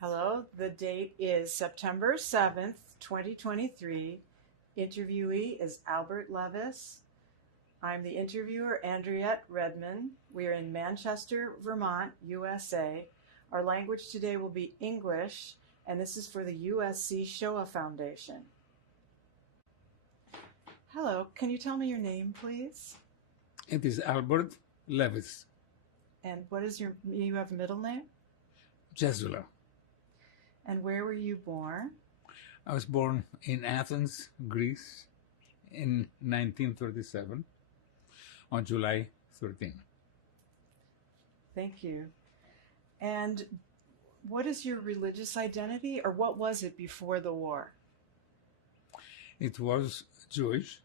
Hello, the date is September 7th, 2023. Interviewee is Albert Levis. I'm the interviewer, Andriette Redman. We are in Manchester, Vermont, USA. Our language today will be English, and this is for the USC Shoah Foundation. Hello, can you tell me your name, please? It is Albert Levis. And what is you have a middle name? Jesula. And where were you born? I was born in Athens, Greece, in 1937, on July 13. Thank you. And what is your religious identity, or what was it before the war? It was Jewish.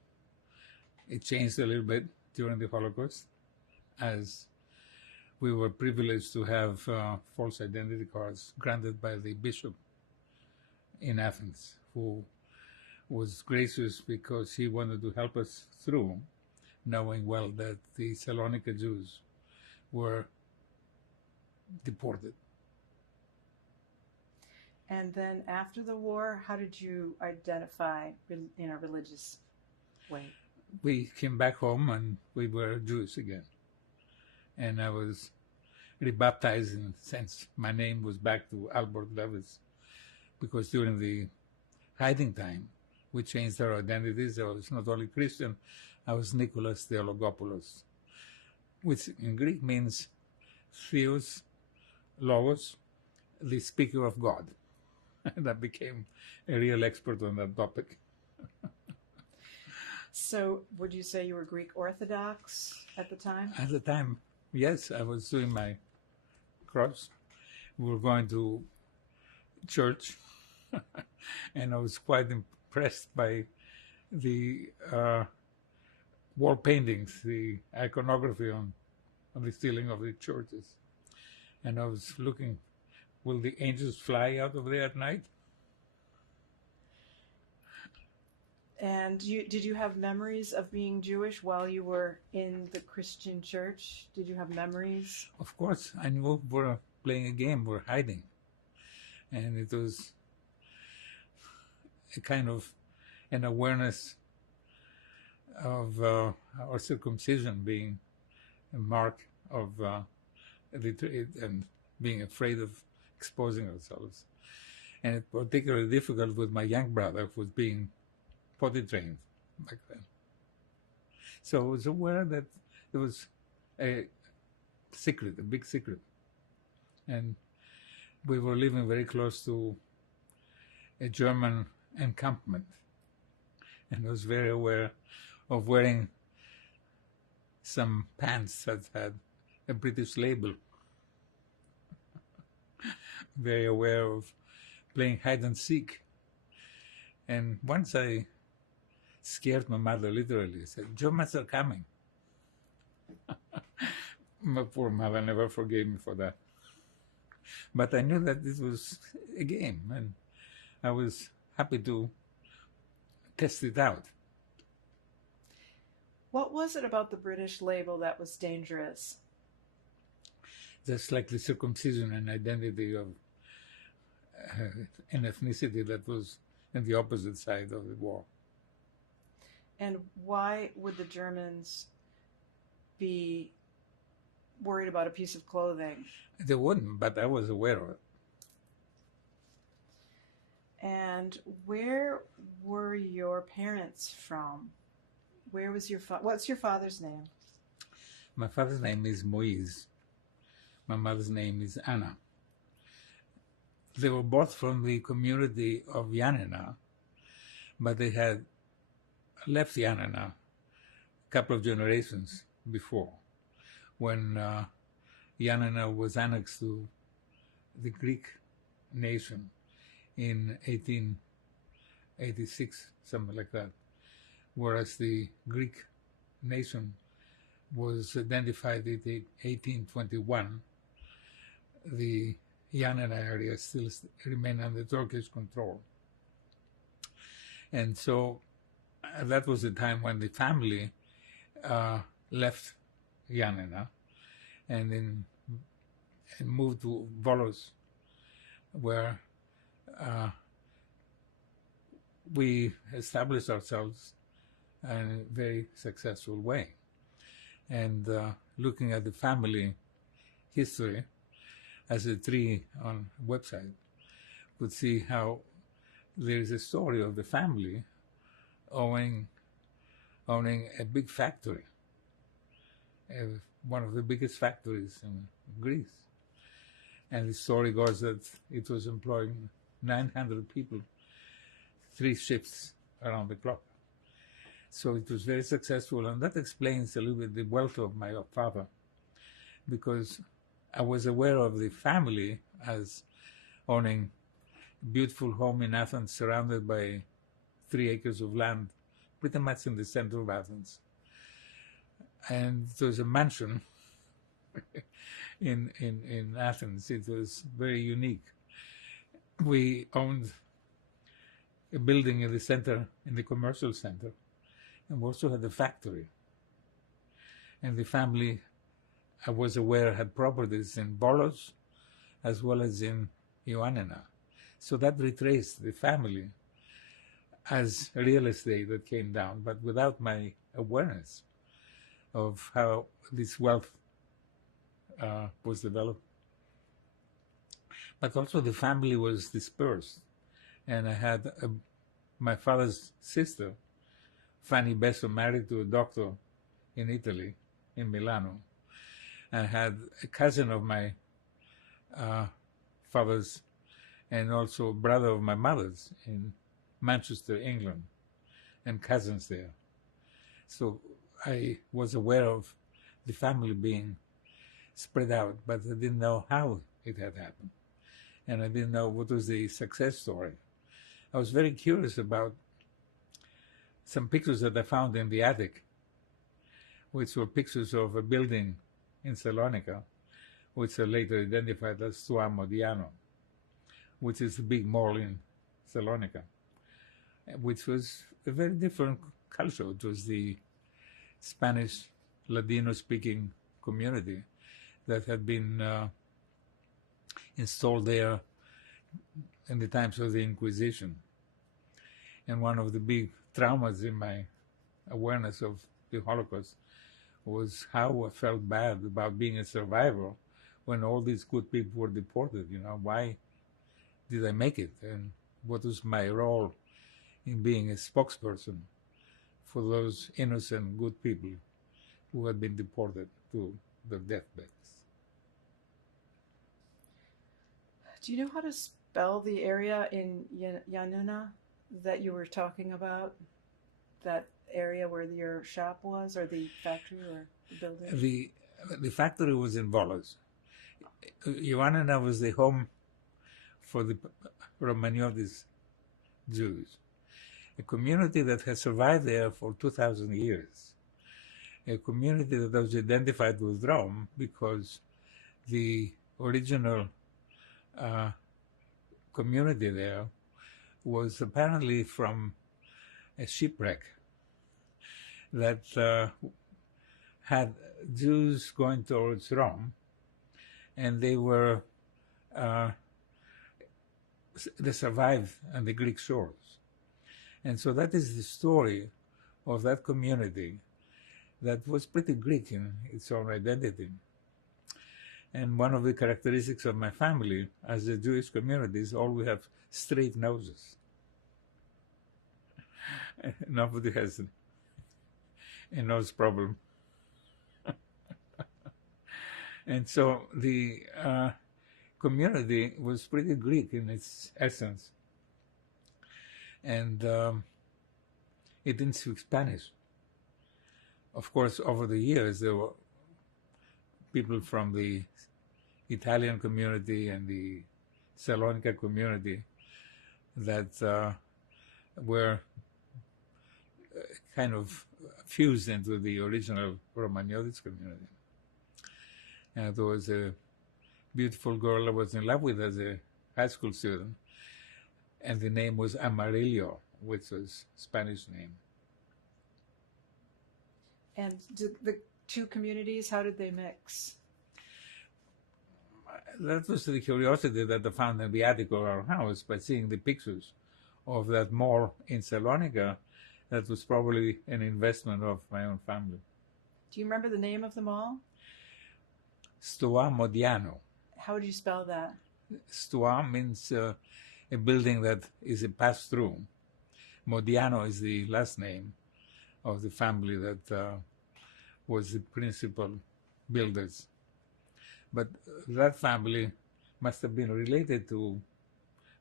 It changed a little bit during the Holocaust, as we were privileged to have false identity cards granted by the bishop in Athens, who was gracious because he wanted to help us through, knowing well that the Salonika Jews were deported. And then after the war, how did you identify in a religious way? We came back home and we were Jews again. And I was rebaptized in a sense. My name was back to Albert Levis, because during the hiding time, we changed our identities. I was not only Christian, I was Nicholas Theologopoulos, which in Greek means Theos, Logos, the speaker of God. And I became a real expert on that topic. So would you say you were Greek Orthodox at the time? At the time, yes, I was doing my cross. We were going to church, and I was quite impressed by the wall paintings, the iconography on the ceiling of the churches. And I was looking, will the angels fly out of there at night? And did you have memories of being Jewish while you were in the Christian church? Did you have memories? Of course. I knew we were playing a game, we were hiding. And it was a kind of an awareness of our circumcision being a mark of and being afraid of exposing ourselves. And it was particularly difficult with my young brother, who was being potty trained back then. So I was aware that there was a secret, a big secret. And we were living very close to a German encampment. And I was very aware of wearing some pants that had a British label. Very aware of playing hide and seek. And once I scared my mother literally. I said, Germans are coming. My poor mother never forgave me for that. But I knew that this was a game, and I was happy to test it out. What was it about the British label that was dangerous? Just like the circumcision and identity of an ethnicity that was on the opposite side of the war. And why would the Germans be worried about a piece of clothing? They wouldn't, but I was aware of it. And where were your parents from? Where was your what's your father's name? My father's name is Moise. My mother's name is Anna. They were both from the community of Yanina, but they had left Yanina a couple of generations before, when Yanina was annexed to the Greek nation in 1886, something like that, whereas the Greek nation was identified in 1821. The Yanina area still remained under Turkish control. And so that was the time when the family left Yanina, and in and moved to Volos, where we established ourselves in a very successful way. And looking at the family history as a tree on website, could see how there is a story of the family owning a big factory, one of the biggest factories in Greece. And the story goes that it was employing 900 people, 3 shifts around the clock. So it was very successful, and that explains a little bit the wealth of my father, because I was aware of the family as owning a beautiful home in Athens, surrounded by 3 acres of land, pretty much in the center of Athens. And there was a mansion in Athens. It was very unique. We owned a building in the center, in the commercial center, and we also had a factory. And the family, I was aware, had properties in Volos as well as in Ioannina. So that retraced the family as real estate that came down, but without my awareness of how this wealth was developed. But also the family was dispersed. And I had my father's sister, Fanny Besso, married to a doctor in Italy, in Milano. I had a cousin of my father's and also a brother of my mother's in Manchester, England, and cousins there. So I was aware of the family being spread out, but I didn't know how it had happened. And I didn't know what was the success story. I was very curious about some pictures that I found in the attic, which were pictures of a building in Salonika, which are later identified as Tua Modiano, which is the big mall in Salonika, which was a very different culture. It was the Spanish Ladino-speaking community that had been installed there in the times of the Inquisition. And one of the big traumas in my awareness of the Holocaust was how I felt bad about being a survivor when all these good people were deported. You know, why did I make it? And what was my role in being a spokesperson for those innocent, good people who had been deported to their deathbeds? Do you know how to spell the area in Yanuna that you were talking about? That area where your shop was, or the factory, or the building? The factory was in Volos. Ioannina was the home for the Romagnotis Jews, a community that has survived there for 2,000 years, a community that was identified with Rome because the original community there was apparently from a shipwreck that had Jews going towards Rome, and they survived on the Greek shores. And so that is the story of that community that was pretty Greek in its own identity. And one of the characteristics of my family as a Jewish community is all we have straight noses. Nobody has a nose problem. And so the community was pretty Greek in its essence. And it didn't speak Spanish. Of course, over the years, there were people from the Italian community and the Salonika community that were kind of fused into the original Romagnotis community. And there was a beautiful girl I was in love with as a high school student, and the name was Amarillo, which was a Spanish name. And the two communities, how did they mix? That was the curiosity that I found in the attic of our house by seeing the pictures of that mall in Salonika. That was probably an investment of my own family. Do you remember the name of the mall? Stoa Modiano. How would you spell that? Stoa means a building that is a pass-through. Modiano is the last name of the family that was the principal builders. But that family must have been related to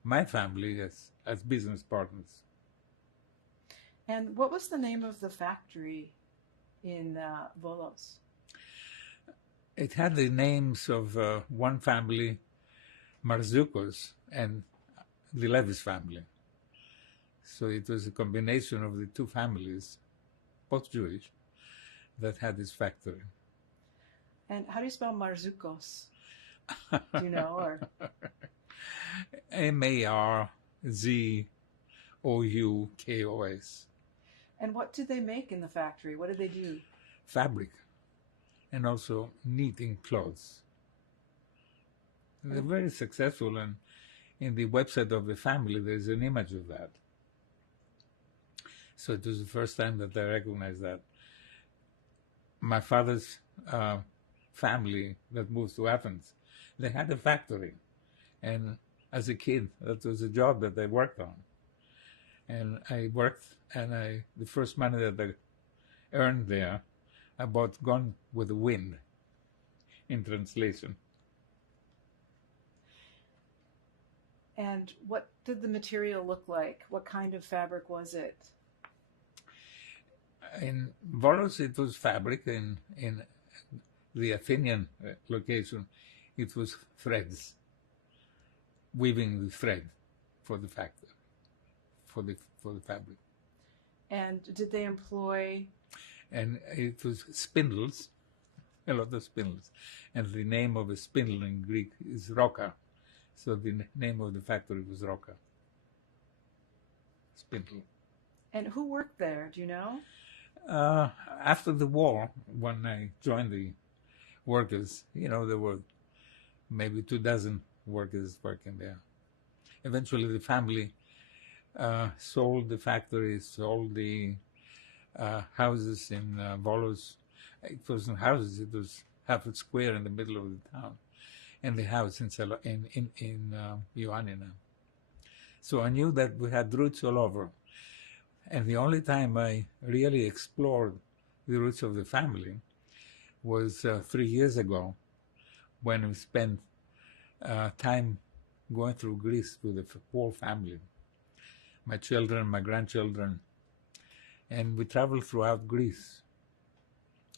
my family as business partners. And what was the name of the factory in Volos? It had the names of one family, Marzukos, and the Levis family. So it was a combination of the two families, both Jewish, that had this factory. And how do you spell Marzukos? Do you know? Or Marzukos. And what did they make in the factory? What did they do? Fabric, and also knitting clothes. They're very successful, and in the website of the family there's an image of that. So it was the first time that I recognized that. My father's family that moved to Athens, they had a factory, and as a kid that was a job that I worked on. And I worked, and the first money that I earned there, I bought Gone with the Wind, in translation. And what did the material look like? What kind of fabric was it? In Volos, it was fabric. In the Athenian location, it was threads, weaving the thread for the factory, for the fabric. And did they employ? And it was spindles, a lot of spindles. And the name of a spindle in Greek is roka. So the name of the factory was Roka. Spindle. And who worked there? Do you know? After the war, when I joined the workers, there were maybe 24 workers working there. Eventually, the family sold the factory, sold the houses in Volos. It wasn't houses; it was half a square in the middle of the town, and the house in Ioannina. So I knew that we had roots all over. And the only time I really explored the roots of the family was 3 years ago, when we spent time going through Greece with the whole family, my children, my grandchildren, and we traveled throughout Greece,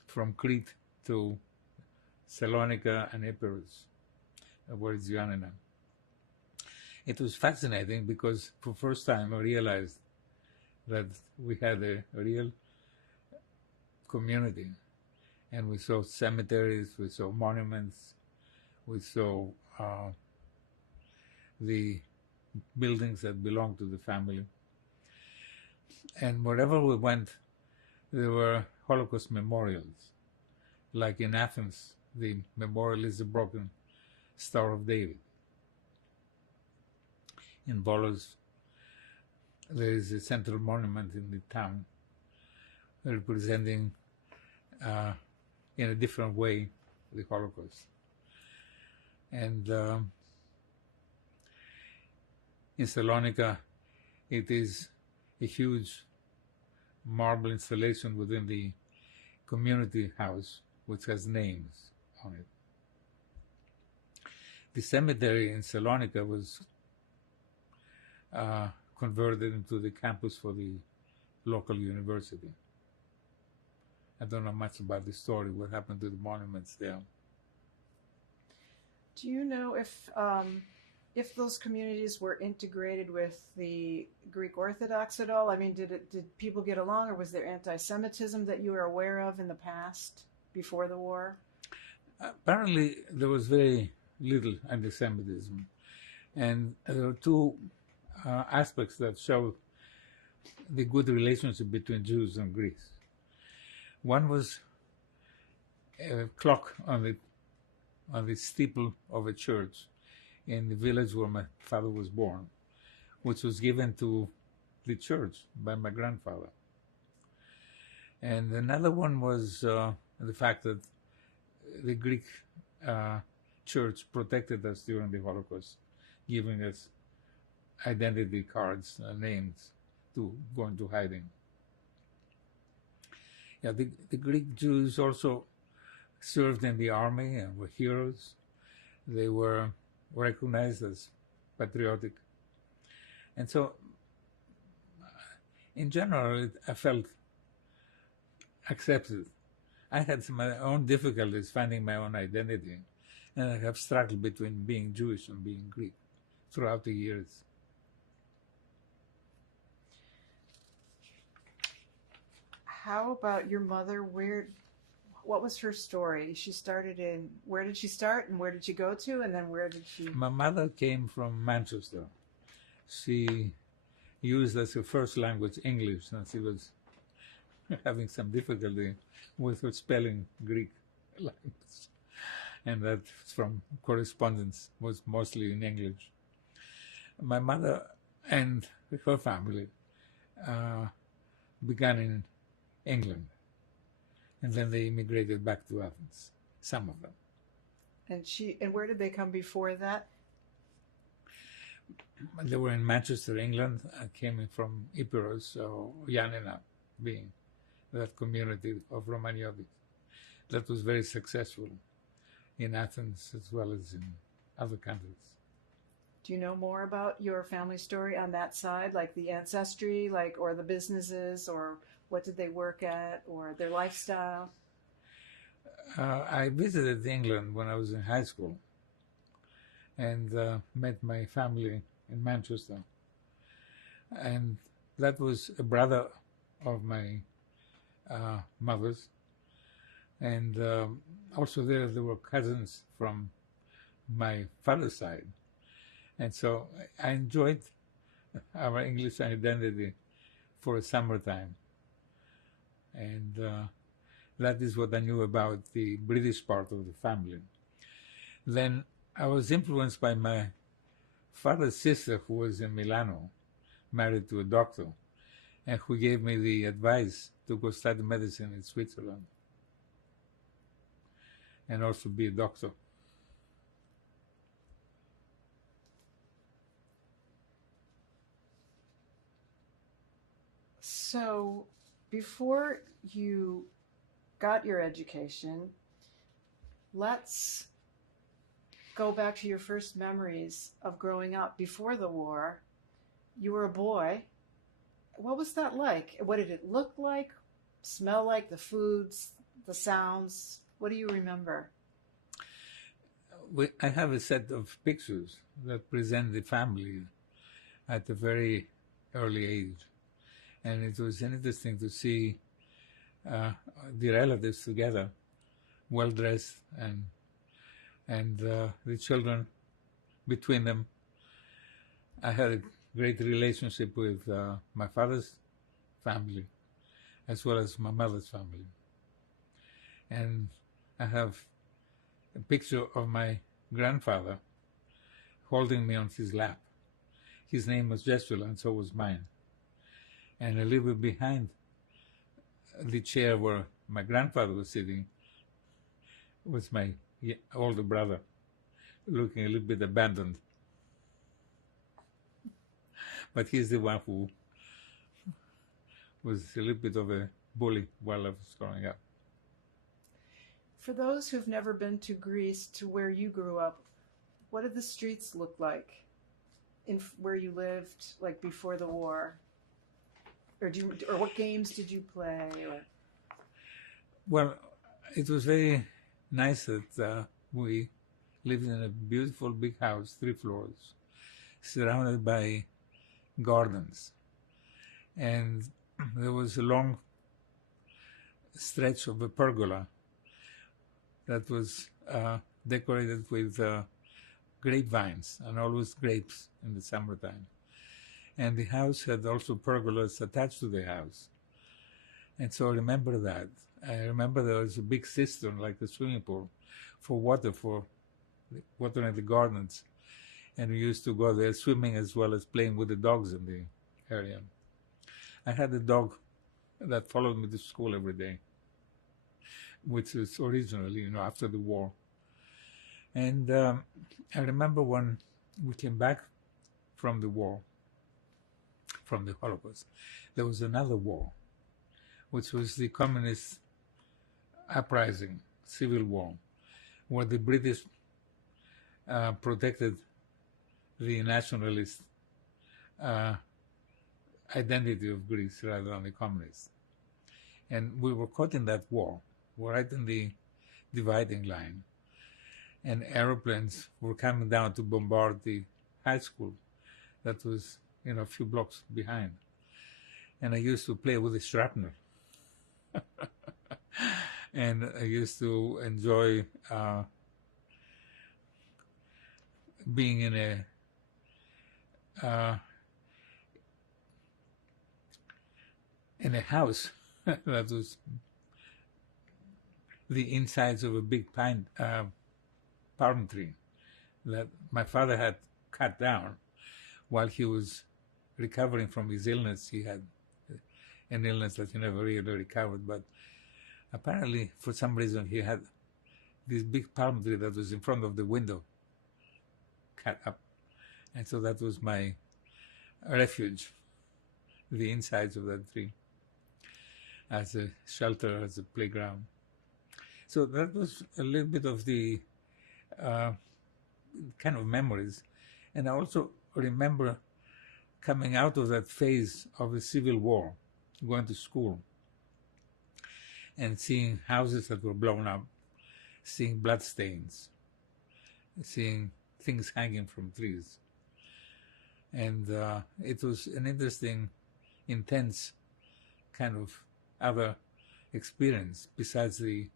from Crete to Salonika and Epirus, where it's Ioannina. It was fascinating because for the first time I realized that we had a real community, and we saw cemeteries, we saw monuments, we saw the buildings that belonged to the family. And wherever we went, there were Holocaust memorials. Like in Athens, the memorial is the broken Star of David. In Volos, there is a central monument in the town representing, in a different way, the Holocaust. And in Salonika, it is a huge marble installation within the community house, which has names on it. The cemetery in Salonika was converted into the campus for the local university. I don't know much about the story, what happened to the monuments there. Do you know if those communities were integrated with the Greek Orthodox at all? I mean, did people get along, or was there anti-Semitism that you were aware of in the past, before the war? Apparently, there was very little anti-Semitism. And there are two aspects that show the good relationship between Jews and Greeks. One was a clock on on the steeple of a church in the village where my father was born, which was given to the church by my grandfather. And another one was the fact that the Greek church protected us during the Holocaust, giving us identity cards, names to go into hiding. Yeah, the Greek Jews also served in the army and were heroes. They were recognized as patriotic. And so, in general, I felt accepted. I had my own difficulties finding my own identity, and I have struggled between being Jewish and being Greek throughout the years. How about your mother? What was her story? Where did she start and where did she go to, and then where did she? My mother came from Manchester. She used as her first language English, and she was having some difficulty with her spelling Greek language. And that from correspondence was mostly in English. My mother and her family began in England, and then they immigrated back to Athens, some of them. And where did they come before that? They were in Manchester, England. I came from Epirus, so Yanina being that community of Romaniotis. That was very successful in Athens as well as in other countries. Do you know more about your family story on that side, like the ancestry, or the businesses, or what did they work at, or their lifestyle? I visited England when I was in high school and met my family in Manchester. And that was a brother of my mother's. And also there were cousins from my father's side. And so I enjoyed our English identity for summertime. And that is what I knew about the British part of the family. Then I was influenced by my father's sister, who was in Milano, married to a doctor, and who gave me the advice to go study medicine in Switzerland and also be a doctor. So before you got your education, let's go back to your first memories of growing up before the war. You were a boy. What was that like? What did it look like, smell like, the foods, the sounds? What do you remember? I have a set of pictures that present the family at a very early age. And it was interesting to see the relatives together, well-dressed, and the children between them. I had a great relationship with my father's family as well as my mother's family. And I have a picture of my grandfather holding me on his lap. His name was Jesula, and so was mine. And a little bit behind the chair where my grandfather was sitting was my older brother, looking a little bit abandoned. But he's the one who was a little bit of a bully while I was growing up. For those who've never been to Greece, to where you grew up, what did the streets look like where you lived, like before the war? Or what games did you play? Well, it was very nice that we lived in a beautiful big house, 3 floors, surrounded by gardens. And there was a long stretch of a pergola that was decorated with grapevines, and always grapes in the summertime. And the house had also pergolas attached to the house. And so I remember that. I remember there was a big cistern, like a swimming pool, for water for watering the gardens, and we used to go there swimming as well as playing with the dogs in the area. I had a dog that followed me to school every day, which was originally, after the war. And I remember when we came back from the war, from the Holocaust, there was another war, which was the communist uprising, civil war, where the British protected the nationalist identity of Greece rather than the communists. And we were caught in that war. We're right in the dividing line. And airplanes were coming down to bombard the high school that was, a few blocks behind. And I used to play with the shrapnel. And I used to enjoy being in a house that was the insides of a big palm tree that my father had cut down while he was recovering from his illness. He had an illness that he never really recovered, but apparently for some reason he had this big palm tree that was in front of the window cut up, and so that was my refuge, the insides of that tree, as a shelter, as a playground. So that was a little bit of the kind of memories. And I also remember coming out of that phase of the Civil War, going to school and seeing houses that were blown up, seeing bloodstains, seeing things hanging from trees. And it was an interesting, intense kind of other experience besides the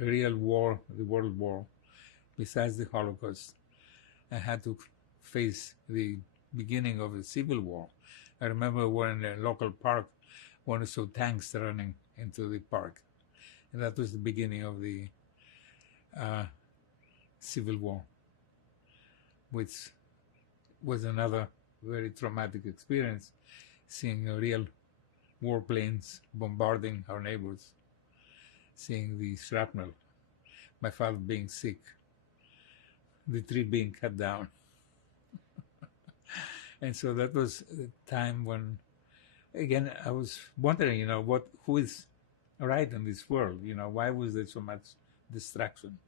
real war, the World War, besides the Holocaust. I had to face the beginning of the Civil War. I remember we were in a local park when I saw tanks running into the park. And that was the beginning of the Civil War, which was another very traumatic experience, seeing real warplanes bombarding our neighbors, seeing the shrapnel, my father being sick, the tree being cut down. And so that was a time when, again, I was wondering, who is right in this world? Why was there so much destruction?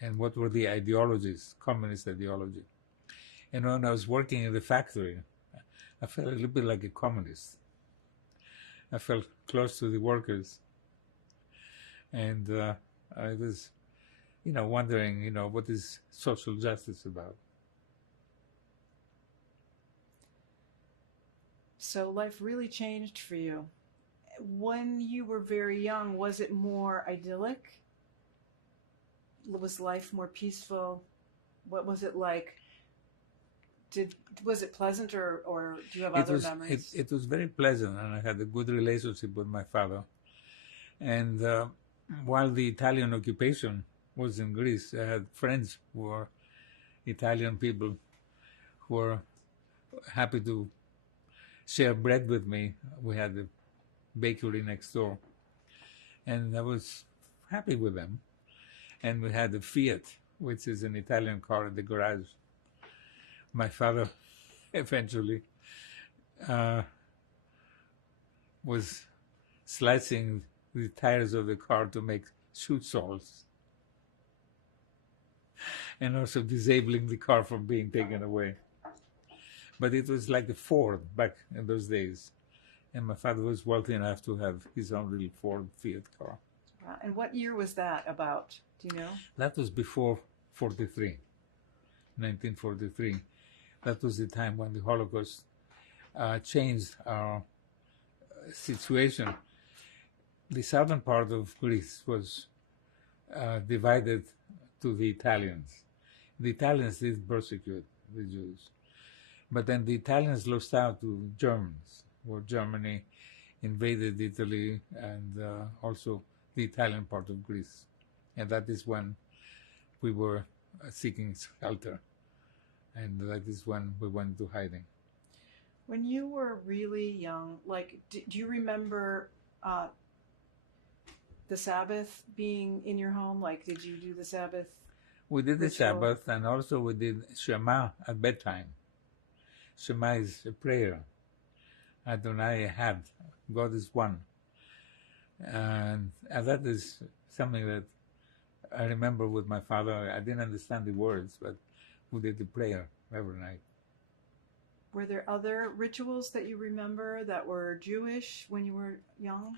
And what were the ideologies, communist ideology? And when I was working in the factory, I felt a little bit like a communist. I felt close to the workers. And I was, wondering, what is social justice about? So life really changed for you. When you were very young, was it more idyllic? Was life more peaceful? What was it like? Was it pleasant, or do you have other memories? It was very pleasant, and I had a good relationship with my father. And while the Italian occupation was in Greece, I had friends who were Italian people who were happy to share bread with me. We had a bakery next door, and I was happy with them. And we had a Fiat, which is an Italian car, in the garage. My father eventually was slicing the tires of the car to make shoe soles, and also disabling the car from being taken away. But it was like a Ford back in those days. And my father was wealthy enough to have his own little Ford Fiat car. Wow. And what year was that about? Do you know? That was before 1943. That was the time when the Holocaust changed our situation. The southern part of Greece was divided to the Italians. The Italians did persecute the Jews. But then the Italians lost out to Germans, where Germany invaded Italy and also the Italian part of Greece. And that is when we were seeking shelter. And that is when we went into hiding. When you were really young, like, do you remember the Sabbath being in your home? Like, did you do the Sabbath We did the ritual? Sabbath, and also we did Shema at bedtime. Shema is a prayer. Adonai Echad, God is one. And that is something that I remember with my father. I didn't understand the words, but we did the prayer every night. Were there other rituals that you remember that were Jewish when you were young?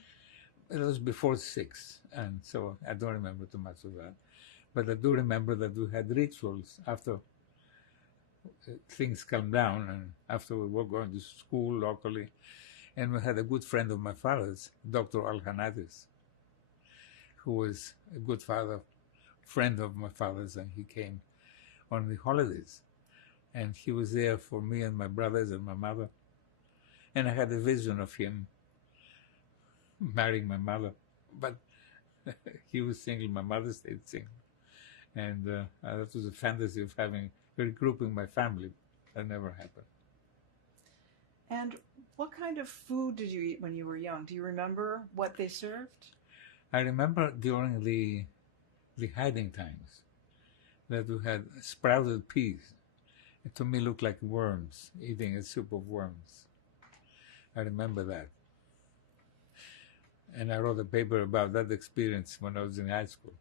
It was before 6, and so I don't remember too much of that. But I do remember that we had rituals after things calmed down, and after we were going to school locally. And we had a good friend of my father's, Dr. Al-Hanatis, who was a good friend of my father's, and he came on the holidays. And he was there for me and my brothers and my mother. And I had a vision of him marrying my mother. But he was single, my mother stayed single. And that was a fantasy of regrouping my family. That never happened. And what kind of food did you eat when you were young? Do you remember what they served? I remember during the hiding times that we had sprouted peas. It to me looked like worms, eating a soup of worms. I remember that. And I wrote a paper about that experience when I was in high school.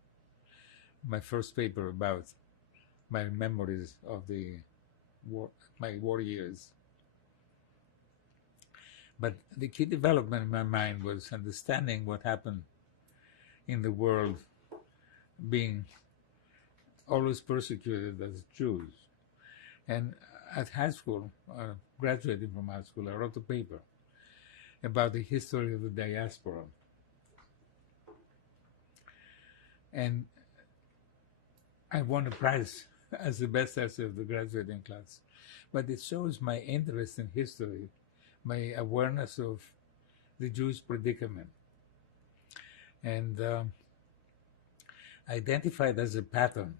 My first paper about my memories of my war years. But the key development in my mind was understanding what happened in the world, being always persecuted as Jews. And at high school, graduating from high school, I wrote a paper about the history of the diaspora. And I won a prize as the best essay of the graduating class. But it shows my interest in history, my awareness of the Jewish predicament, and identified as a pattern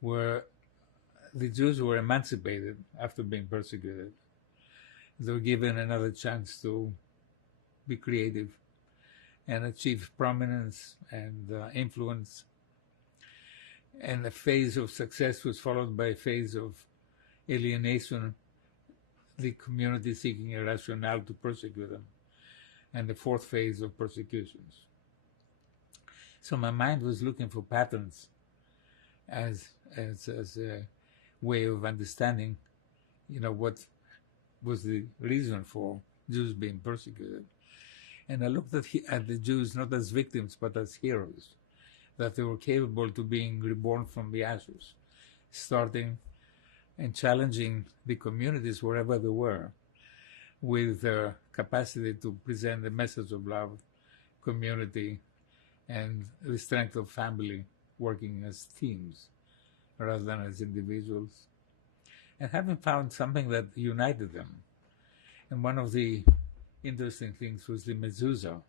where the Jews were emancipated after being persecuted. They were given another chance to be creative and achieve prominence and influence. And a phase of success was followed by a phase of alienation, the community seeking a rationale to persecute them, and the fourth phase of persecutions. So my mind was looking for patterns as a way of understanding, what was the reason for Jews being persecuted. And I looked at the Jews not as victims, but as heroes, that they were capable to being reborn from the ashes, starting and challenging the communities wherever they were, with their capacity to present a message of love, community, and the strength of family, working as teams rather than as individuals, and having found something that united them. And one of the interesting things was the mezuzah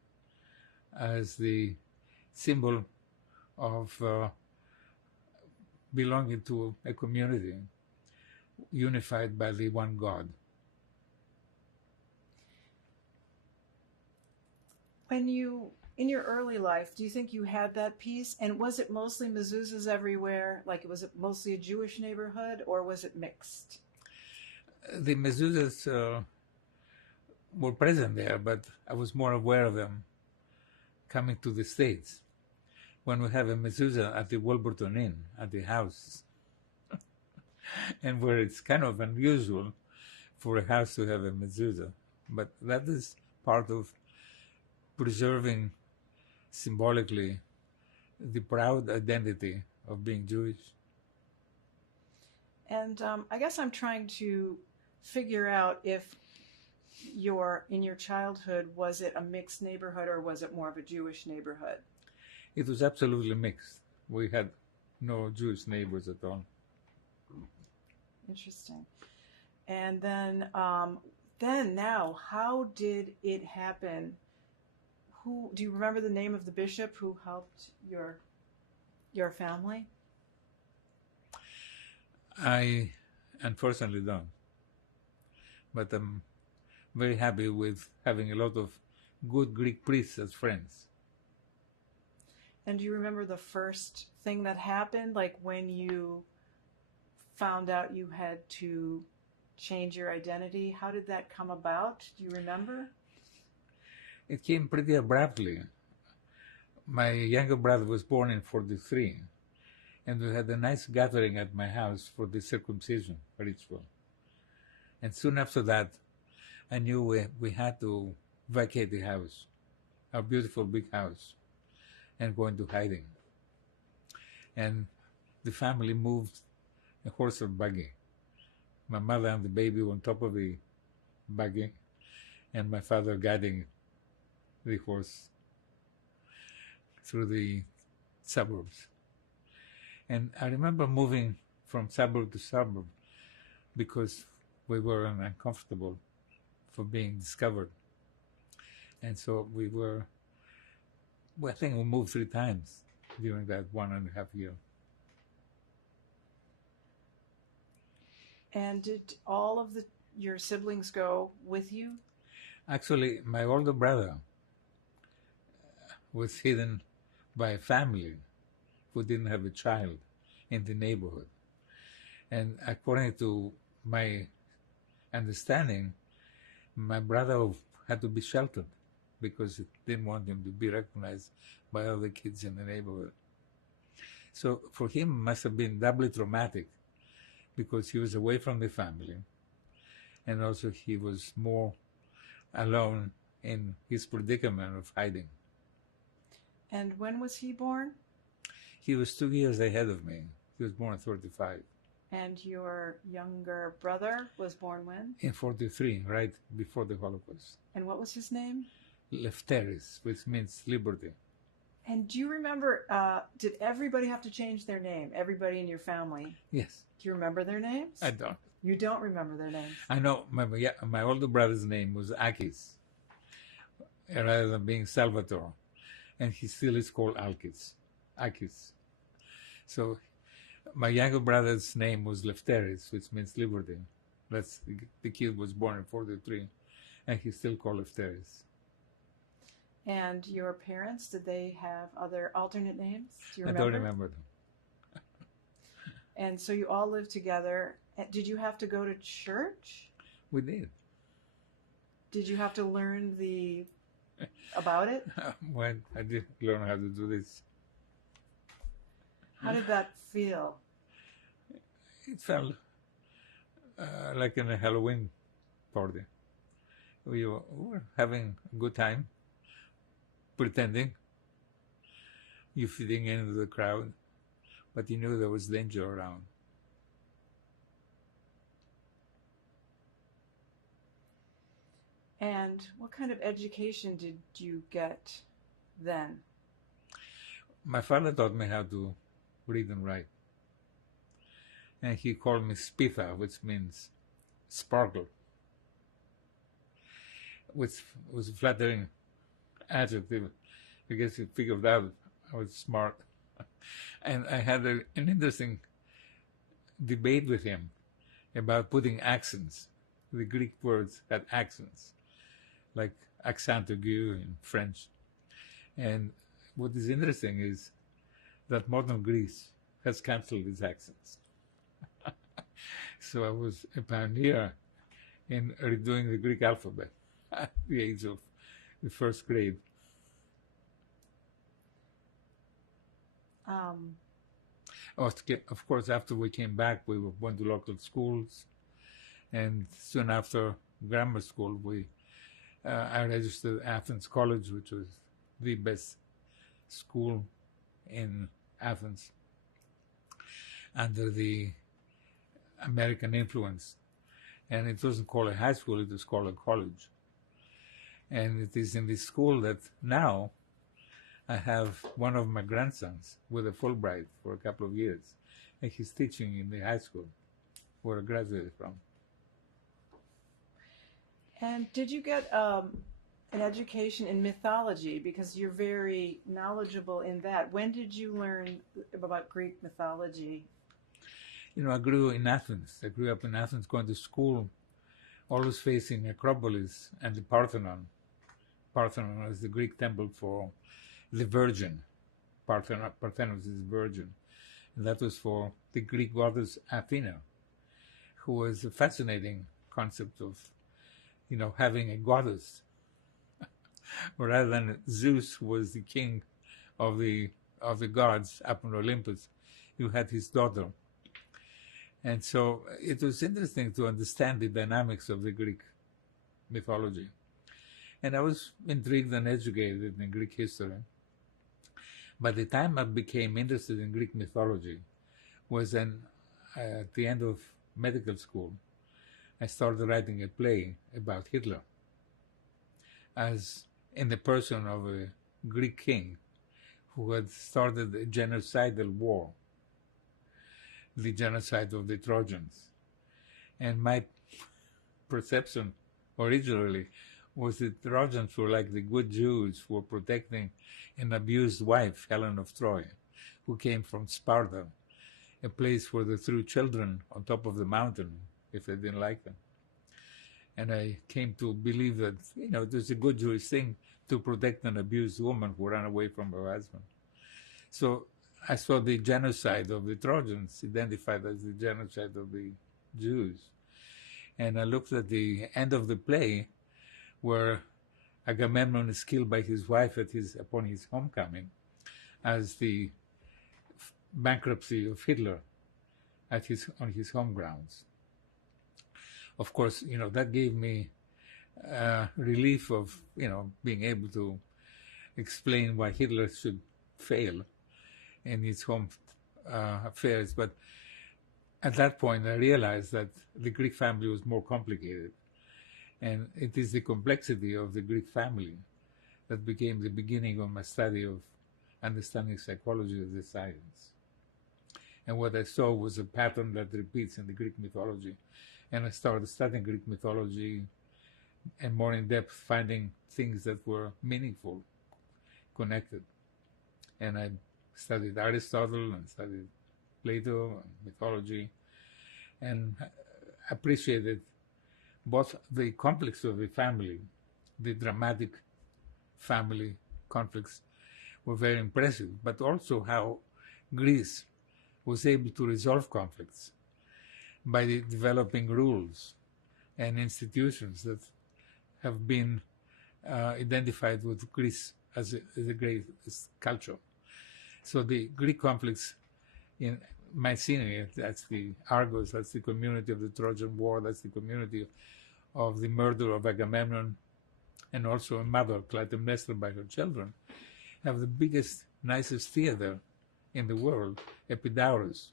as the symbol of belonging to a community unified by the one God. When you, in your early life, do you think you had that peace? And was it mostly mezuzahs everywhere? Like, was it mostly a Jewish neighborhood, or was it mixed? The mezuzahs were present there, but I was more aware of them coming to the States. When we have a mezuzah at the Wolverton Inn, at the house, and where it's kind of unusual for a house to have a mezuzah, but that is part of preserving symbolically the proud identity of being Jewish. And I guess I'm trying to figure out if in your childhood, was it a mixed neighborhood or was it more of a Jewish neighborhood? It was absolutely mixed. We had no Jewish neighbors at all. Interesting. And then now, how did it happen? Who do you remember the name of the bishop who helped your family? I unfortunately don't, but I'm very happy with having a lot of good Greek priests as friends. And do you remember the first thing that happened, like when you found out you had to change your identity? How did that come about? Do you remember? It came pretty abruptly. My younger brother was born in 43, and we had a nice gathering at my house for the circumcision ritual. And soon after that, I knew we had to vacate the house, our beautiful big house, and go into hiding. And the family moved a horse and buggy. My mother and the baby on top of the buggy, and my father guiding the horse through the suburbs. And I remember moving from suburb to suburb because we were uncomfortable for being discovered. And so I think we moved 3 times during that 1.5 year. And did all of your siblings go with you? Actually, my older brother was hidden by a family who didn't have a child in the neighborhood. And according to my understanding, my brother had to be sheltered because it didn't want him to be recognized by other kids in the neighborhood. So for him, it must have been doubly traumatic because he was away from the family, and also he was more alone in his predicament of hiding. And when was he born? He was 2 years ahead of me. He was born in 35. And your younger brother was born when? In 43, right before the Holocaust. And what was his name? Lefteris, which means liberty. And do you remember, did everybody have to change their name? Everybody in your family? Yes. Do you remember their names? I don't. You don't remember their names? I know my older brother's name was Akis, rather than being Salvatore. And he still is called Akis. So my younger brother's name was Lefteris, which means liberty. That's the kid was born in 43, and he's still called Lefteris. And your parents, did they have other alternate names? Do you I remember? don't remember them. And so you all lived together. Did you have to go to church? We did. Did you have to learn about it? When I did learn how to do this. How did that feel? It felt like in a Halloween party. We were having a good time, pretending. You fitting into the crowd, but you knew there was danger around. And what kind of education did you get then? My father taught me how to read and write. And he called me Spitha, which means sparkle, which was a flattering adjective because he figured out I was smart. And I had an interesting debate with him about putting accents. The Greek words had accents, like accent aigu in French. And what is interesting is that modern Greece has cancelled these accents. So I was a pioneer in redoing the Greek alphabet at the age of the 1st grade. Of course, after we came back, we went to local schools, and soon after grammar school, I registered Athens College, which was the best school in Athens under the American influence. And it wasn't called a high school, it was called a college. And it is in this school that now I have one of my grandsons with a Fulbright for a couple of years. And he's teaching in the high school where I graduated from. And did you get an education in mythology? Because you're very knowledgeable in that. When did you learn about Greek mythology? I grew in Athens. I grew up in Athens, going to school, always facing Acropolis and the Parthenon. Parthenon is the Greek temple for the Virgin. Parthenos is Virgin. And that was for the Greek goddess Athena, who was a fascinating concept of, having a goddess. Rather than Zeus, who was the king of the gods up on Olympus, you had his daughter. And so it was interesting to understand the dynamics of the Greek mythology. And I was intrigued and educated in Greek history. By the time I became interested in Greek mythology was then at the end of medical school. I started writing a play about Hitler as in the person of a Greek king who had started a genocidal war, the genocide of the Trojans. And my perception originally was that the Trojans were like the good Jews who were protecting an abused wife, Helen of Troy, who came from Sparta, a place where they threw children on top of the mountain if they didn't like them. And I came to believe that, it was a good Jewish thing to protect an abused woman who ran away from her husband. So I saw the genocide of the Trojans identified as the genocide of the Jews. And I looked at the end of the play where Agamemnon is killed by his wife upon his homecoming as the bankruptcy of Hitler on his home grounds. Of course, that gave me relief of, being able to explain why Hitler should fail in his home affairs. But at that point, I realized that the Greek family was more complicated. And it is the complexity of the Greek family that became the beginning of my study of understanding psychology as a science. And what I saw was a pattern that repeats in the Greek mythology. And I started studying Greek mythology and more in depth, finding things that were meaningful, connected. And I studied Aristotle and studied Plato and mythology and appreciated both the conflicts of the family, the dramatic family conflicts were very impressive, but also how Greece was able to resolve conflicts by developing rules and institutions that have been identified with Greece as a great culture. So the Greek conflicts in Mycenae, that's the Argos, that's the community of the Trojan War, that's the community of the murder of Agamemnon, and also a mother, Clytemnestra, by her children, have the biggest, nicest theater in the world, Epidaurus,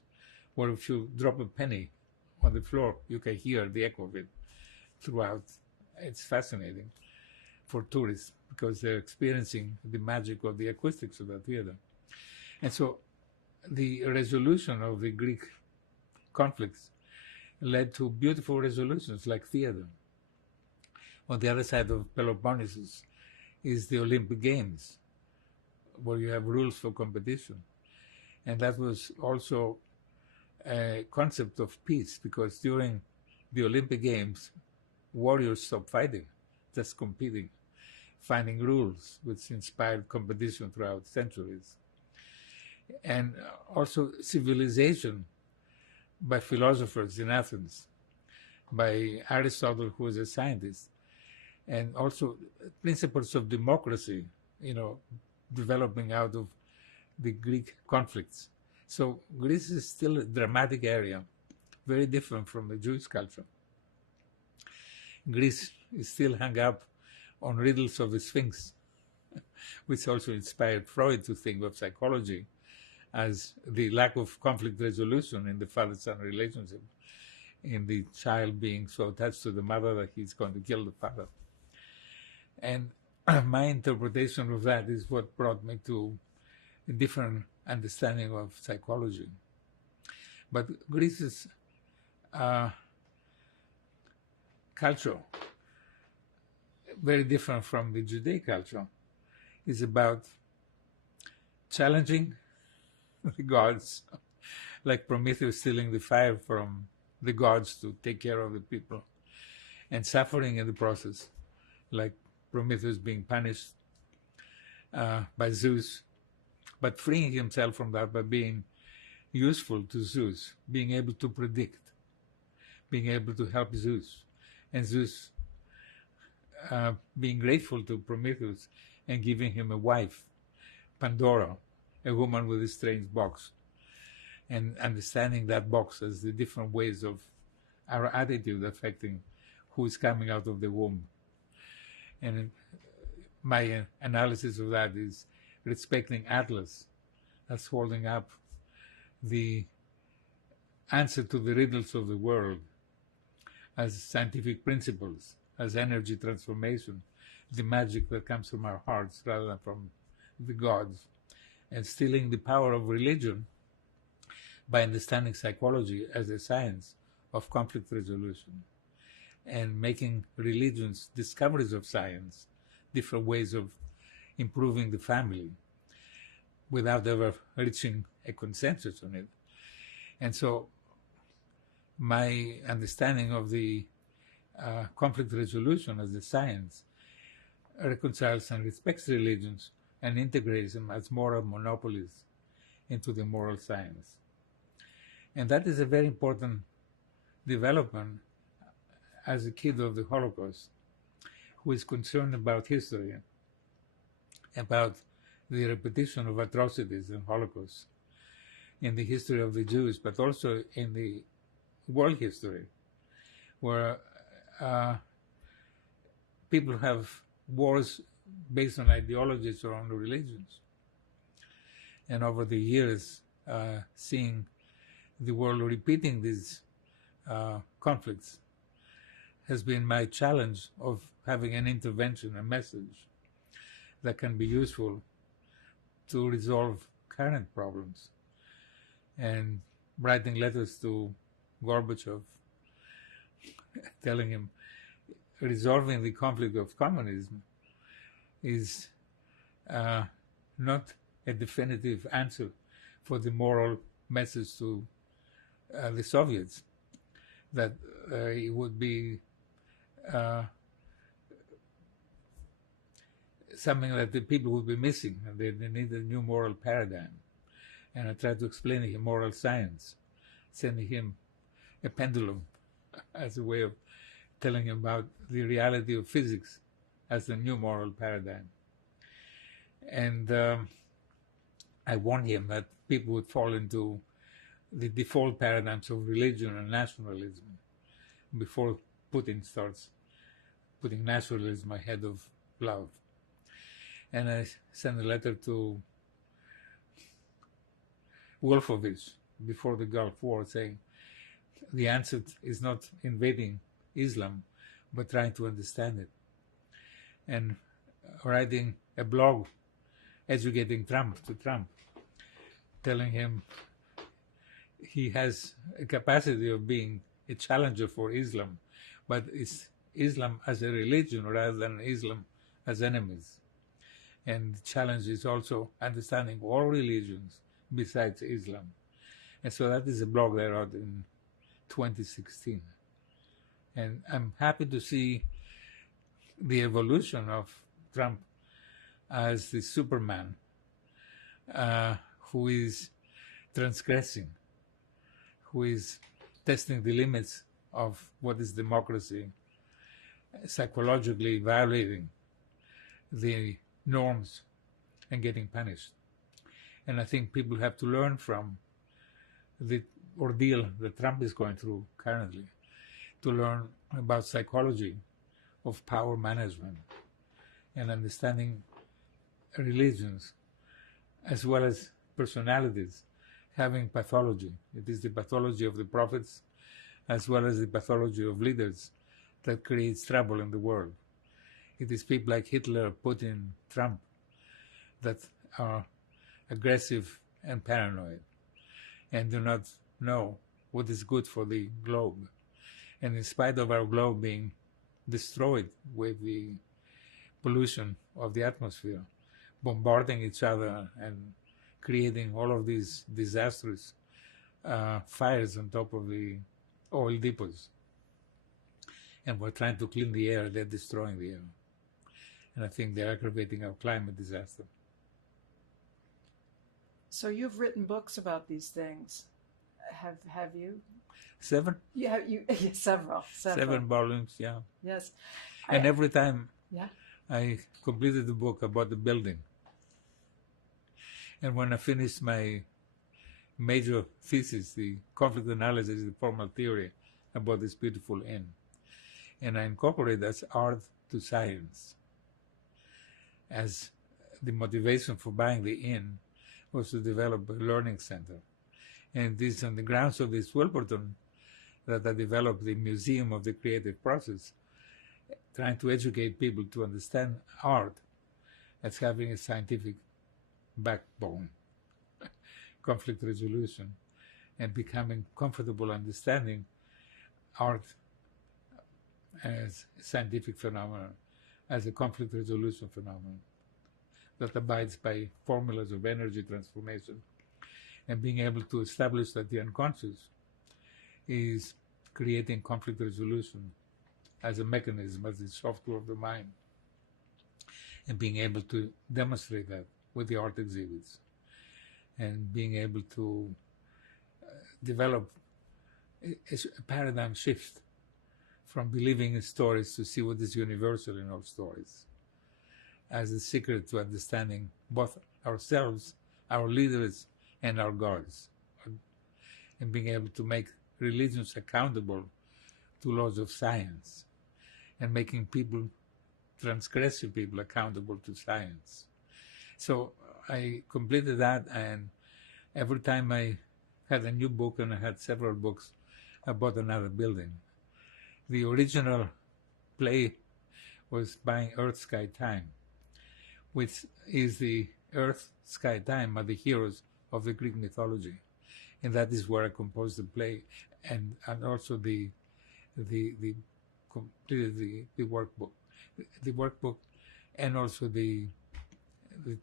where if you drop a penny on the floor, you can hear the echo of it throughout. It's fascinating for tourists because they're experiencing the magic of the acoustics of that theater. And so the resolution of the Greek conflicts led to beautiful resolutions like theater. On the other side of Peloponnesus is the Olympic Games, where you have rules for competition. And that was also a concept of peace, because during the Olympic Games, warriors stopped fighting, just competing, finding rules which inspired competition throughout centuries. And also civilization by philosophers in Athens, by Aristotle, who was a scientist, and also principles of democracy, developing out of the Greek conflicts. So Greece is still a dramatic area, very different from the Jewish culture. Greece is still hung up on riddles of the Sphinx, which also inspired Freud to think of psychology as the lack of conflict resolution in the father-son relationship, in the child being so attached to the mother that he's going to kill the father. And my interpretation of that is what brought me to a different understanding of psychology. But Greece's culture, very different from the Judaic culture, is about challenging the gods like Prometheus stealing the fire from the gods to take care of the people, and suffering in the process, like Prometheus being punished by Zeus, but freeing himself from that by being useful to Zeus, being able to predict, being able to help Zeus, and Zeus being grateful to Prometheus and giving him a wife, Pandora, a woman with a strange box, and understanding that box as the different ways of our attitude affecting who is coming out of the womb. And my analysis of that is respecting Atlas, that's holding up the answer to the riddles of the world as scientific principles, as energy transformation, the magic that comes from our hearts rather than from the gods, and stealing the power of religion by understanding psychology as a science of conflict resolution, and making religions discoveries of science, different ways of improving the family without ever reaching a consensus on it. And so my understanding of the conflict resolution as a science reconciles and respects religions and integrates them as moral monopolies into the moral science. And that is a very important development as a kid of the Holocaust, who is concerned about history, about the repetition of atrocities and Holocaust in the history of the Jews, but also in the world history, where people have wars based on ideologies or on religions. And over the years, seeing the world repeating these conflicts has been my challenge of having an intervention, a message that can be useful to resolve current problems. And writing letters to Gorbachev, telling him resolving the conflict of communism is not a definitive answer for the moral message to the Soviets, that it would be something that the people would be missing, and they need a new moral paradigm. And I tried to explain to him moral science, sending him a pendulum as a way of telling him about the reality of physics as the new moral paradigm. And I warned him that people would fall into the default paradigms of religion and nationalism before Putin starts putting nationalism ahead of love. And I sent a letter to Wolfowitz before the Gulf War saying the answer is not invading Islam, but trying to understand it. And writing a blog educating Trump, telling him he has a capacity of being a challenger for Islam, but it's Islam as a religion rather than Islam as enemies. And the challenge is also understanding all religions besides Islam. And so that is a blog that I wrote in 2016. And I'm happy to see the evolution of Trump as the Superman who is transgressing, who is testing the limits of what is democracy, psychologically violating the norms and getting punished. And I think people have to learn from the ordeal that Trump is going through currently, to learn about psychology of power management and understanding religions as well as personalities having pathology. It is the pathology of the prophets as well as the pathology of leaders that creates trouble in the world. It is people like Hitler, Putin, Trump that are aggressive and paranoid and do not know what is good for the globe. And in spite of our globe being destroyed with the pollution of the atmosphere, bombarding each other and creating all of these disastrous fires on top of the oil depots. And we're trying to clean the air, they're destroying the air. And I think they're aggravating our climate disaster. So you've written books about these things. Have you? 7? Yeah, several. 7 volumes, yeah. Yes. And every time yeah. I completed the book about the building. And when I finished my major thesis, the conflict analysis, the formal theory about this beautiful inn, and I incorporated as art to science. As the motivation for buying the inn was to develop a learning center. And this on the grounds of this Wilburton that I developed the Museum of the Creative Process, trying to educate people to understand art as having a scientific backbone, conflict resolution, and becoming comfortable understanding art as a scientific phenomenon, as a conflict resolution phenomenon that abides by formulas of energy transformation, and being able to establish that the unconscious is creating conflict resolution as a mechanism, as the software of the mind, and being able to demonstrate that with the art exhibits, and being able to develop a paradigm shift from believing in stories to see what is universal in all stories as the secret to understanding both ourselves, our leaders, and our gods, and being able to make religions accountable to laws of science, and making people, transgressive people, accountable to science. So I completed that, and every time I had a new book, and I had several books about another building. The original play was Buying Earth, Sky, Time, which is the Earth, Sky, Time are the heroes of the Greek mythology. And that is where I composed the play, and also the workbook, and also the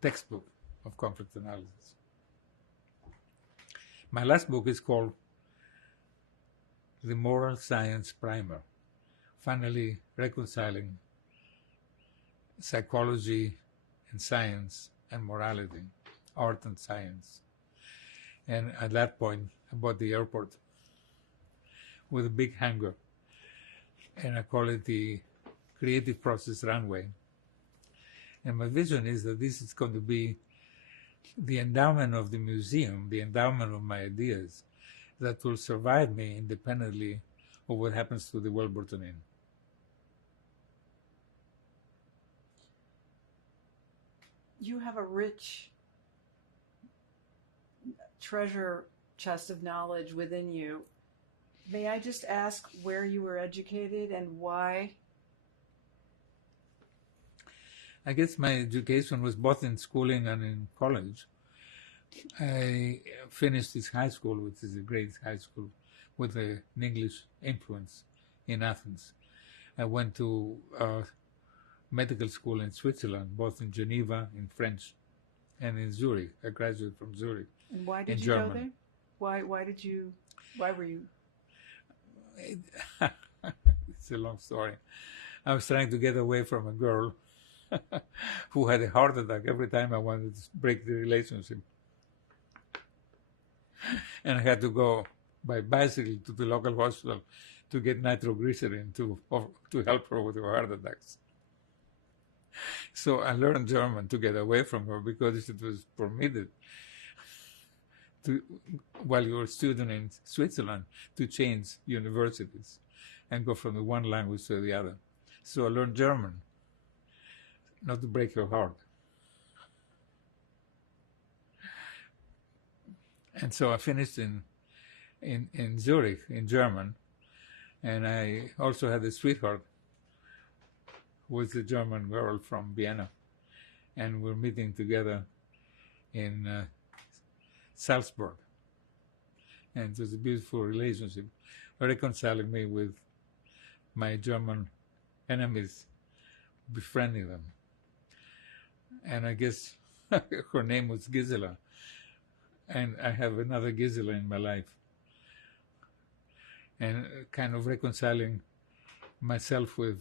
textbook of conflict analysis. My last book is called The Moral Science Primer, finally reconciling psychology and science and morality, art and science. And at that point, I bought the airport with a big hangar, and I call it the Creative Process Runway. And my vision is that this is going to be the endowment of the museum, the endowment of my ideas, that will survive me independently of what happens to the Wilburton Inn. You have a rich treasure chest of knowledge within you. May I just ask where you were educated and why? I guess my education was both in schooling and in college. I finished this high school, which is a great high school, with an English influence in Athens. I went to medical school in Switzerland, both in Geneva, in French, and in Zurich. I graduated from Zurich. And why did you go there? Why were you? It's a long story. I was trying to get away from a girl who had a heart attack every time I wanted to break the relationship. And I had to go by bicycle to the local hospital to get nitroglycerin to help her with her heart attacks. So I learned German to get away from her because it was permitted to, while you were a student in Switzerland, to change universities and go from the one language to the other. So I learned German, not to break her heart. And so I finished in Zurich, in German, and I also had a sweetheart who was a German girl from Vienna, and we're meeting together in Salzburg. And it was a beautiful relationship, reconciling me with my German enemies, befriending them. And I guess her name was Gisela. And I have another Gisela in my life, and kind of reconciling myself with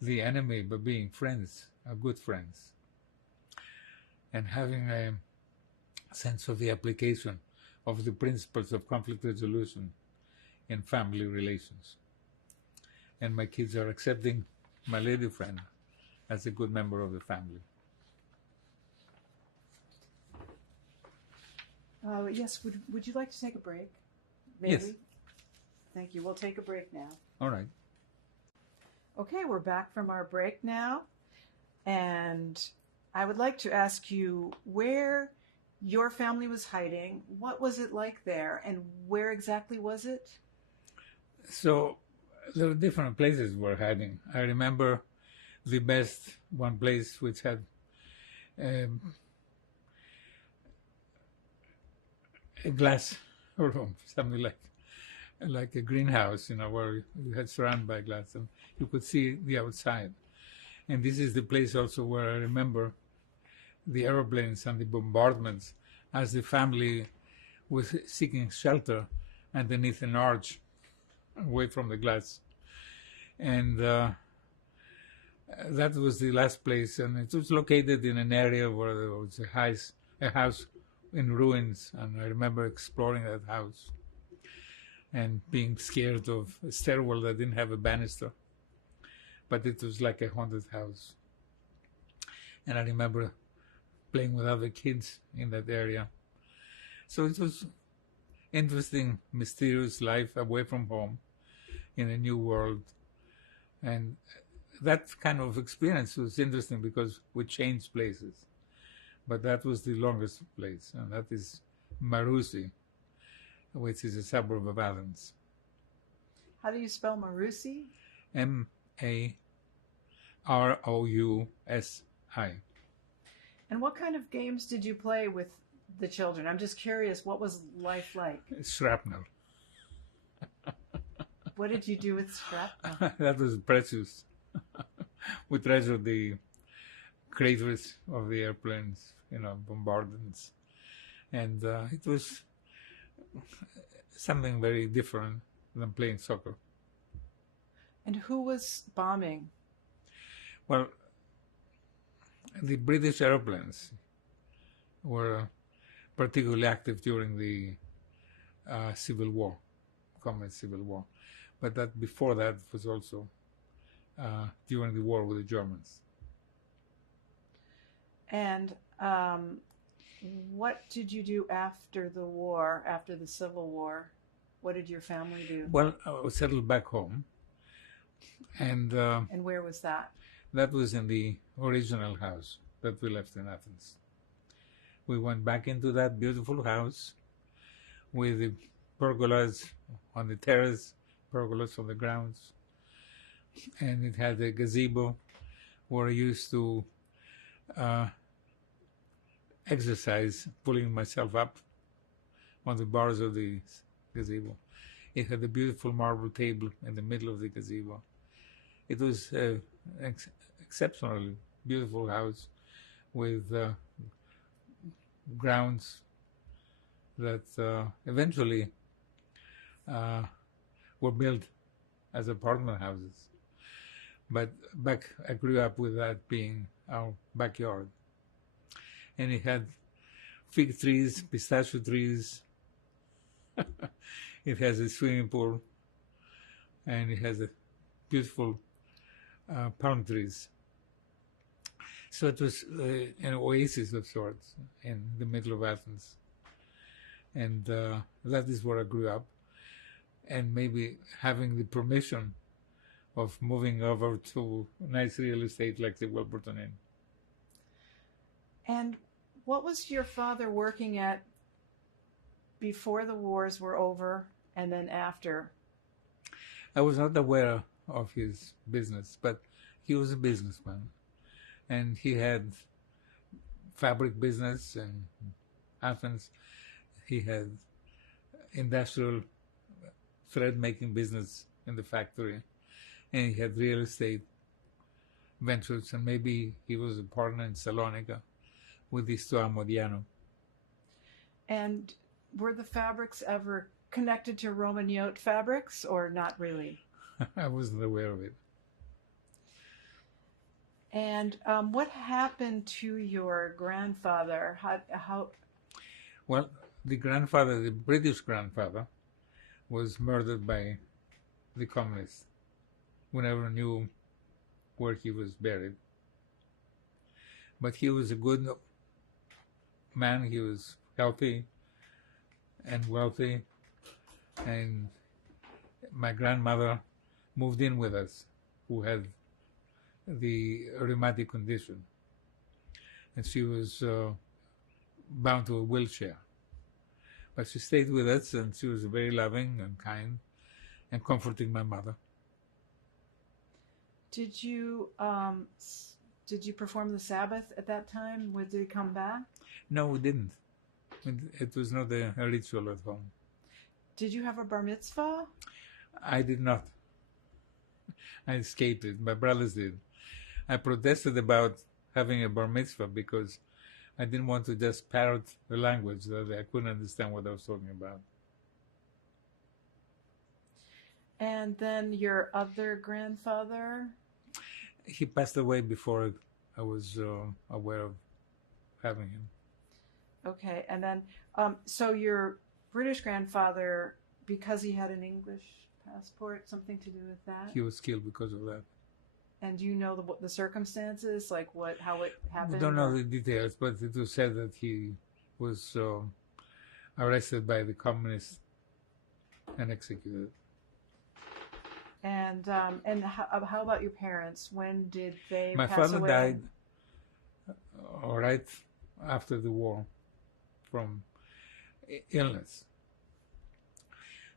the enemy, but being friends, good friends, and having a sense of the application of the principles of conflict resolution in family relations. And my kids are accepting my lady friend as a good member of the family. Yes, would you like to take a break? Maybe? Yes. Thank you. We'll take a break now. All right. Okay, we're back from our break now. And I would like to ask you where your family was hiding. What was it like there? And where exactly was it? So there were different places we're hiding. I remember the best one place which had a glass room, something like a greenhouse, where you had surrounded by glass and you could see the outside. And this is the place also where I remember the airplanes and the bombardments as the family was seeking shelter underneath an arch away from the glass. And that was the last place, and it was located in an area where there was a house in ruins, and I remember exploring that house and being scared of a stairwell that didn't have a banister, but it was like a haunted house. And I remember playing with other kids in that area. So it was interesting, mysterious life away from home in a new world. And that kind of experience was interesting because we changed places. But that was the longest place, and that is Marusi, which is a suburb of Athens. How do you spell Marusi? Marousi. And what kind of games did you play with the children? I'm just curious, what was life like? Shrapnel. What did you do with shrapnel? That was precious. We treasured the craters of the airplanes, bombardments. And it was something very different than playing soccer. And who was bombing? Well, the British airplanes were particularly active during the Civil War, Common Civil War. But that before that was also during the war with the Germans. And what did you do after the war, after the Civil War? What did your family do? Well, I was settled back home. And where was that? That was in the original house that we left in Athens. We went back into that beautiful house with the pergolas on the terrace, pergolas on the grounds. And it had a gazebo where I used to exercise, pulling myself up on the bars of the gazebo. It had a beautiful marble table in the middle of the gazebo. It was an exceptionally beautiful house with grounds that eventually were built as apartment houses. But I grew up with that being our backyard. And it had fig trees, pistachio trees. It has a swimming pool. And it has a beautiful palm trees. So it was an oasis of sorts in the middle of Athens. And that is where I grew up. And maybe having the permission of moving over to nice real estate like the Wilburton Inn. And what was your father working at before the wars were over and then after? I was not aware of his business, but he was a businessman. And he had fabric business in Athens. He had industrial thread-making business in the factory. And he had real estate ventures, and maybe he was a partner in Salonika with Isto Amodiano. And were the fabrics ever connected to Roman yoke fabrics or not really? I wasn't aware of it. And what happened to your grandfather? How? Well, the British grandfather, was murdered by the communists. We never knew where he was buried. But he was a good man. He was healthy and wealthy. And my grandmother moved in with us, who had the rheumatic condition. And she was bound to a wheelchair. But she stayed with us, and she was very loving and kind and comforting my mother. Did you perform the Sabbath at that time? Did he come back? No, we didn't. It was not a ritual at home. Did you have a bar mitzvah? I did not. I escaped it. My brothers did. I protested about having a bar mitzvah because I didn't want to just parrot the language that I couldn't understand what I was talking about. And then your other grandfather? He passed away before I was aware of having him. Okay, and then so your British grandfather, because he had an English passport, something to do with that? He was killed because of that. And do you know the circumstances, like how it happened? I don't know the details, but it was said that he was arrested by the communists and executed. And how about your parents? When did they My pass father away? died right after the war from illness.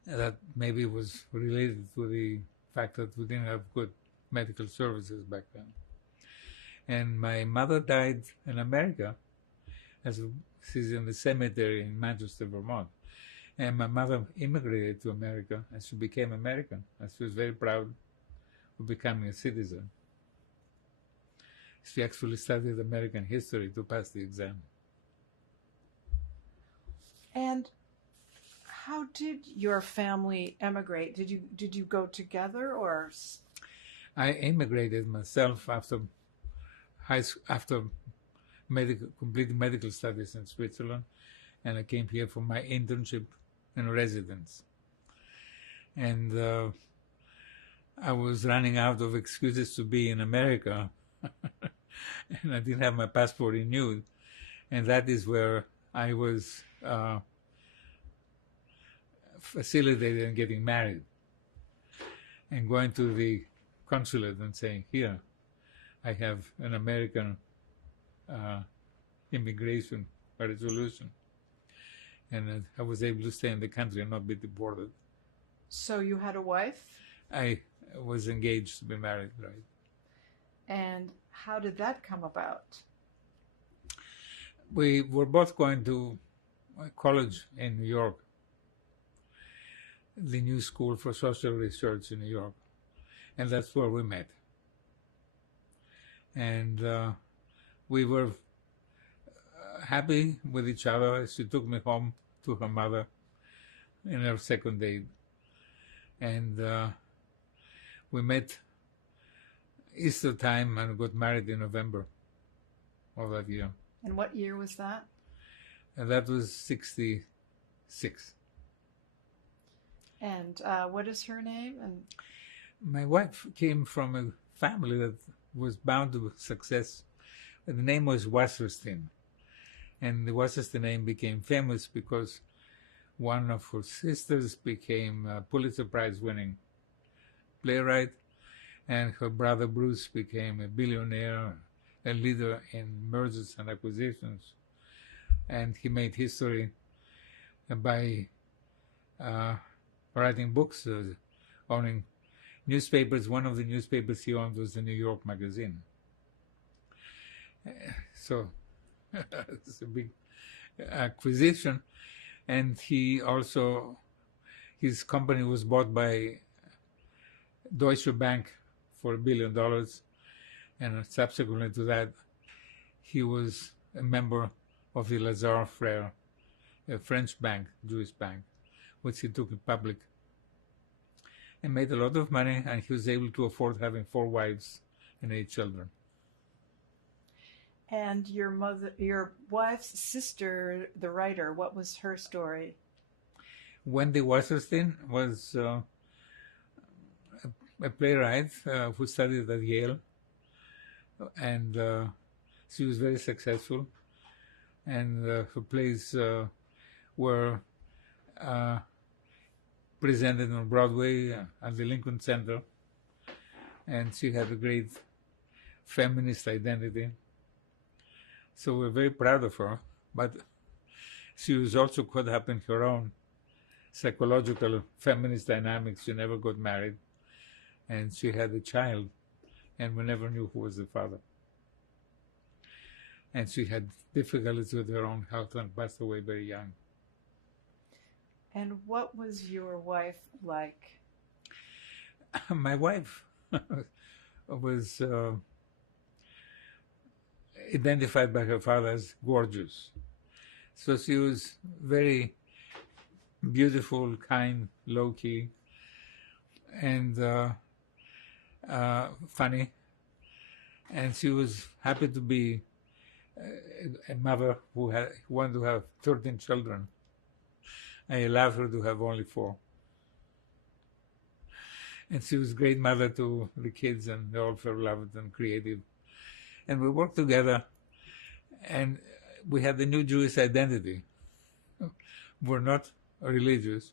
That maybe was related to the fact that we didn't have good medical services back then. And my mother died in America, as she's in the cemetery in Manchester, Vermont. And my mother immigrated to America, and she became American. And she was very proud of becoming a citizen. She actually studied American history to pass the exam. And how did your family emigrate? Did you go together or? I immigrated myself after completing medical studies in Switzerland, and I came here for my internship and residence. And I was running out of excuses to be in America, and I didn't have my passport renewed, and that is where I was facilitated in getting married and going to the consulate and saying, here, I have an American immigration resolution. And I was able to stay in the country and not be deported. So you had a wife? I was engaged to be married, right. And how did that come about? We were both going to college in New York, the New School for Social Research in New York. And that's where we met. And we were happy with each other. She took me home to her mother in her second date. And we met Easter time and got married in November of that year. And what year was that? And that was 1966. And what is her name? And my wife came from a family that was bound to success. The name was Wasserstein. And the Wasserstein name became famous because one of her sisters became a Pulitzer Prize winning playwright, and her brother Bruce became a billionaire, a leader in mergers and acquisitions. And he made history by writing books, owning newspapers. One of the newspapers he owned was the New York Magazine. So it's a big acquisition. And he also, his company was bought by Deutsche Bank for $1 billion. And subsequently to that, he was a member of the Lazare Frère, a French bank, Jewish bank, which he took in public, and made a lot of money, and he was able to afford having 4 wives and 8 children. And your wife's sister, the writer, what was her story? Wendy Wasserstein was a playwright who studied at Yale, and she was very successful, and her plays were presented on Broadway at the Lincoln Center, and she had a great feminist identity. So we're very proud of her, but she was also caught up in her own psychological feminist dynamics. She never got married, and she had a child, and we never knew who was the father. And she had difficulties with her own health and passed away very young. And what was your wife like? My wife was identified by her father as gorgeous. So she was very beautiful, kind, low-key, and funny. And she was happy to be a mother who wanted to have 13 children. I allowed her to have only 4. And she was a great mother to the kids, and they all felt loved and creative. And we worked together, and we had a new Jewish identity. We're not religious,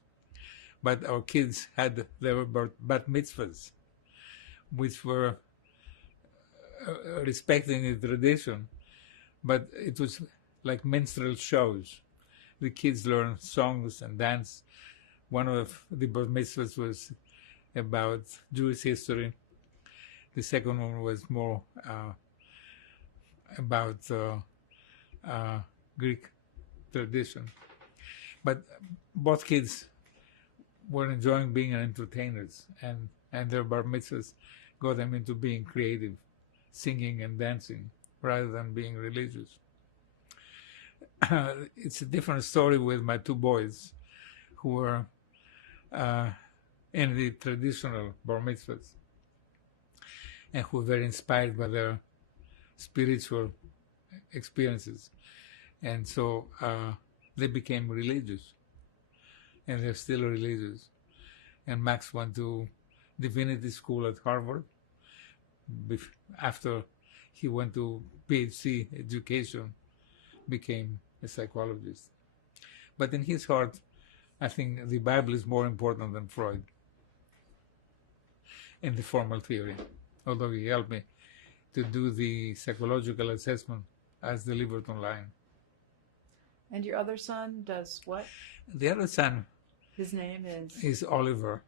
but our kids had their bat mitzvahs, which were respecting the tradition, but it was like minstrel shows. The kids learned songs and dance. One of the bat mitzvahs was about Jewish history. The second one was more about Greek tradition. But both kids were enjoying being entertainers, and their bar mitzvahs got them into being creative, singing and dancing, rather than being religious. It's a different story with my 2 boys, who were in the traditional bar mitzvahs, and who were very inspired by their spiritual experiences. And so they became religious, and they're still religious. And Max went to divinity school at Harvard after he went to PhD education, became a psychologist. But in his heart, I think the Bible is more important than Freud in the formal theory, although he helped me to do the psychological assessment as delivered online. And your other son does what? The other son, his name is Oliver,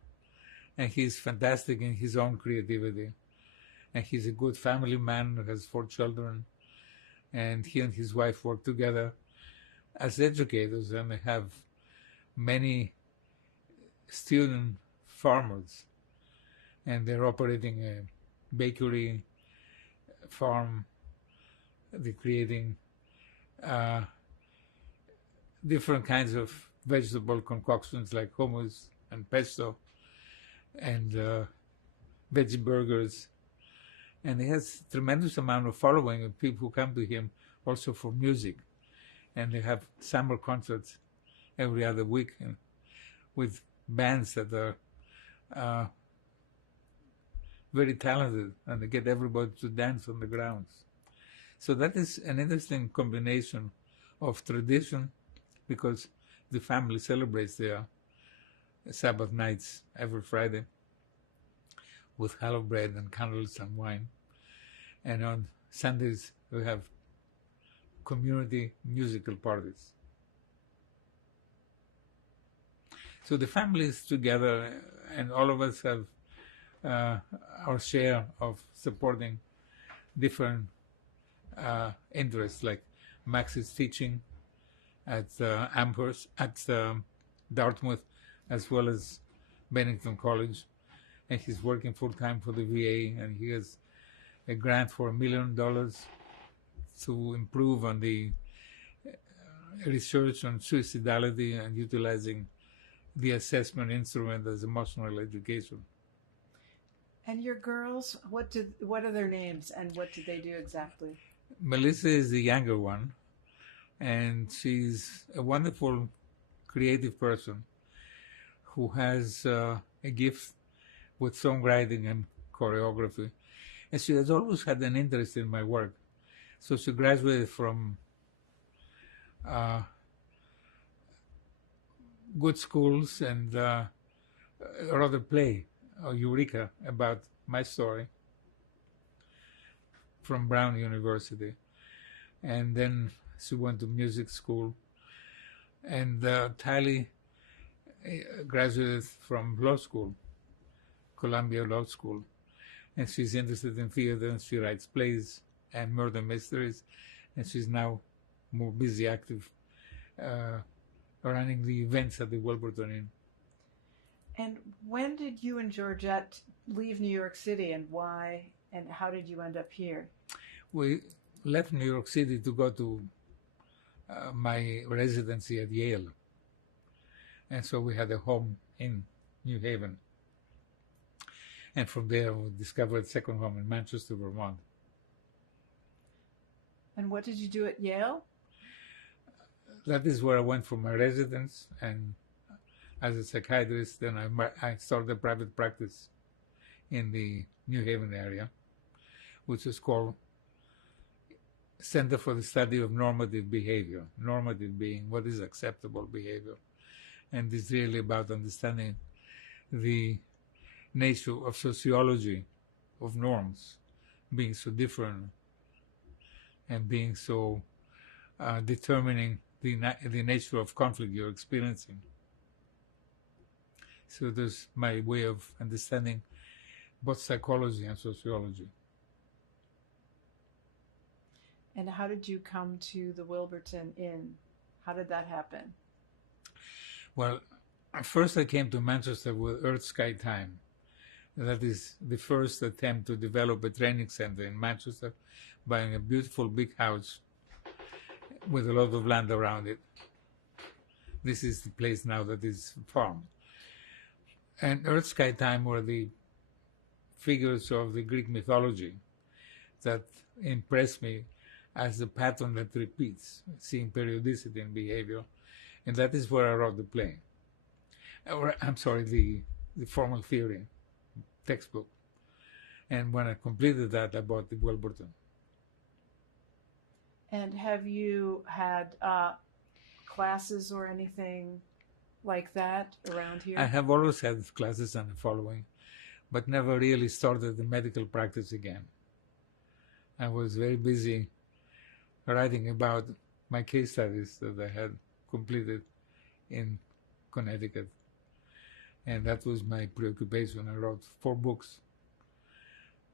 and he's fantastic in his own creativity. And he's a good family man who has 4 children, and he and his wife work together as educators, and they have many student farmers, and they're operating a bakery, farm. They're creating different kinds of vegetable concoctions like hummus and pesto and veggie burgers. And he has tremendous amount of following of people who come to him also for music. And they have summer concerts every other week with bands that are very talented, and they get everybody to dance on the grounds. So that is an interesting combination of tradition, because the family celebrates their Sabbath nights every Friday with challah bread and candles and wine. And on Sundays, we have community musical parties. So the family is together, and all of us have our share of supporting different interests. Like Max is teaching at Amherst, at Dartmouth, as well as Bennington College, and he's working full-time for the VA, and he has a grant for $1 million to improve on the research on suicidality and utilizing the assessment instrument as emotional education. And your girls, what are their names and what did they do exactly? Melissa is the younger one, and she's a wonderful creative person who has a gift with songwriting and choreography. And she has always had an interest in my work. So she graduated from good schools and wrote a play, Eureka, about my story from Brown University. And then she went to music school. And Tali graduated from law school, Columbia Law School. And she's interested in theater, and she writes plays and murder mysteries. And she's now more busy, active, running the events at the Wilburton Inn. And when did you and Georgette leave New York City, and why, and how did you end up here? We left New York City to go to my residency at Yale. And so we had a home in New Haven. And from there, we discovered a second home in Manchester, Vermont. And what did you do at Yale? That is where I went for my residence, and as a psychiatrist, then I started a private practice in the New Haven area, which is called Center for the Study of Normative Behavior. Normative being what is acceptable behavior. And it's really about understanding the nature of sociology, of norms, being so different and being so determining the nature of conflict you're experiencing. So there's my way of understanding both psychology and sociology. And how did you come to the Wilburton Inn? How did that happen? Well, first I came to Manchester with Earth Sky Time. That is the first attempt to develop a training center in Manchester, buying a beautiful big house with a lot of land around it. This is the place now that is farmed. And Earth Sky Time were the figures of the Greek mythology that impressed me as a pattern that repeats, seeing periodicity in behavior. And that is where I wrote the play. The formal theory textbook. And when I completed that, I bought the Wilburton. And have you had classes or anything like that around here? I have always had classes and following, but never really started the medical practice again. I was very busy writing about my case studies that I had completed in Connecticut. And that was my preoccupation. I wrote 4 books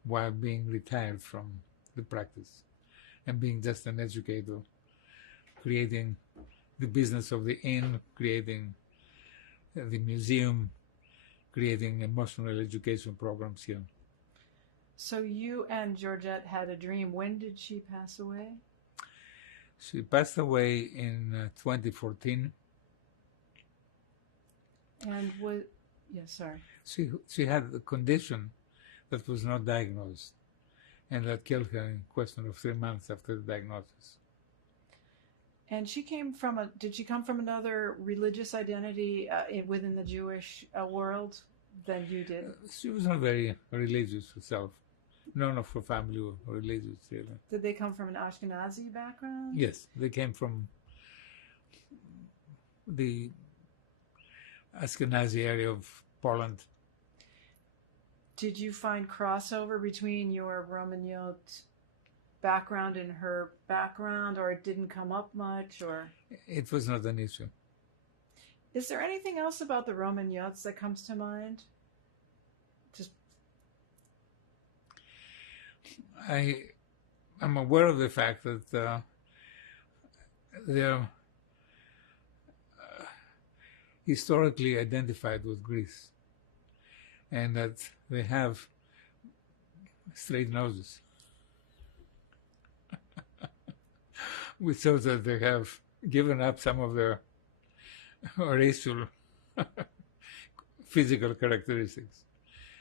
while being retired from the practice and being just an educator, creating the business of the inn, creating the museum, creating emotional education programs here. So you and Georgette had a dream. When did she pass away? She passed away in 2014. And sorry. She had a condition that was not diagnosed, and that killed her in a question of 3 months after the diagnosis. And did she come from another religious identity within the Jewish world than you did? She was not very religious herself. None of her family were religious, really. Did they come from an Ashkenazi background? Yes, they came from the Ashkenazi area of Poland. Did you find crossover between your Romagnot background and her background, or it didn't come up much, or? It was not an issue. Is there anything else about the Romagnots that comes to mind? I'm aware of the fact that they're historically identified with Greece, and that they have straight noses, which shows that they have given up some of their racial physical characteristics.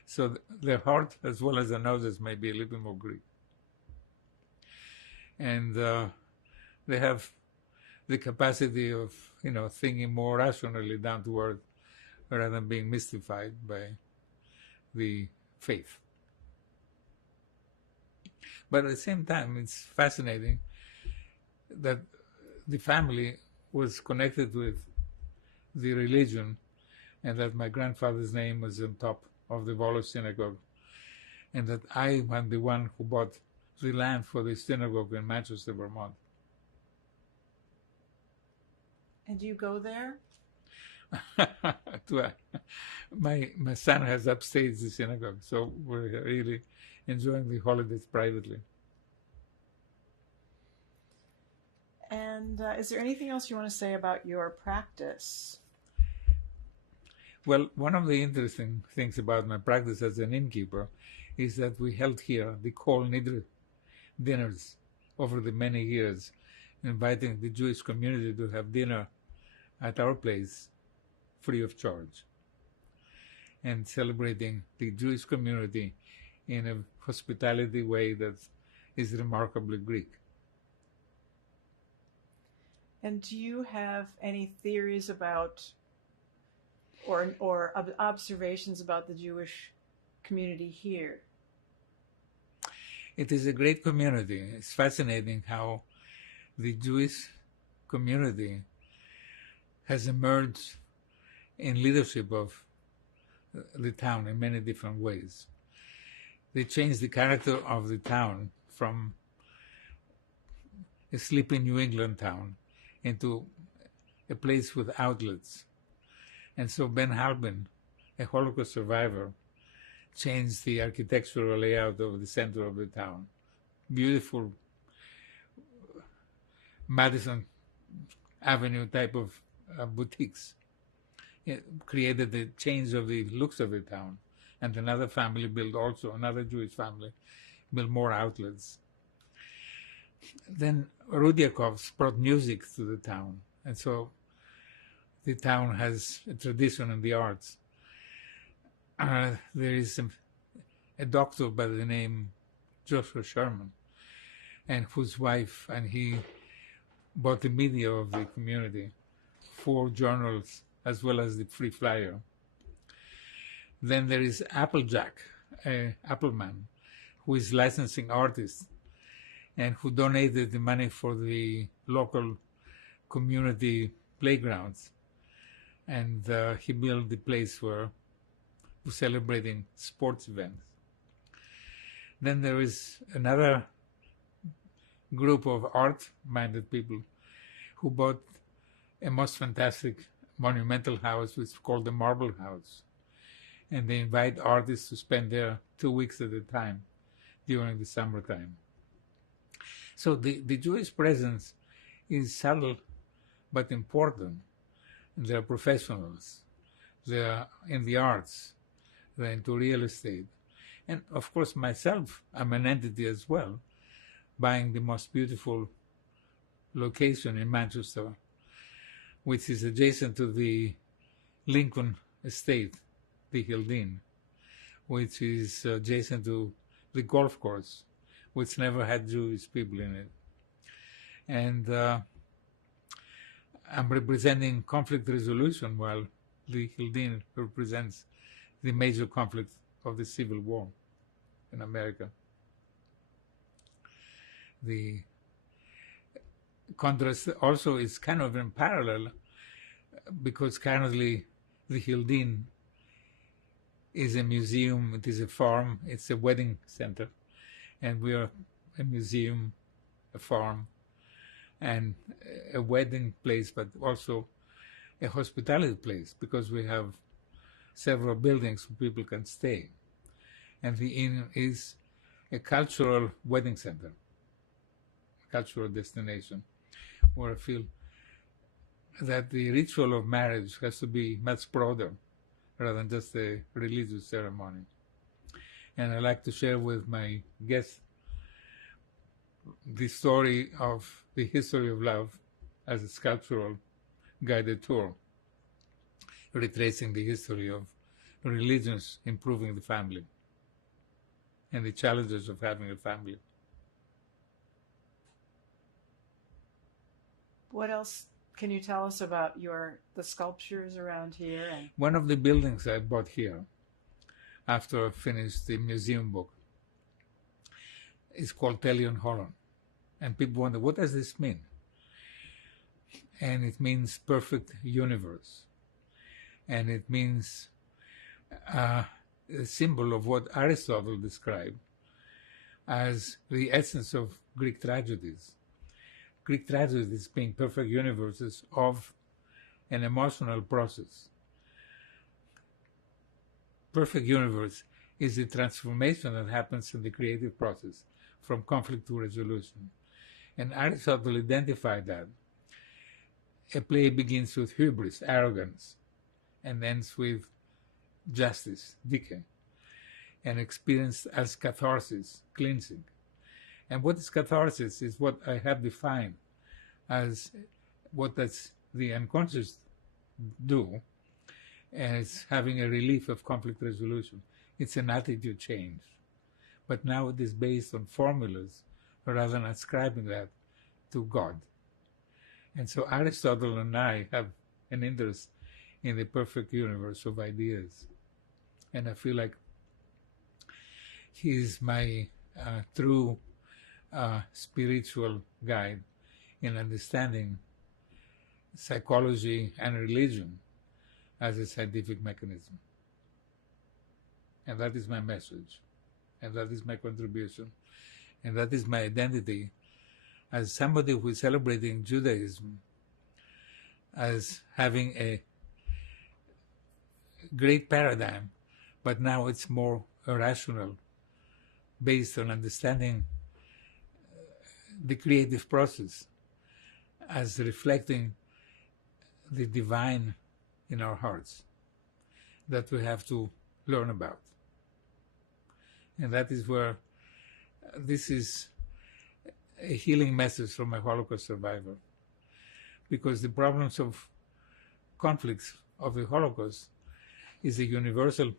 So their heart as well as their noses may be a little more Greek. And they have the capacity of, thinking more rationally down to earth rather than being mystified by the faith. But at the same time, it's fascinating that the family was connected with the religion, and that my grandfather's name was on top of the Wolof synagogue, and that I am the one who bought the land for the synagogue in Manchester, Vermont. And do you go there? My son has upstaged the synagogue, so we're really enjoying the holidays privately. And is there anything else you want to say about your practice? Well, one of the interesting things about my practice as an innkeeper is that we held here the Kol Nidre dinners over the many years, inviting the Jewish community to have dinner at our place free of charge, and celebrating the Jewish community in a hospitality way that is remarkably Greek. And do you have any theories about or observations about the Jewish community here? It is a great community. It's fascinating how the Jewish community has emerged in leadership of the town in many different ways. They changed the character of the town from a sleepy New England town into a place with outlets. And so Ben Halbin, a Holocaust survivor, changed the architectural layout of the center of the town. Beautiful Madison Avenue type of boutiques. It created the change of the looks of the town. And another family built also, another Jewish family, built more outlets. Then Rudiakovs brought music to the town. And so the town has a tradition in the arts. There is a doctor by the name Joshua Sherman, and whose wife and he bought the media of the community, 4 journals, as well as the Free Flyer. Then there is Applejack, Appleman, who is licensing artist and who donated the money for the local community playgrounds. And he built the place where we're celebrating sports events. Then there is another group of art-minded people who bought a most fantastic monumental house, which is called the Marble House. And they invite artists to spend there 2 weeks at a time during the summertime. So the Jewish presence is subtle but important. They are professionals. They are in the arts. They're into real estate. And of course, myself, I'm an entity as well, buying the most beautiful location in Manchester, which is adjacent to the Lincoln estate, the Hildene, which is adjacent to the golf course, which never had Jewish people in it. And I'm representing conflict resolution while the Hildene represents the major conflict of the Civil War in America. The contrast also is kind of in parallel because currently the Hildene is a museum, it is a farm, it's a wedding center, and we are a museum, a farm, and a wedding place, but also a hospitality place because we have several buildings where people can stay. And the inn is a cultural wedding center, cultural destination, where I feel that the ritual of marriage has to be much broader rather than just a religious ceremony. And I like to share with my guests the story of the history of love as a sculptural guided tour. retracing the history of religions improving the family and the challenges of having a family. What else can you tell us about the sculptures around here? And one of the buildings I bought here after I finished the museum book is called Telion Holon. And people wonder, what does this mean? And it means perfect universe. And it means a symbol of what Aristotle described as the essence of Greek tragedies. Greek tragedies being perfect universes of an emotional process. Perfect universe is the transformation that happens in the creative process from conflict to resolution. And Aristotle identified that. A play begins with hubris, arrogance, and ends with justice, dike, and experienced as catharsis, cleansing. And what is catharsis is what I have defined as what does the unconscious do, as having a relief of conflict resolution. It's an attitude change. But now it is based on formulas rather than ascribing that to God. And so Aristotle and I have an interest in the perfect universe of ideas. And I feel like he's my true spiritual guide in understanding psychology and religion as a scientific mechanism. And that is my message. And that is my contribution. And that is my identity as somebody who is celebrating Judaism as having a great paradigm, but now it's more irrational, based on understanding the creative process as reflecting the divine in our hearts that we have to learn about. And that is where this is a healing message from a Holocaust survivor. Because the problems of conflicts of the Holocaust is a universal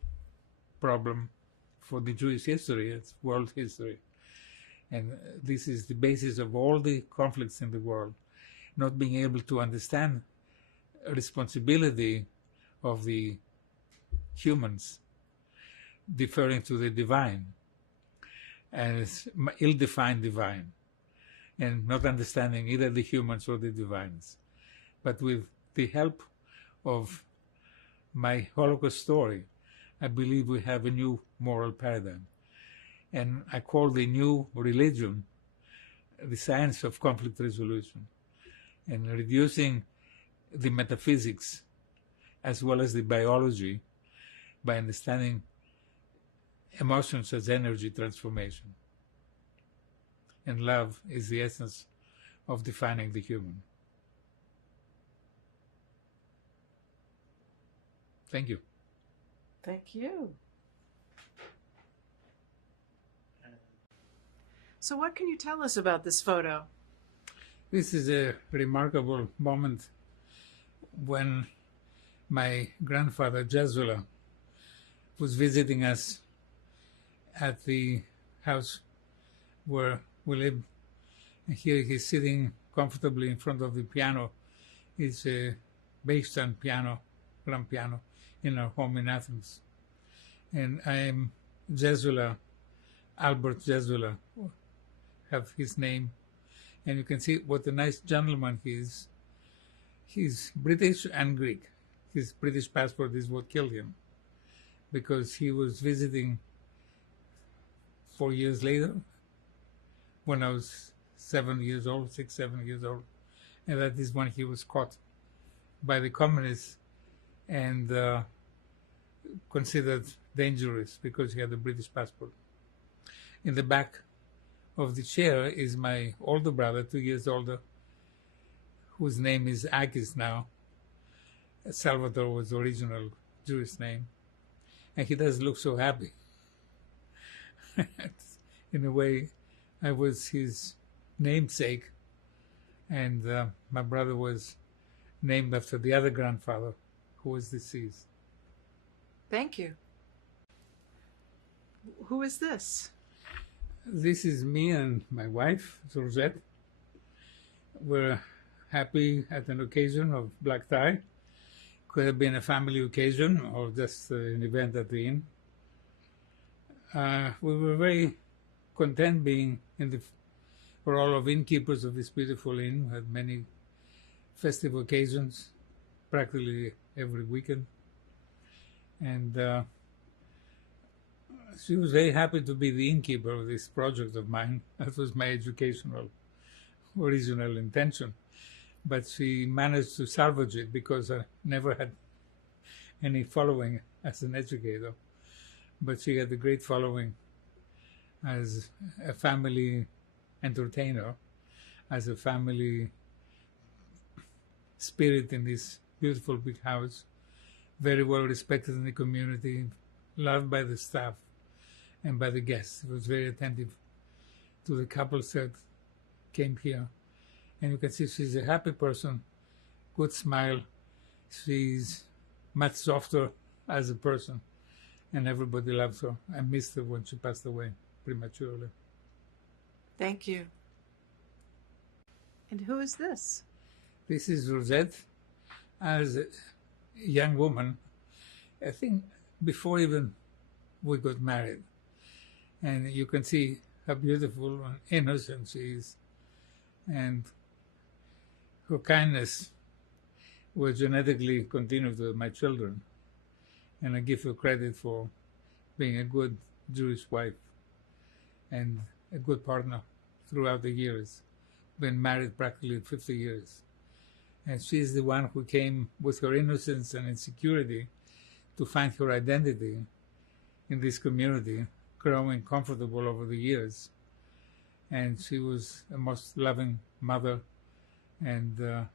problem for the Jewish history, it's world history. And this is the basis of all the conflicts in the world, not being able to understand responsibility of the humans deferring to the divine as ill-defined divine, and not understanding either the humans or the divines. But with the help of my Holocaust story, I believe we have a new moral paradigm. And I call the new religion the science of conflict resolution, and reducing the metaphysics as well as the biology by understanding emotions as energy transformation. And love is the essence of defining the human. Thank you. thank you. So what can you tell us about this photo? This is a remarkable moment when my grandfather, Jesula, was visiting us at the house where we live. And here he's sitting comfortably in front of the piano. It's a Bass-stand piano, grand piano, in our home in Athens. And I am Jesula, Albert Jesula, have his name. And you can see what a nice gentleman he is. He's British and Greek. His British passport is what killed him, because he was visiting 4 years later when I was 7 years old, 6, 7 years old. And that is when he was caught by the communists and considered dangerous because he had a British passport. In the back of the chair is my older brother, 2 years older, whose name is Akis now. Salvatore was the original Jewish name. And he doesn't look so happy. In a way, I was his namesake, and my brother was named after the other grandfather who was deceased. Thank you. Who is this? This is me and my wife, Georgette. We're happy at an occasion of black tie. Could have been a family occasion or just an event at the inn. We were very content being in the role of innkeepers of this beautiful inn. We had many festive occasions, practically every weekend. And she was very happy to be the innkeeper of this project of mine. That was my educational original intention. But she managed to salvage it because I never had any following as an educator. But she had a great following as a family entertainer, as a family spirit in this beautiful big house, very well respected in the community, loved by the staff and by the guests. It was very attentive to the couples that came here. And you can see she's a happy person, good smile. She's much softer as a person, and everybody loves her. I missed her when she passed away prematurely. Thank you. And who is this? This is Rosette, as a young woman, I think before even we got married. And you can see how beautiful and innocent she is. And her kindness will genetically continue to my children. And I give her credit for being a good Jewish wife and a good partner throughout the years. Been married practically 50 years. And she's the one who came with her innocence and insecurity to find her identity in this community, growing comfortable over the years. And she was a most loving mother and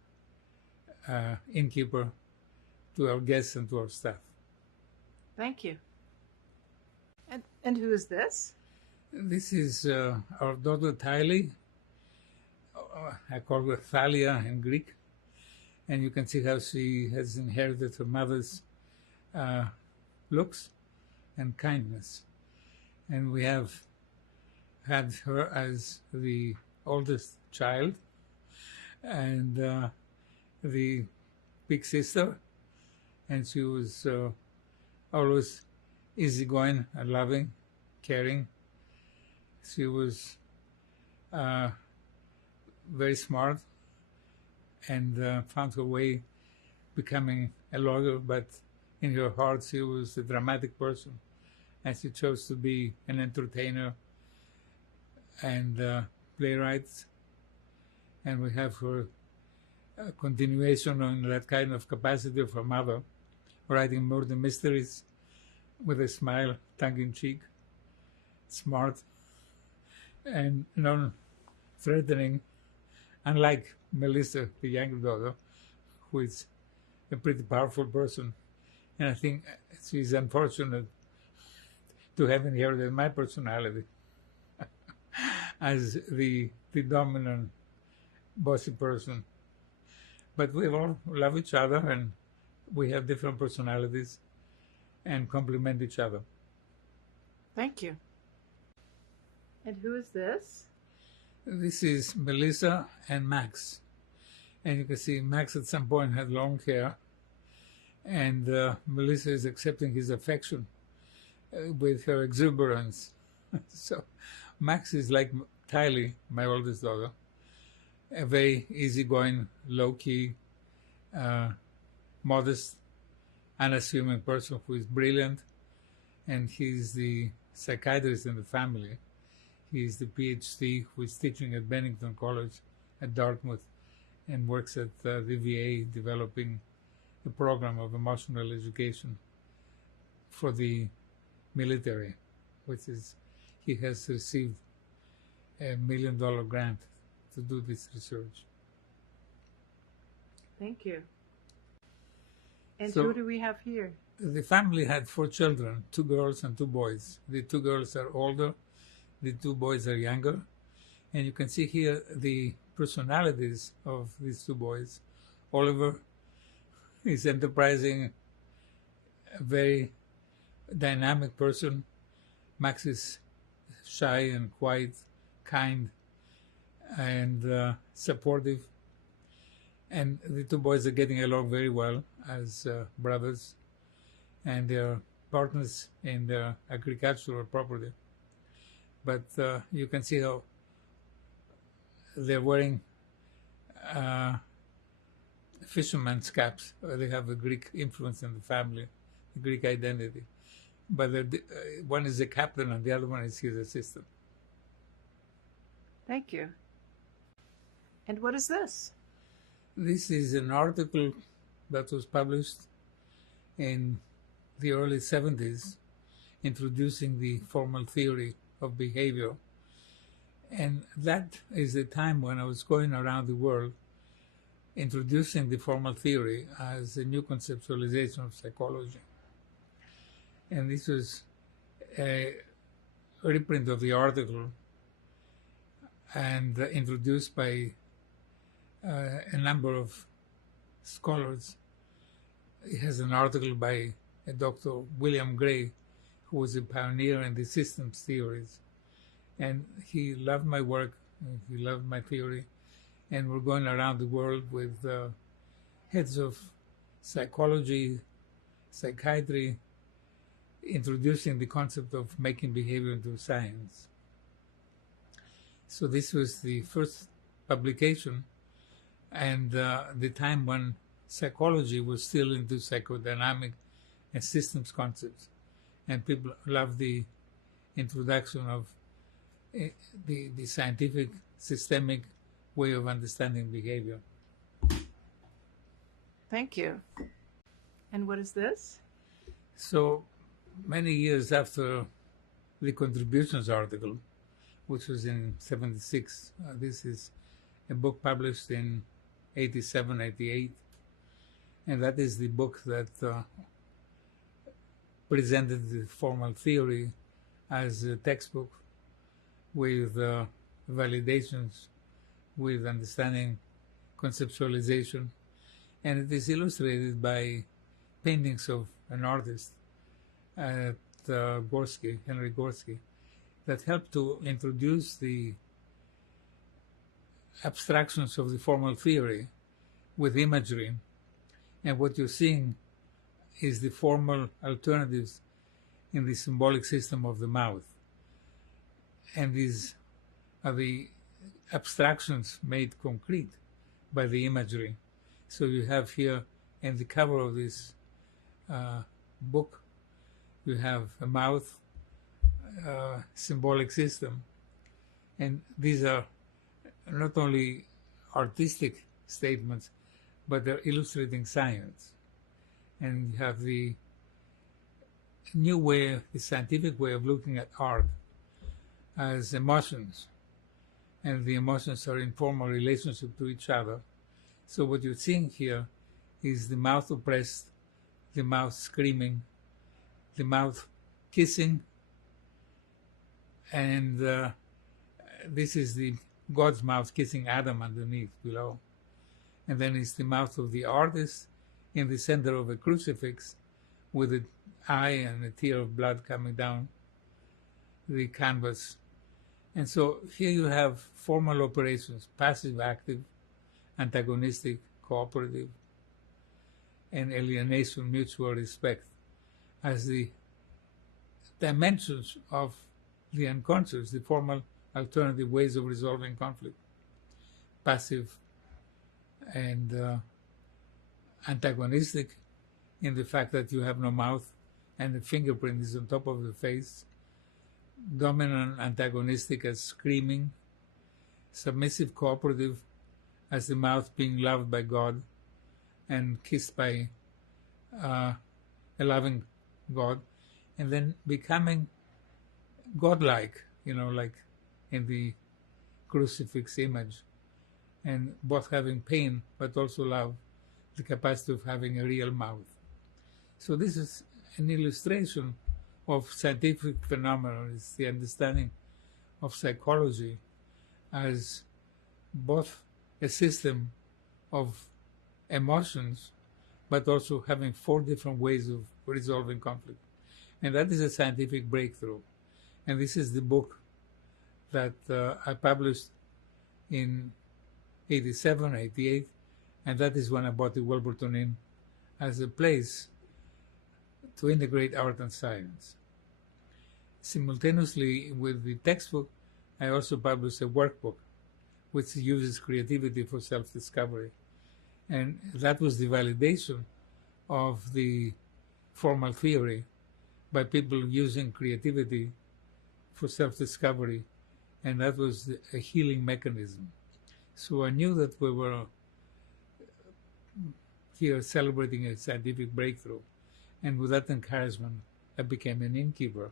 innkeeper to our guests and to our staff. Thank you. And who is this? This is our daughter Tylee. I call her Thalia in Greek. And you can see how she has inherited her mother's looks and kindness. And we have had her as the oldest child and the big sister. And she was always easygoing and loving, caring. She was very smart and found her way becoming a lawyer, but in her heart she was a dramatic person, and she chose to be an entertainer and playwright. And we have her continuation on that kind of capacity of her mother, writing murder mysteries with a smile, tongue-in-cheek, smart, and non-threatening, unlike Melissa, the younger daughter, who is a pretty powerful person. And I think she's unfortunate to have inherited my personality as the dominant, bossy person. But we all love each other, and we have different personalities and complement each other. Thank you. And who is this? This is Melissa and Max. And you can see Max at some point had long hair, and Melissa is accepting his affection with her exuberance. So Max is like Tylee, my oldest daughter, a very easygoing, low-key, modest, unassuming person who is brilliant, and he's the psychiatrist in the family. He's the PhD who is teaching at Bennington College at Dartmouth and works at the VA developing a program of emotional education for the military, which is, he has received $1 million grant to do this research. Thank you. And So, who do we have here? the family had 4 children, 2 girls and 2 boys. The 2 girls are older, the 2 boys are younger. And you can see here the personalities of these 2 boys. Oliver He's enterprising, a very dynamic person. Max is shy and quiet, kind, and supportive. And the two boys are getting along very well as brothers, and they're partners in their agricultural property. But you can see how they're wearing fisherman's caps. They have a Greek influence in the family, the Greek identity. But one is the captain and the other one is his assistant. Thank you. And what is this? This is an article that was published in the early 70s, introducing the formal theory of behavior. And that is the time when I was going around the world introducing the formal theory as a new conceptualization of psychology. And this was a reprint of the article and introduced by a number of scholars. It has an article by Dr. William Gray, who was a pioneer in the systems theories. And he loved my work, he loved my theory, and we're going around the world with heads of psychology, psychiatry, introducing the concept of making behavior into science. So this was the first publication, and the time when psychology was still into psychodynamic and systems concepts, and people loved the introduction of the scientific, systemic way of understanding behavior. Thank you. And what is this? So many years after the contributions article, which was in 76, this is a book published in 87, 88, and that is the book that presented the formal theory as a textbook with validations, with understanding, conceptualization, and it is illustrated by paintings of an artist at Gorski, Henry Gorski, that helped to introduce the abstractions of the formal theory with imagery. And what you're seeing is the formal alternatives in the symbolic system of the mouth. And these are the abstractions made concrete by the imagery. So you have here in the cover of this book, you have a mouth, symbolic system, and these are not only artistic statements, but they're illustrating science. And you have the new way, the scientific way of looking at art as emotions, and the emotions are in formal relationship to each other. So what you're seeing here is the mouth oppressed, the mouth screaming, the mouth kissing, and this is the God's mouth kissing Adam underneath, below. And then it's the mouth of the artist in the center of a crucifix with an eye and a tear of blood coming down the canvas. And so here you have formal operations, passive, active, antagonistic, cooperative, and alienation, mutual respect, as the dimensions of the unconscious, the formal alternative ways of resolving conflict. Passive and antagonistic in the fact that you have no mouth and the fingerprint is on top of the face. Dominant, antagonistic as screaming. Submissive, cooperative as the mouth being loved by God and kissed by a loving God. And then becoming godlike, like in the crucifix image, and both having pain but also love, the capacity of having a real mouth. So this is an illustration of scientific phenomena. It's the understanding of psychology as both a system of emotions but also having 4 different ways of resolving conflict. And that is a scientific breakthrough. And this is the book that I published in 87, 88, and that is when I bought the Wilburton Inn as a place to integrate art and science. Simultaneously with the textbook, I also published a workbook which uses creativity for self-discovery. And that was the validation of the formal theory by people using creativity for self-discovery, and that was a healing mechanism. So I knew that we were here celebrating a scientific breakthrough, and with that encouragement, I became an innkeeper,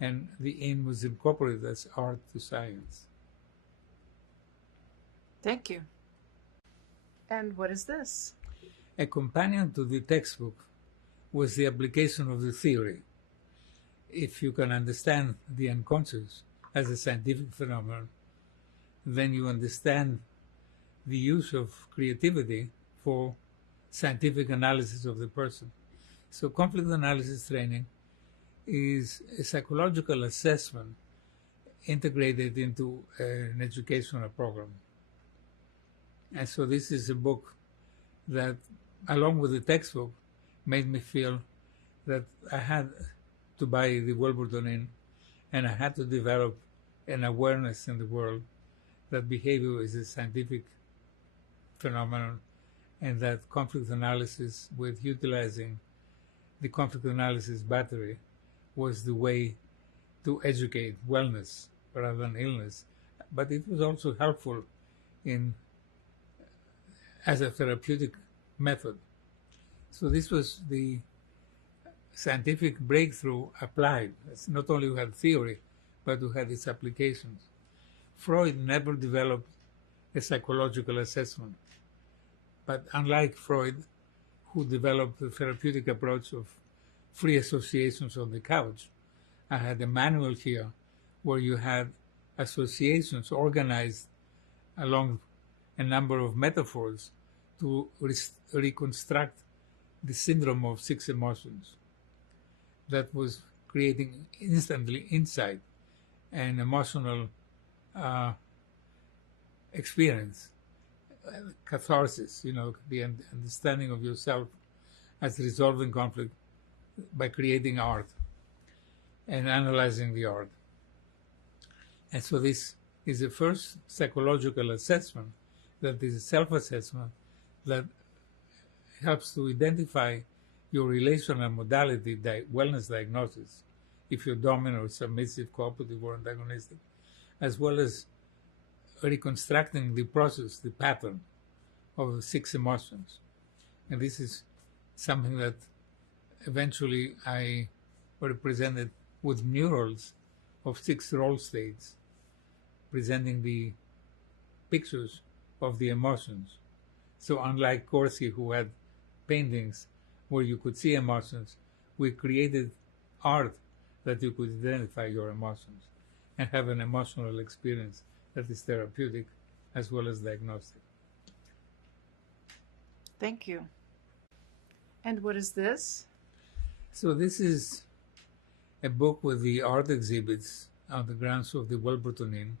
and the inn was incorporated as art to science. Thank you. And what is this? A companion to the textbook was the application of the theory. If you can understand the unconscious as a scientific phenomenon, then you understand the use of creativity for scientific analysis of the person. So conflict analysis training is a psychological assessment integrated into an educational program. And so this is a book that, along with the textbook, made me feel that I had to buy the Wilburton Inn, and I had to develop an awareness in the world that behavior is a scientific phenomenon, and that conflict analysis, with utilizing the conflict analysis battery, was the way to educate wellness rather than illness. But it was also helpful as a therapeutic method. So this was the scientific breakthrough applied. It's not only we had theory, but we had its applications. Freud never developed a psychological assessment. But unlike Freud, who developed the therapeutic approach of free associations on the couch, I had a manual here where you had associations organized along a number of metaphors to reconstruct the syndrome of 6 emotions that was creating instantly insight and emotional experience, catharsis, the understanding of yourself as resolving conflict by creating art and analyzing the art. And so this is the first psychological assessment, that is a self-assessment that helps to identify your relational modality wellness diagnosis, if you're dominant or submissive, cooperative or antagonistic, as well as reconstructing the process, the pattern of the 6 emotions. And this is something that eventually I represented with murals of 6 role states, presenting the pictures of the emotions. So unlike Gorski, who had paintings where you could see emotions, we created art that you could identify your emotions and have an emotional experience that is therapeutic as well as diagnostic. Thank you. And what is this? So this is a book with the art exhibits on the grounds of the Wilburton Inn,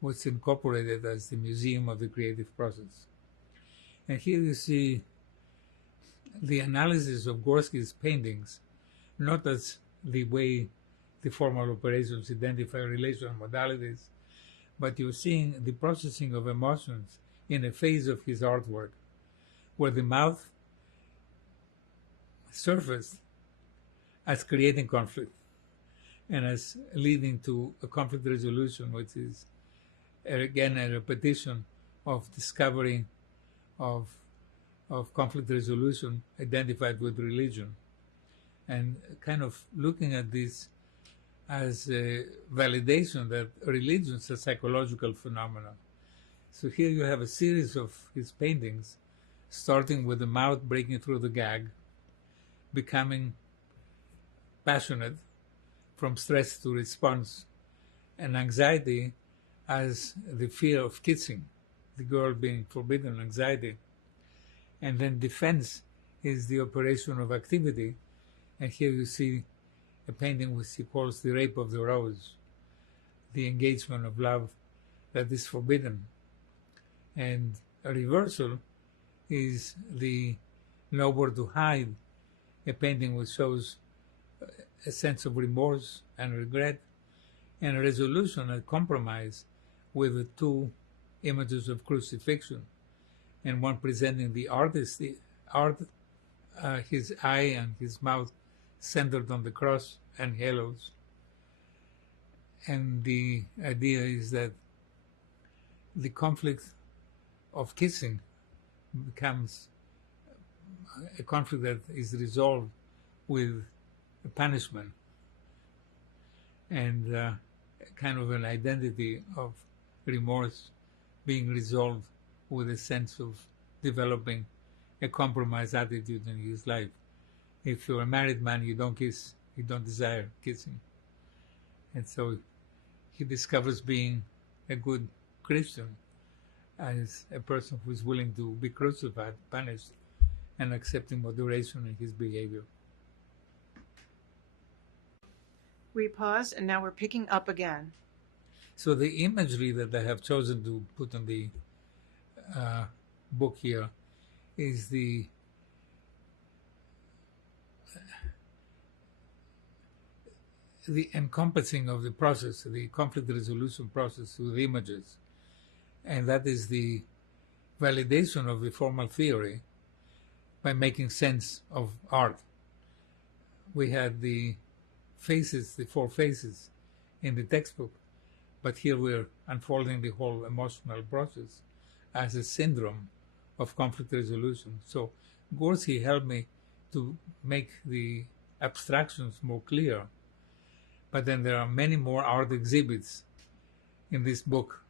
which is incorporated as the Museum of the Creative Process. And here you see the analysis of Gorski's paintings, not as the way the formal operations identify relational modalities, but you're seeing the processing of emotions in a phase of his artwork, where the mouth surfaced as creating conflict and as leading to a conflict resolution, which is, again, a repetition of discovery of conflict resolution identified with religion, and kind of looking at this as a validation that religion is a psychological phenomenon. So here you have a series of his paintings, starting with the mouth breaking through the gag, becoming passionate from stress to response, and anxiety as the fear of kissing, the girl being forbidden anxiety, and then defense is the operation of activity. And here you see a painting which he calls the rape of the rose, the engagement of love that is forbidden. And a reversal is the nowhere to hide, a painting which shows a sense of remorse and regret, and a resolution, a compromise with the two images of crucifixion, and one presenting the artist, his eye and his mouth centered on the cross and halos. And the idea is that the conflict of kissing becomes a conflict that is resolved with a punishment and kind of an identity of remorse being resolved with a sense of developing a compromised attitude in his life. If you're a married man, you don't kiss, you don't desire kissing. And so he discovers being a good Christian as a person who is willing to be crucified, punished, and accepting moderation in his behavior. We paused, and now we're picking up again. So the imagery that I have chosen to put on the book here is the encompassing of the process, the conflict resolution process with images. And that is the validation of the formal theory by making sense of art. We had the faces, the four faces in the textbook, but here we're unfolding the whole emotional process as a syndrome of conflict resolution. So Gorski helped me to make the abstractions more clear, but then there are many more art exhibits in this book.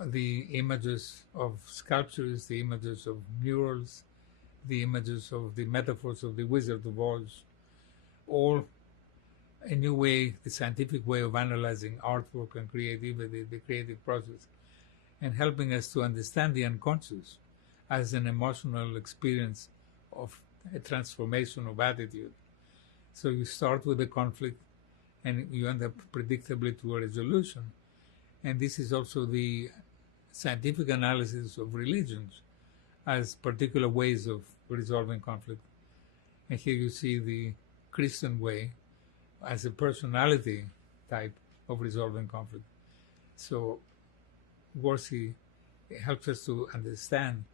The images of sculptures, the images of murals, the images of the metaphors of the Wizard of Oz, all a new way, the scientific way of analyzing artwork and creativity, the creative process, and helping us to understand the unconscious as an emotional experience of a transformation of attitude. So you start with a conflict and you end up predictably to a resolution. And this is also the scientific analysis of religions as particular ways of resolving conflict. And here you see the Christian way as a personality type of resolving conflict. So Gorski helps us to understand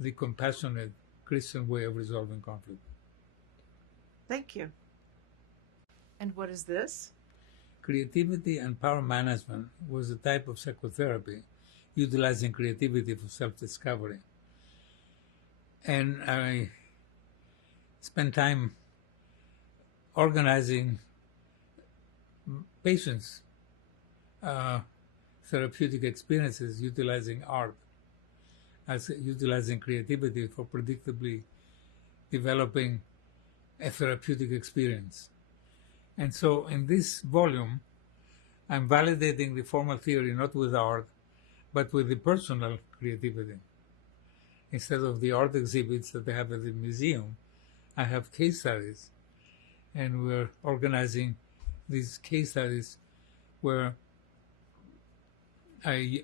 the compassionate Christian way of resolving conflict. Thank you. And what is this? Creativity and power management was a type of psychotherapy utilizing creativity for self-discovery. And I spent time organizing patients' therapeutic experiences utilizing art, as utilizing creativity for predictably developing a therapeutic experience. And so in this volume, I'm validating the formal theory not with art, but with the personal creativity. Instead of the art exhibits that they have at the museum, I have case studies. And we're organizing these case studies where I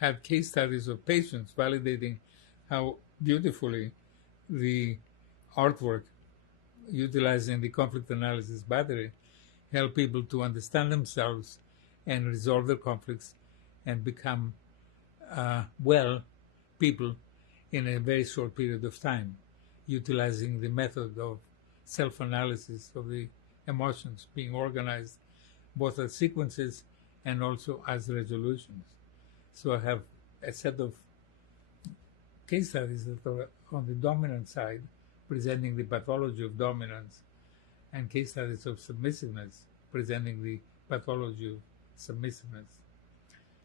have case studies of patients validating how beautifully the artwork utilizing the conflict analysis battery help people to understand themselves and resolve their conflicts and become well people in a very short period of time, utilizing the method of self-analysis of the emotions being organized both as sequences and also as resolutions. So I have a set of case studies that are on the dominant side, presenting the pathology of dominance, and case studies of submissiveness, presenting the pathology of submissiveness.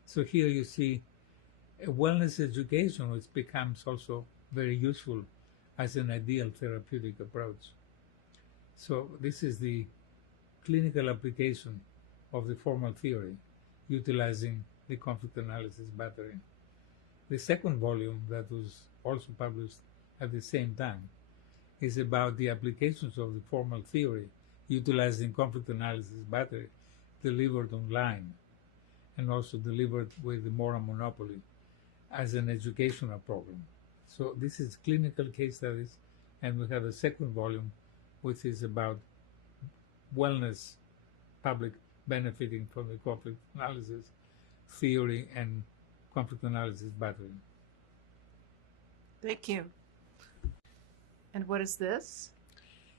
So here you see a wellness education, which becomes also very useful as an ideal therapeutic approach. So this is the clinical application of the formal theory, utilizing the conflict analysis battery. The second volume that was also published at the same time is about the applications of the formal theory utilizing conflict analysis battery delivered online and also delivered with the moral monopoly as an educational program. So this is clinical case studies, and we have a second volume which is about wellness, public benefiting from the conflict analysis theory and conflict analysis battery. Thank you. And what is this?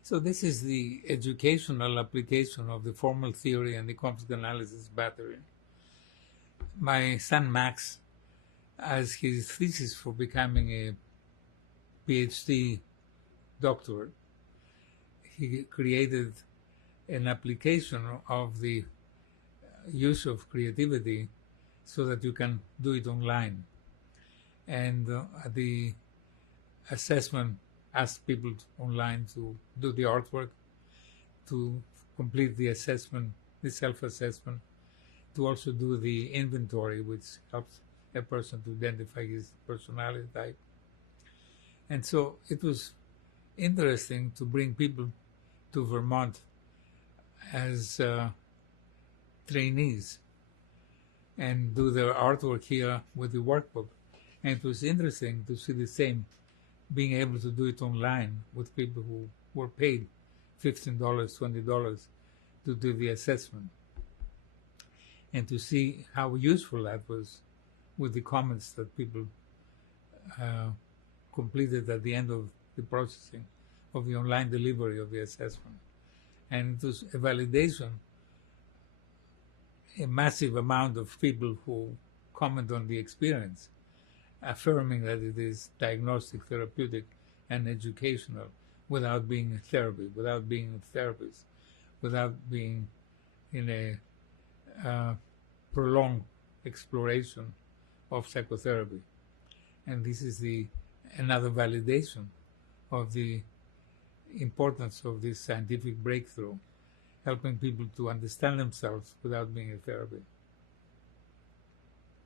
So this is the educational application of the formal theory and the conflict analysis battery. My son Max, as his thesis for becoming a PhD doctor, he created an application of the use of creativity so that you can do it online. And the assessment asked people online to do the artwork, to complete the assessment, the self-assessment, to also do the inventory, which helps a person to identify his personality type. And so it was interesting to bring people to Vermont as trainees and do their artwork here with the workbook. And it was interesting to see the same, being able to do it online with people who were paid $15, $20 to do the assessment. And to see how useful that was with the comments that people completed at the end of the processing of the online delivery of the assessment. And it was a validation, a massive amount of people who comment on the experience, affirming that it is diagnostic, therapeutic, and educational without being a therapy, without being a therapist, without being in a prolonged exploration of psychotherapy. And this is another validation of the importance of this scientific breakthrough, helping people to understand themselves without being a therapy.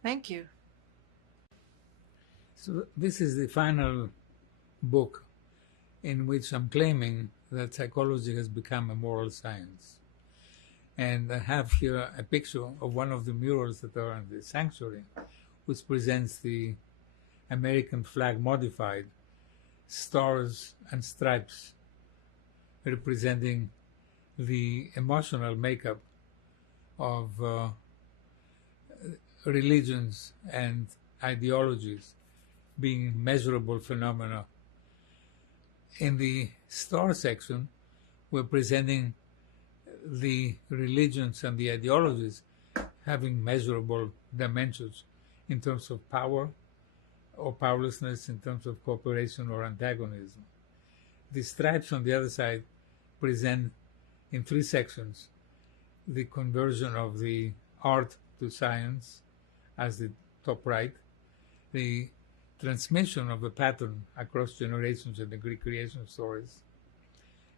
Thank you. So this is the final book in which I'm claiming that psychology has become a moral science. And I have here a picture of one of the murals that are in the sanctuary, which presents the American flag modified, stars and stripes, representing the emotional makeup of religions and ideologies being measurable phenomena. In the star section, we're presenting the religions and the ideologies having measurable dimensions in terms of power or powerlessness, in terms of cooperation or antagonism. The stripes on the other side present in three sections the conversion of the art to science as the top right, the transmission of a pattern across generations in the Greek creation stories,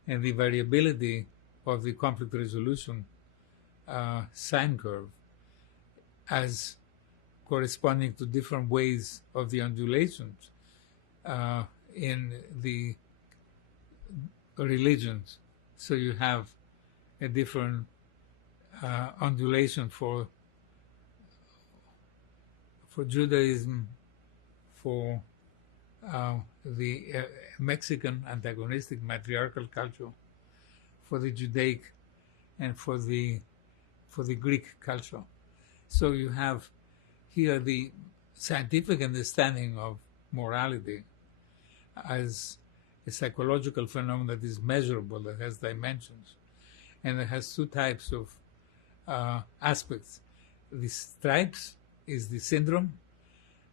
and the variability of the conflict resolution sine curve as corresponding to different ways of the undulations in the religions. So you have a different undulation for Judaism, for the Mexican antagonistic matriarchal culture, for the Judaic, and for the Greek culture. So you have here the scientific understanding of morality as a psychological phenomenon that is measurable, that has dimensions, and it has two types of aspects. The stripes is the syndrome,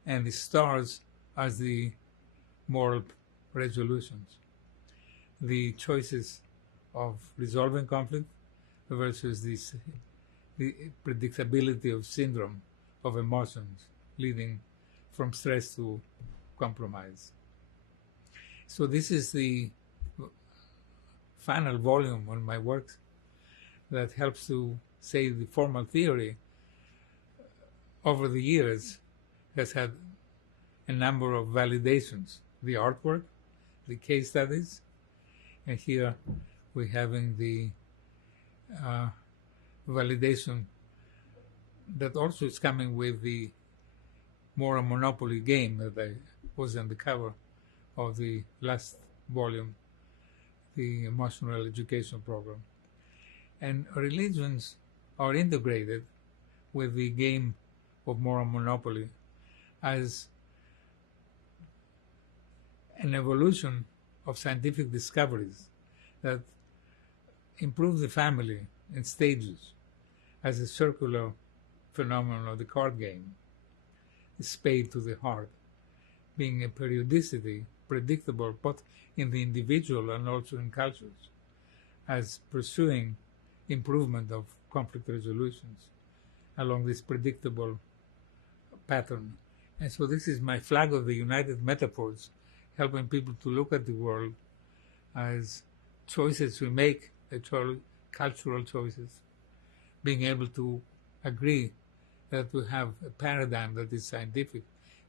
and the stars are the moral resolutions, the choices of resolving conflict versus the predictability of syndrome of emotions leading from stress to compromise. So this is the final volume on my works that helps to say the formal theory over the years has had a number of validations: the artwork, the case studies, And here we're having the validation that also is coming with the moral monopoly game that I was on the cover of the last volume, the emotional education program. And religions are integrated with the game of moral monopoly as an evolution of scientific discoveries that improve the family in stages as a circular phenomenon of the card game, a spade to the heart, being a periodicity predictable both in the individual and also in cultures, as pursuing improvement of conflict resolutions along this predictable pattern. And so this is my flag of the United Metaphors, helping people to look at the world as choices we make, cultural choices, being able to agree that we have a paradigm that is scientific,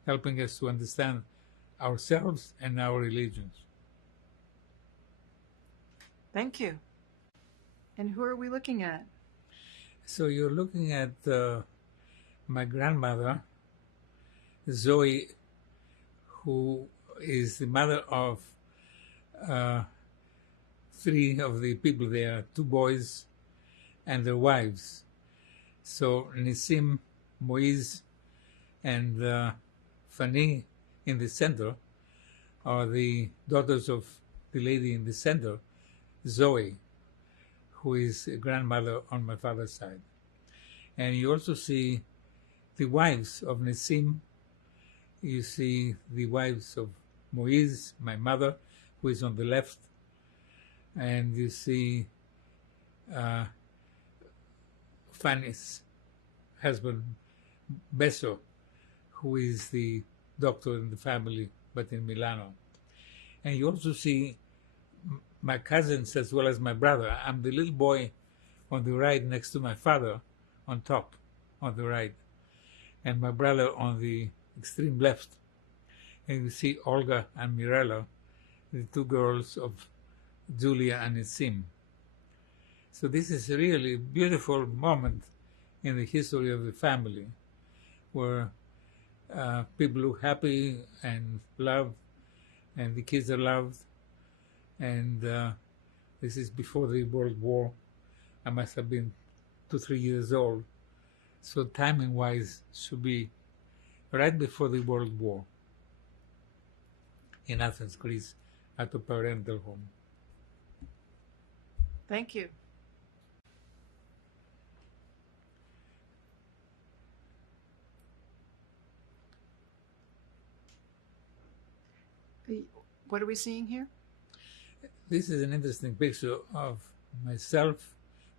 helping us to understand ourselves and our religions. Thank you. And who are we looking at? So you're looking at my grandmother, Zoe, who is the mother of three of the people there, two boys and their wives. So Nissim, Moise, and Fanny in the center are the daughters of the lady in the center, Zoe, who is a grandmother on my father's side. And you also see the wives of Nissim. You see the wives of Moise, my mother, who is on the left. And you see Fanny's husband, Besso, who is the doctor in the family, but in Milano. And you also see my cousins as well as my brother. I'm the little boy on the right next to my father on top, on the right, and my brother on the extreme left. And you see Olga and Mirella, the two girls of Julia and Nissim. So this is a really beautiful moment in the history of the family where people look happy and loved, and the kids are loved. And this is before the World War. I must have been 2-3 years old. So timing-wise should be right before the World War in Athens, Greece, at a parental home. Thank you. What are we seeing here? This is an interesting picture of myself,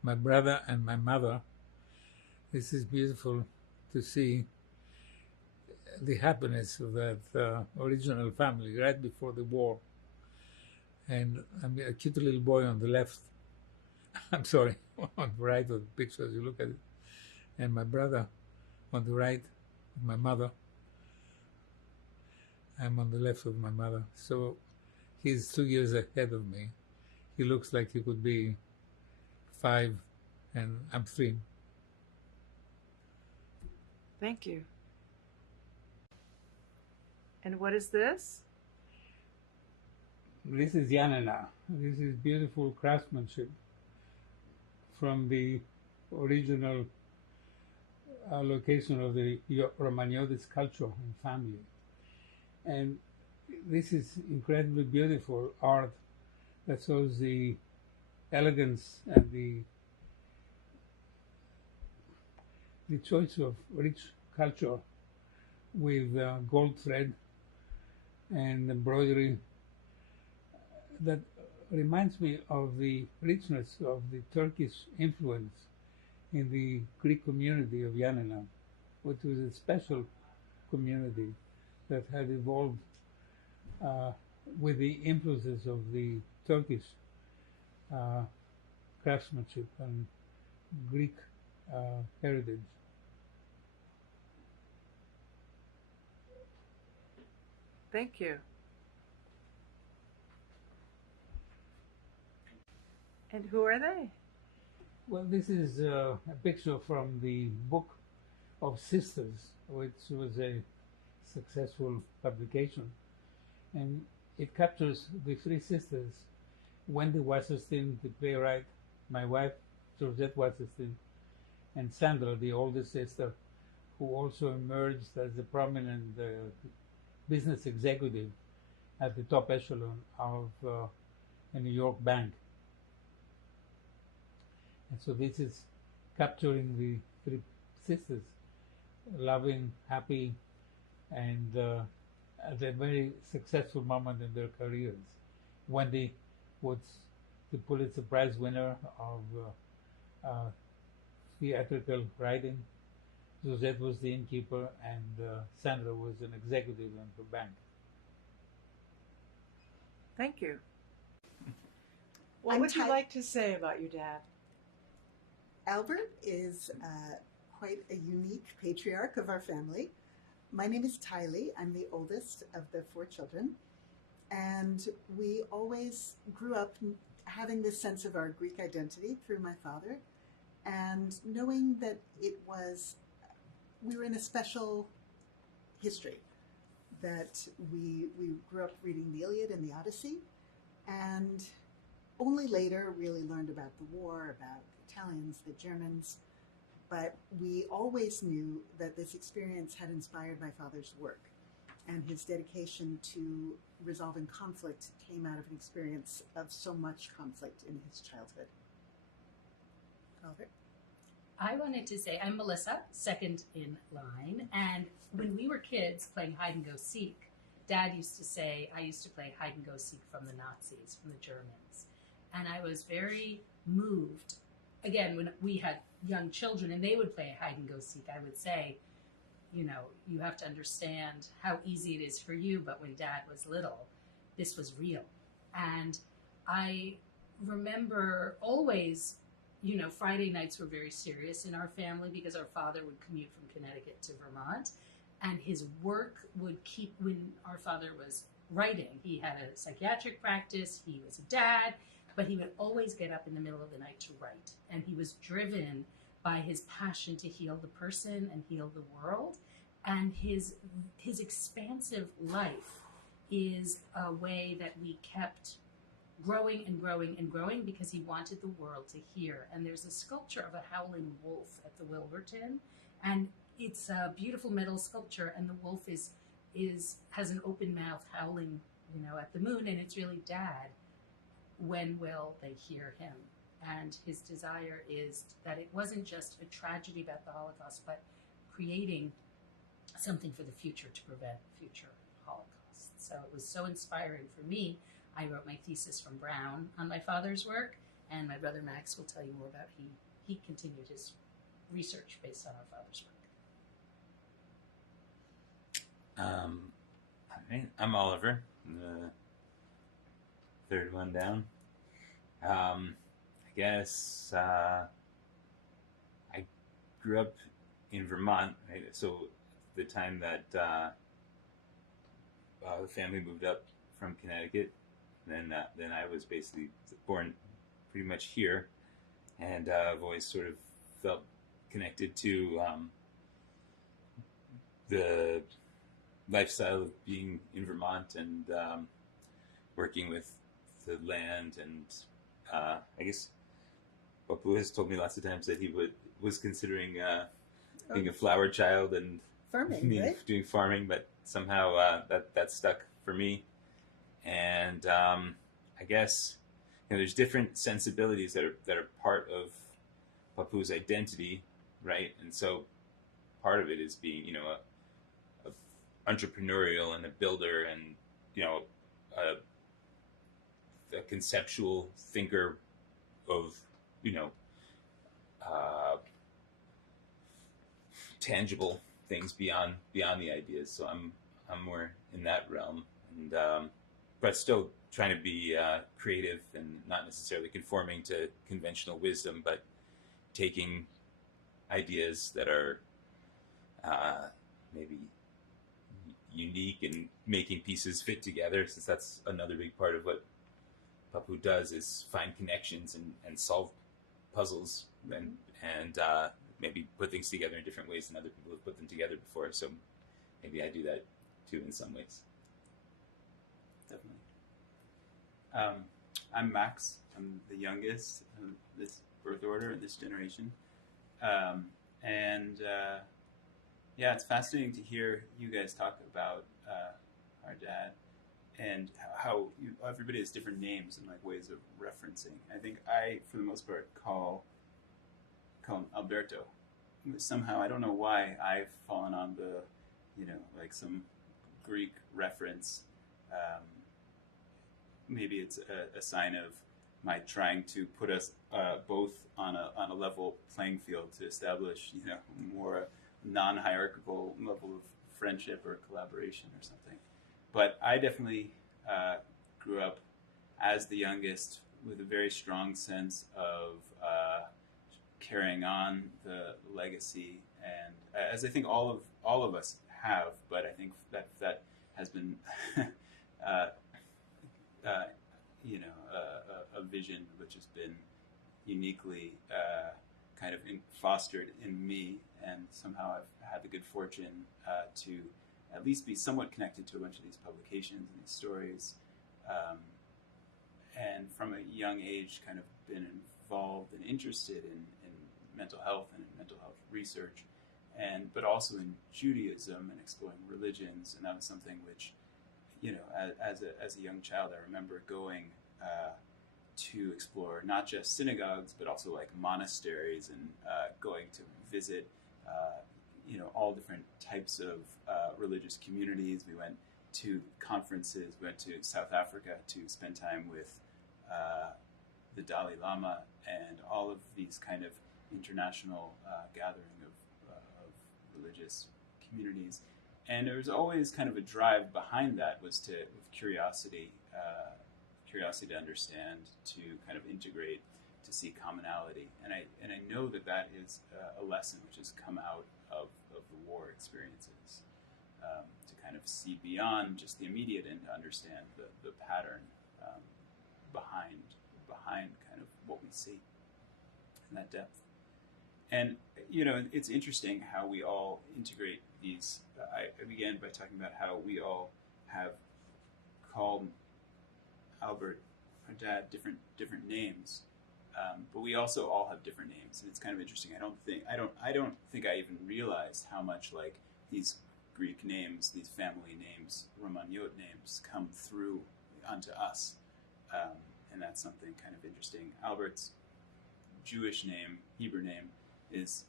my brother, and my mother. This is beautiful to see the happiness of that original family right before the war. And I'm a cute little boy on the left. I'm sorry, on the right of the picture as you look at it. And my brother on the right, my mother. I'm on the left of my mother. So he's 2 years ahead of me. He looks like he could be 5 and I'm 3. Thank you. And what is this? This is Yanina. This is beautiful craftsmanship from the original location of the Romagnoli sculpture and family. And this is incredibly beautiful art that shows the elegance and the choice of rich culture with gold thread and embroidery that reminds me of the richness of the Turkish influence in the Greek community of Yanina, which was a special community that had evolved with the influences of the Turkish craftsmanship and Greek heritage. Thank you. And who are they? Well, this is a picture from the book of Sisters, which was a successful publication. And it captures the three sisters, Wendy Wasserstein, the playwright, my wife, Georgette Wasserstein, and Sandra, the oldest sister, who also emerged as a prominent business executive at the top echelon of a New York bank. And so this is capturing the three sisters, loving, happy, and at a very successful moment in their careers. Wendy was the Pulitzer Prize winner of theatrical writing. Josette was the innkeeper, and Sandra was an executive in the bank. Thank you. What would you like to say about your dad? Albert is quite a unique patriarch of our family. My name is Tylee. I'm the oldest of the 4 children. And we always grew up having this sense of our Greek identity through my father, and knowing that we were in a special history, that we grew up reading the Iliad and the Odyssey, and only later really learned about the war, about the Italians, the Germans. But we always knew that this experience had inspired my father's work, and his dedication to resolving conflict came out of an experience of so much conflict in his childhood. Albert? I wanted to say, I'm Melissa, second in line, and when we were kids playing hide and go seek, Dad used to say, I used to play hide and go seek from the Nazis, from the Germans, and I was very moved. Again, when we had young children and they would play hide and go seek, I would say, you know, you have to understand how easy it is for you, but when Dad was little, this was real. And I remember always, you know, Friday nights were very serious in our family because our father would commute from Connecticut to Vermont, and his work would keep, when our father was writing, he had a psychiatric practice, he was a dad, but he would always get up in the middle of the night to write. And he was driven by his passion to heal the person and heal the world. And his expansive life is a way that we kept growing and growing and growing because he wanted the world to hear. And there's a sculpture of a howling wolf at the Wilburton, and it's a beautiful metal sculpture, and the wolf has an open mouth howling, you know, at the moon, and it's really Dad. When will they hear him? And his desire is that it wasn't just a tragedy about the Holocaust, but creating something for the future to prevent future Holocausts. So it was so inspiring for me. I wrote my thesis from Brown on my father's work, and my brother Max will tell you more about he continued his research based on our father's work. I'm Oliver, the third one down. I guess I grew up in Vermont, right? So the time that the family moved up from Connecticut, then I was basically born pretty much here, and I've always sort of felt connected to the lifestyle of being in Vermont and working with the land, and I guess Papu has told me lots of times that he was considering being a flower child and Farming, right? doing farming, but somehow that stuck for me. And I guess, you know, there's different sensibilities that are part of Papu's identity, right? And so part of it is being, you know, a entrepreneurial and a builder, and, you know, a conceptual thinker of, you know, tangible things beyond the ideas. So I'm more in that realm, and but still trying to be creative and not necessarily conforming to conventional wisdom, but taking ideas that are maybe unique and making pieces fit together, since that's another big part of what Papu does is find connections and solve puzzles and maybe put things together in different ways than other people have put them together before. So maybe I do that too in some ways. Definitely. I'm Max. I'm the youngest of this birth order in this generation. Yeah, it's fascinating to hear you guys talk about our dad and how everybody has different names and like ways of referencing. I think I, for the most part, call him Alberto. Somehow, I don't know why I've fallen on the, like some Greek reference. Maybe it's a sign of my trying to put us both on a level playing field to establish, more non-hierarchical level of friendship or collaboration or something. But I definitely grew up as the youngest with a very strong sense of carrying on the legacy, and as I think all of us have. But I think that has been a vision which has been uniquely kind of fostered in me, and somehow I've had the good fortune to at least be somewhat connected to a bunch of these publications and these stories, and from a young age kind of been involved and interested in mental health and in mental health research, but also in Judaism and exploring religions. And that was something which, as a young child, I remember going to explore not just synagogues, but also like monasteries, and going to visit, all different types of religious communities. We went to conferences. We went to South Africa to spend time with the Dalai Lama and all of these kind of international gathering of religious communities. And there was always kind of a drive behind that, with curiosity to understand, to kind of integrate, to see commonality. And I know that is a lesson which has come out of the war experiences, to kind of see beyond just the immediate and to understand the pattern behind kind of what we see in that depth. And, it's interesting how we all integrate these. I began by talking about how we all have called Albert, our dad, different names, but we also all have different names, and it's kind of interesting. I don't think I even realized how much like these Greek names, these family names, Romagnot names, come through onto us, and that's something kind of interesting. Albert's Jewish name, Hebrew name, is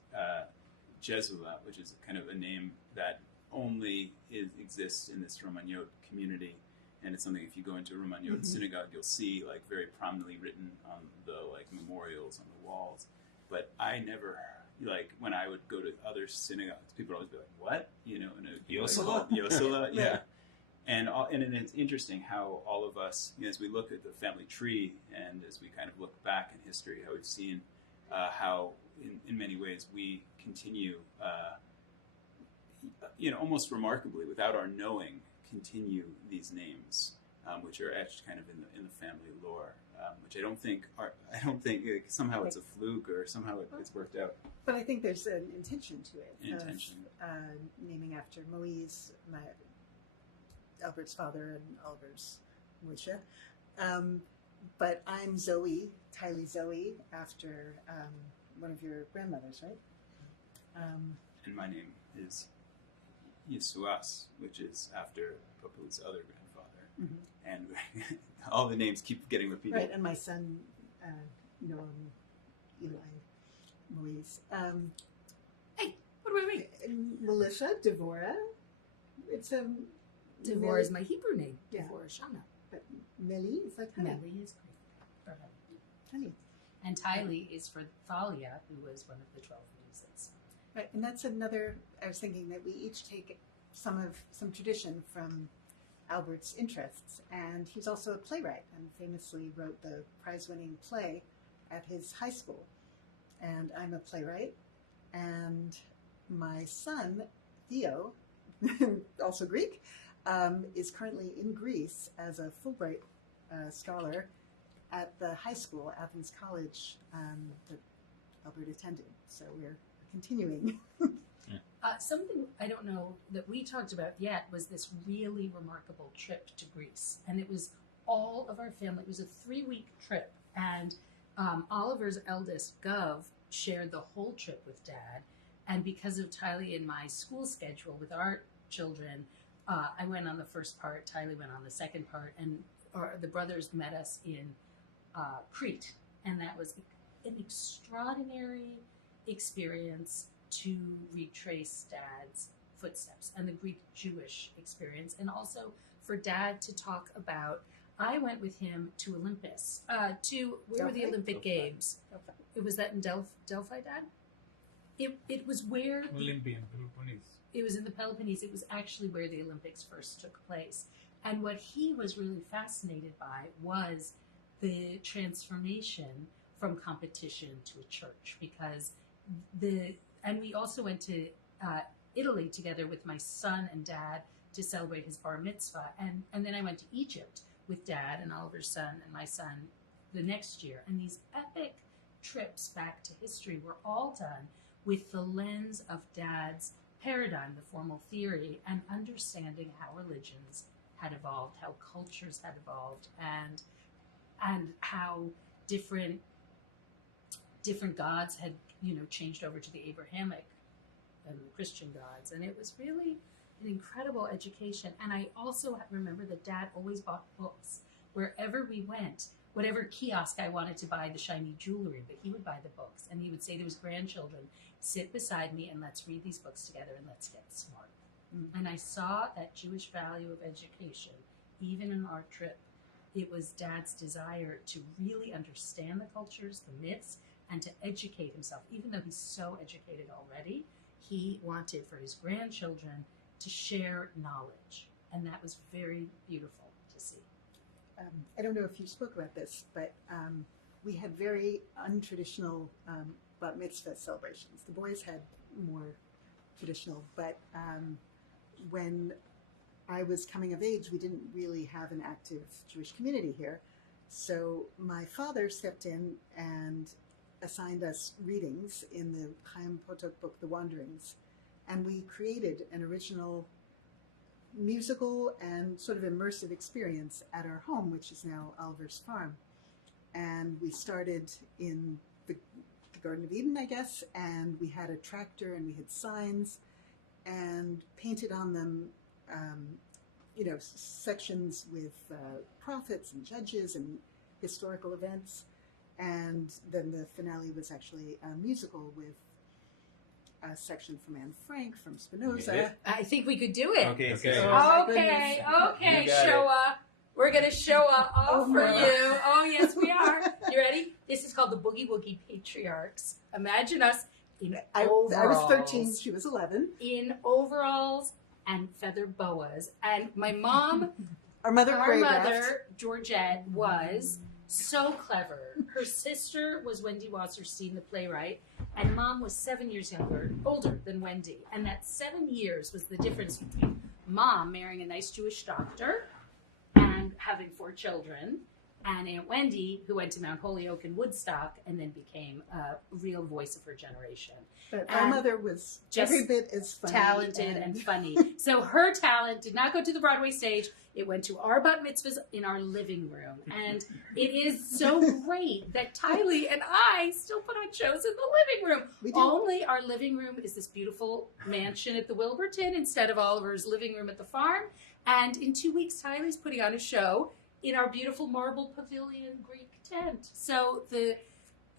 Jesula, which is kind of a name that only exists in this Romagnot community. And it's something, if you go into a Romagnot synagogue, you'll see like very prominently written on the like memorials on the walls. But I never, like when I would go to other synagogues, people would always be like, "What?" And it would be Yosela? Like, Yosela, yeah. And it's interesting how all of us, as we look at the family tree, and as we kind of look back in history, how we've seen how in many ways we continue, almost remarkably, without our knowing, continue these names, which are etched kind of in the family lore, which I don't think like, somehow it's a fluke or somehow it's worked out. But I think there's an intention to it. Intention. Naming after Moise, Albert's father, and Albert's Moshe. But I'm Zoe, Tylee Zoe, after one of your grandmothers, right? And my name is Yesuas, which is after Papu's other grandfather. Mm-hmm. And all the names keep getting repeated. Right, and my son, Noam, Eli, Moise. Hey, what do we read? Melissa, Devorah. It's a... Devorah is my Hebrew name. Yeah. Devorah Shana. But Meli is like honey. Melly is Greek for honey. Honey. And Tylee is for Thalia, who was one of the 12 muses. Right, and that's another. I was thinking that we each take some tradition from Albert's interests, and he's also a playwright, and famously wrote the prize-winning play at his high school. And I'm a playwright, and my son Theo, also Greek, is currently in Greece as a Fulbright scholar, at the high school, Athens College, that Albert attended. So we're continuing. Something I don't know that we talked about yet was this really remarkable trip to Greece. And it was all of our family. It was a 3-week trip. And Oliver's eldest, Gov, shared the whole trip with Dad. And because of Tylee and my school schedule with our children, I went on the first part, Tylee went on the second part, and the brothers met us in Crete. And that was an extraordinary experience to retrace Dad's footsteps and the Greek Jewish experience, and also for Dad to talk about. I went with him to Olympus, where were the Olympic Games? Delphi. It was that in Delphi, Dad? It was where Olympian Peloponnese. it was in the Peloponnese. It was actually where the Olympics first took place. And what he was really fascinated by was the transformation from competition to a church, because and we also went to Italy together with my son and Dad to celebrate his bar mitzvah. And then I went to Egypt with Dad and Oliver's son and my son the next year. And these epic trips back to history were all done with the lens of Dad's paradigm, the formal theory, and understanding how religions had evolved, how cultures had evolved, and how different gods had, changed over to the Abrahamic and the Christian gods. And it was really an incredible education. And I also remember that Dad always bought books wherever we went. Whatever kiosk I wanted to buy the shiny jewelry, but he would buy the books, and he would say to his grandchildren, sit beside me and let's read these books together and let's get smart. Mm-hmm. And I saw that Jewish value of education, even in our trip. It was Dad's desire to really understand the cultures, the myths, and to educate himself. Even though he's so educated already, he wanted for his grandchildren to share knowledge. And that was very beautiful to see. I don't know if you spoke about this, but we had very untraditional bat mitzvah celebrations. The boys had more traditional, but when I was coming of age, we didn't really have an active Jewish community here. So my father stepped in and assigned us readings in the Chaim Potok book, The Wanderings, and we created an original musical and sort of immersive experience at our home, which is now Oliver's farm. And we started in the Garden of Eden, I guess, and we had a tractor and we had signs and painted on them, sections with prophets and judges and historical events. And then the finale was actually a musical with a section from Anne Frank, from Spinoza. I think we could do it. Okay. Okay, Shoah. We're going to Shoah all for you. Oh, yes, we are. You ready? This is called the Boogie Woogie Patriarchs. Imagine us in overalls. I was 13, she was 11. In overalls and feather boas. And my mom, our mother, Georgette, was so clever. Her sister was Wendy Wasserstein, the playwright, and Mom was 7 years older than Wendy. And that 7 years was the difference between Mom marrying a nice Jewish doctor and having 4 children, and Aunt Wendy, who went to Mount Holyoke and Woodstock and then became a real voice of her generation. But my mother was just every bit as funny. Talented and funny. So her talent did not go to the Broadway stage. It went to our bat mitzvahs in our living room. And it is so great that Tylee and I still put on shows in the living room. Only our living room is this beautiful mansion at the Wilburton instead of Oliver's living room at the farm. And in 2 weeks, Tylee's putting on a show in our beautiful marble pavilion Greek tent. So the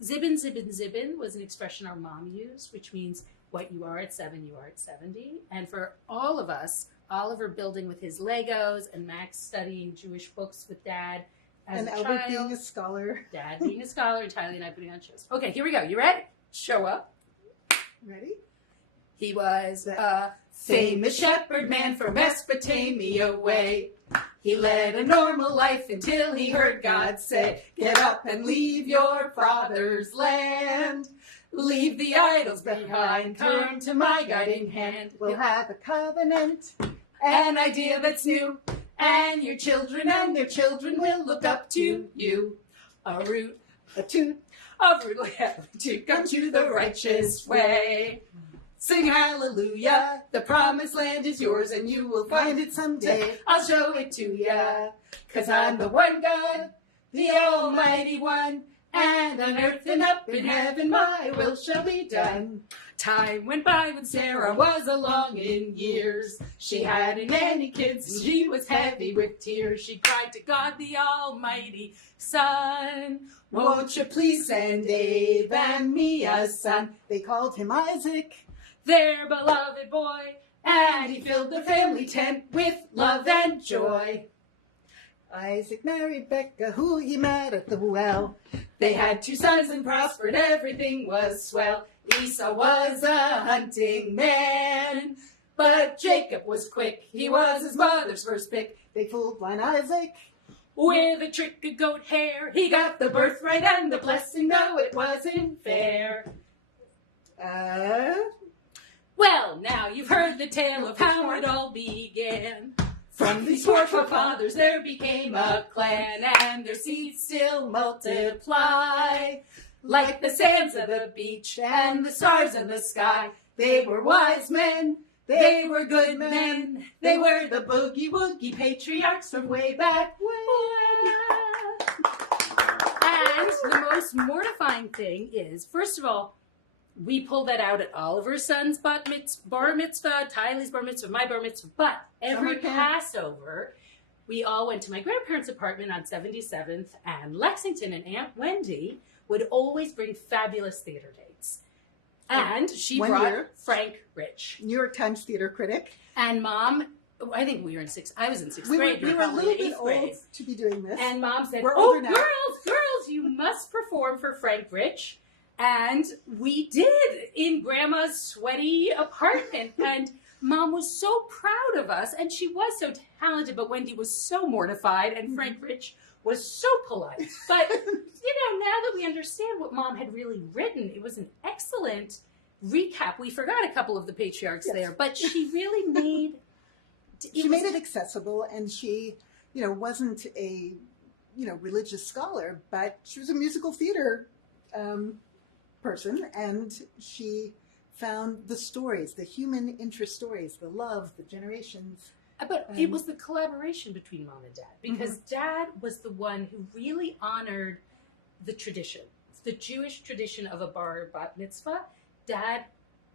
zibbin, zibbin, zibbin was an expression our mom used, which means what you are at 7, you are at 70. And for all of us, Oliver building with his Legos and Max studying Jewish books with Dad as and a Albert child. being a scholar. Dad being a scholar, and Tylee and I putting on shows. Okay, here we go. You ready? Show up. Ready? He was a famous shepherd man from Mesopotamia way. He led a normal life until he heard God say, get up and leave your father's land. Leave the idols behind, turn to my guiding hand. We'll have a covenant, an idea that's new, and your children and their children will look up to you. a root, A toot. a root to come to the righteous way. Sing hallelujah, the promised land is yours and you will find it someday. I'll show it to ya, 'cause I'm the one God, the Almighty One, and on earth and up in heaven my will shall be done. Time went by when Sarah was along in years. She hadn't many kids and she was heavy with tears. She cried to God the Almighty, Son, won't you please send Abe and me a son? They called him Isaac. Their beloved boy, and he filled the family tent with love and joy. Isaac married Becca, who he met at the well. They had 2 sons and prospered, everything was swell. Esau was a hunting man, but Jacob was quick. He was his mother's first pick. They fooled blind Isaac. With a trick of goat hair, he got the birthright and the blessing, though it wasn't fair. Well, now you've heard the tale of how it all began. From these 4 forefathers there became a clan, and their seeds still multiply. Like the sands of the beach and the stars in the sky. They were wise men, they were good men. They were the boogie-woogie patriarchs from way back when. And the most mortifying thing is, first of all, we pull that out at Oliver's son's bar mitzvah, Tylee's bar mitzvah, my bar mitzvah. But every Passover, we all went to my grandparents' apartment on 77th and Lexington, and Aunt Wendy would always bring fabulous theater dates. And she brought Frank Rich. New York Times theater critic. And Mom, I think we were in I was in 6th grade. We were a little bit old to be doing this. And Mom said, we're older now. girls, you must perform for Frank Rich. And we did in Grandma's sweaty apartment. And Mom was so proud of us. And she was so talented, but Wendy was so mortified. And Frank Rich was so polite. But, now that we understand what Mom had really written, it was an excellent recap. We forgot a couple of the patriarchs there, but she really made... She made it accessible, and she, wasn't a, religious scholar, but she was a musical theater person, and she found the stories, the human interest stories, the love, the generations. But it was the collaboration between Mom and Dad, because Dad was the one who really honored the tradition, the Jewish tradition of a bat mitzvah. Dad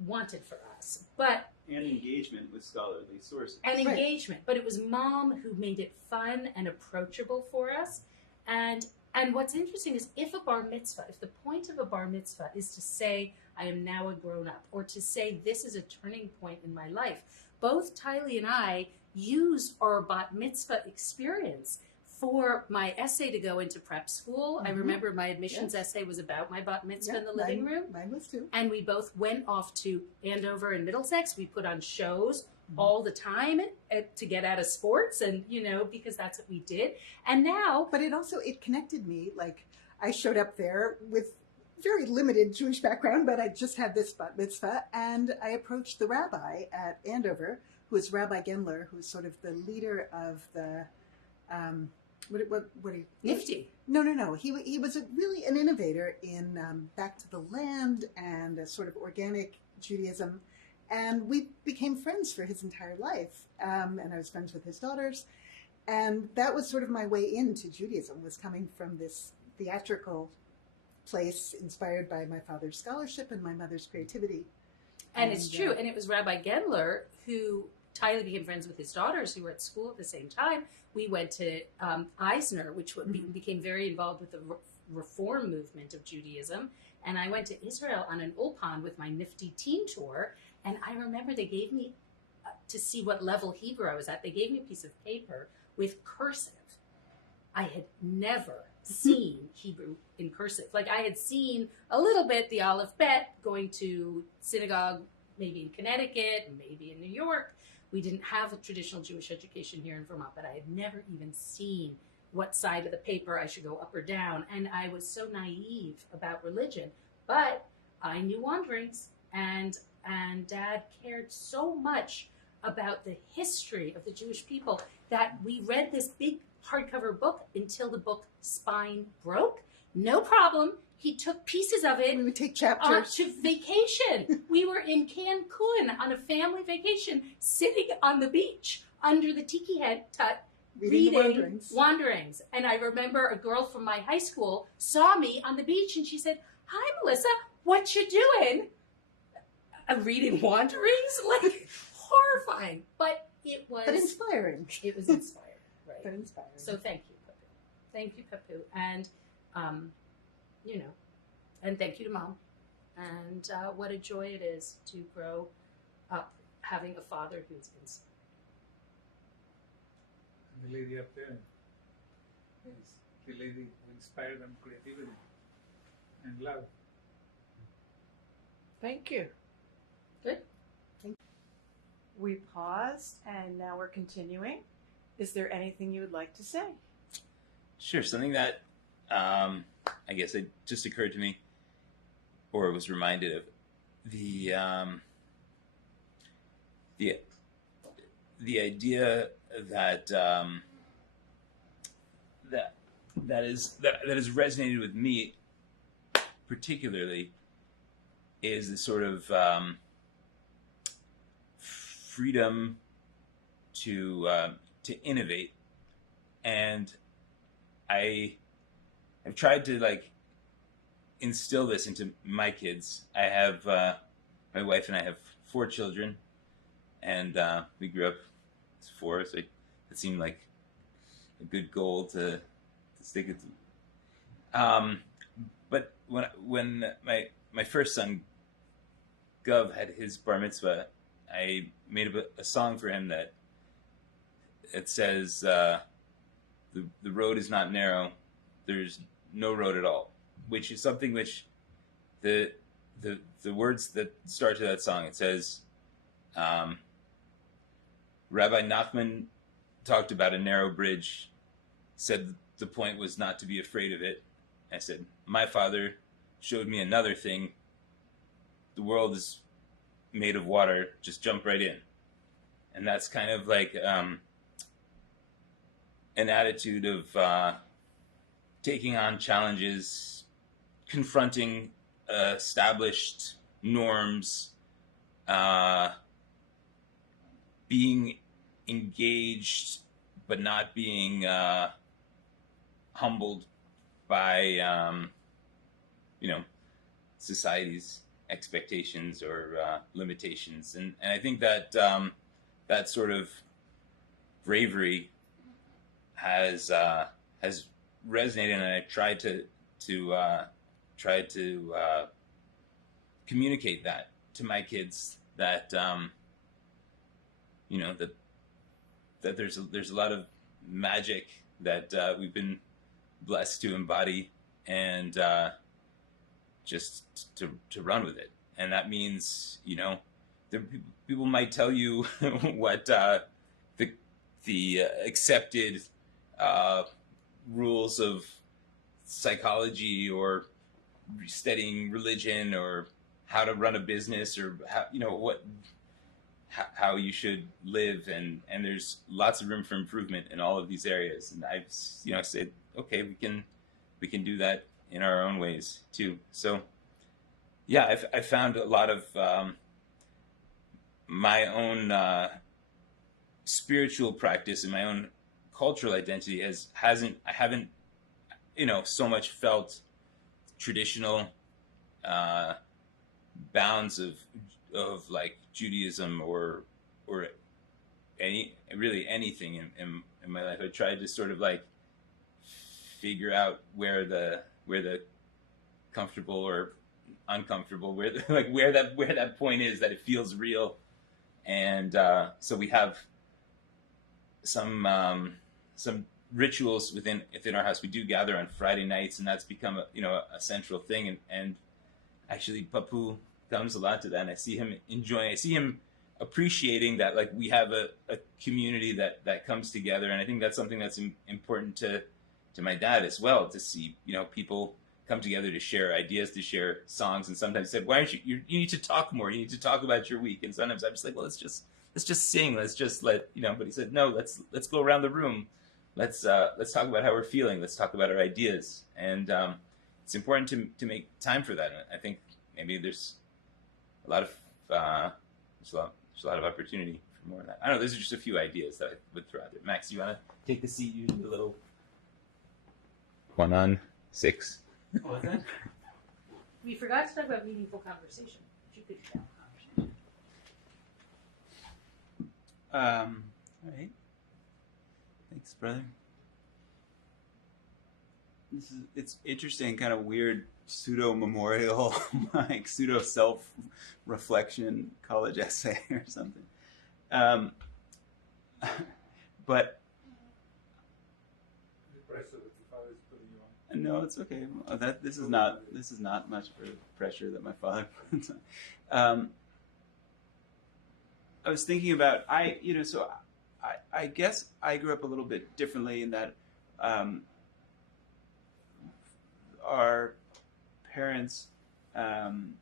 wanted for us, but and engagement with scholarly sources. And engagement, but it was Mom who made it fun and approachable for us. And what's interesting is if the point of a bar mitzvah is to say, I am now a grown-up, or to say this is a turning point in my life, both Tylee and I used our bat mitzvah experience for my essay to go into prep school. I remember my admissions essay was about my bat mitzvah in the living room. Mine was too. And we both went off to Andover and Middlesex. We put on shows all the time to get out of sports, and because that's what we did. And now, but it connected me. Like, I showed up there with very limited Jewish background, but I just had this bat mitzvah, and I approached the rabbi at Andover, who is Rabbi Gendler, who's sort of the leader of the what Nifty. No. He was really an innovator in back to the land and a sort of organic Judaism. And we became friends for his entire life. And I was friends with his daughters. And that was sort of my way into Judaism, was coming from this theatrical place inspired by my father's scholarship and my mother's creativity. And it's true. And it was Rabbi Gendler who Tylee became friends with his daughters who were at school at the same time. We went to Eisner, which became very involved with the reform movement of Judaism. And I went to Israel on an ulpan with my Nifty teen tour. And I remember they gave me, to see what level Hebrew I was at, they gave me a piece of paper with cursive. I had never seen Hebrew in cursive. Like, I had seen a little bit the Aleph Bet, going to synagogue maybe in Connecticut and maybe in New York. We didn't have a traditional Jewish education here in Vermont, but I had never even seen what side of the paper I should go up or down. And I was so naive about religion. But I knew wanderings, and Dad cared so much about the history of the Jewish people that we read this big hardcover book until the book spine broke, No problem. He took pieces of it We would take chapters. to vacation. We were in Cancun on a family vacation, sitting on the beach under the tiki head Reading the reading Wanderings. And I remember a girl from my high school saw me on the beach and she said, "Hi, Melissa, what you doing?" I'm reading Wanderings? Like, horrifying. But it was... But inspiring. It was inspiring, right. But inspiring. So thank you, Papu. Thank you, Papu. And, you know, and thank you to Mom. And what a joy it is to grow up having a father who's been... The lady up there is the lady who inspired them creativity and love. Thank you. Good. We paused and now we're continuing. Is there anything you would like to say? Sure. Something that I guess it just occurred to me, or was reminded of, the idea that that has resonated with me particularly is the sort of freedom to innovate, and I have tried to instill this into my kids. I have my wife and I have 4 children, and we grew up as 4, so it seemed like a good goal to stick it to. But when my first son Gov had his bar mitzvah, I made a song for him that it says, the road is not narrow, there's no road at all, which is something which the words that start to that song, it says, Rabbi Nachman talked about a narrow bridge, said the point was not to be afraid of it. I said, my father showed me another thing. The world is made of water, just jump right in. And that's kind of like an attitude of taking on challenges, confronting established norms, being engaged but not being humbled by society's expectations or limitations, and I think that that sort of bravery has resonated, and I tried to communicate that to my kids, that that there's a lot of magic that we've been blessed to embody, and just to run with it. And that means, people might tell you what the accepted rules of psychology or studying religion or how to run a business or how you should live, and there's lots of room for improvement in all of these areas. And I've said, okay, we can do that in our own ways too. So yeah, I found a lot of my own spiritual practice and my own cultural identity I haven't so much felt traditional bounds of like Judaism or anything in my life. I tried to sort of like figure out where the comfortable or uncomfortable, where that point is that it feels real. And so we have some rituals within our house. We do gather on Friday nights, and that's become a central thing. And actually, Papu comes a lot to that, and I see him enjoying. I see him appreciating that, like, we have a community that comes together, and I think that's something that's important to my dad as well, to see people come together to share ideas, to share songs. And sometimes he said, why aren't you need to talk more, you need to talk about your week. And sometimes I'm just like, well, let's just sing, let's just let but he said, no, let's go around the room, let's talk about how we're feeling, let's talk about our ideas. And it's important to make time for that. And I think maybe there's a lot of there's a lot of opportunity for more of that. I don't know. Those are just a few ideas that I would throw out there. Max, you want to take the seat? You do the little 1 on 6. What was that? We forgot to talk about meaningful conversation. But you could do that conversation. All right. Thanks, brother. It's interesting, kind of weird pseudo memorial, like pseudo self reflection college essay or something. But no, it's okay. This is not much for pressure that my father puts on. I was thinking about I guess I grew up a little bit differently in that our parents, I'm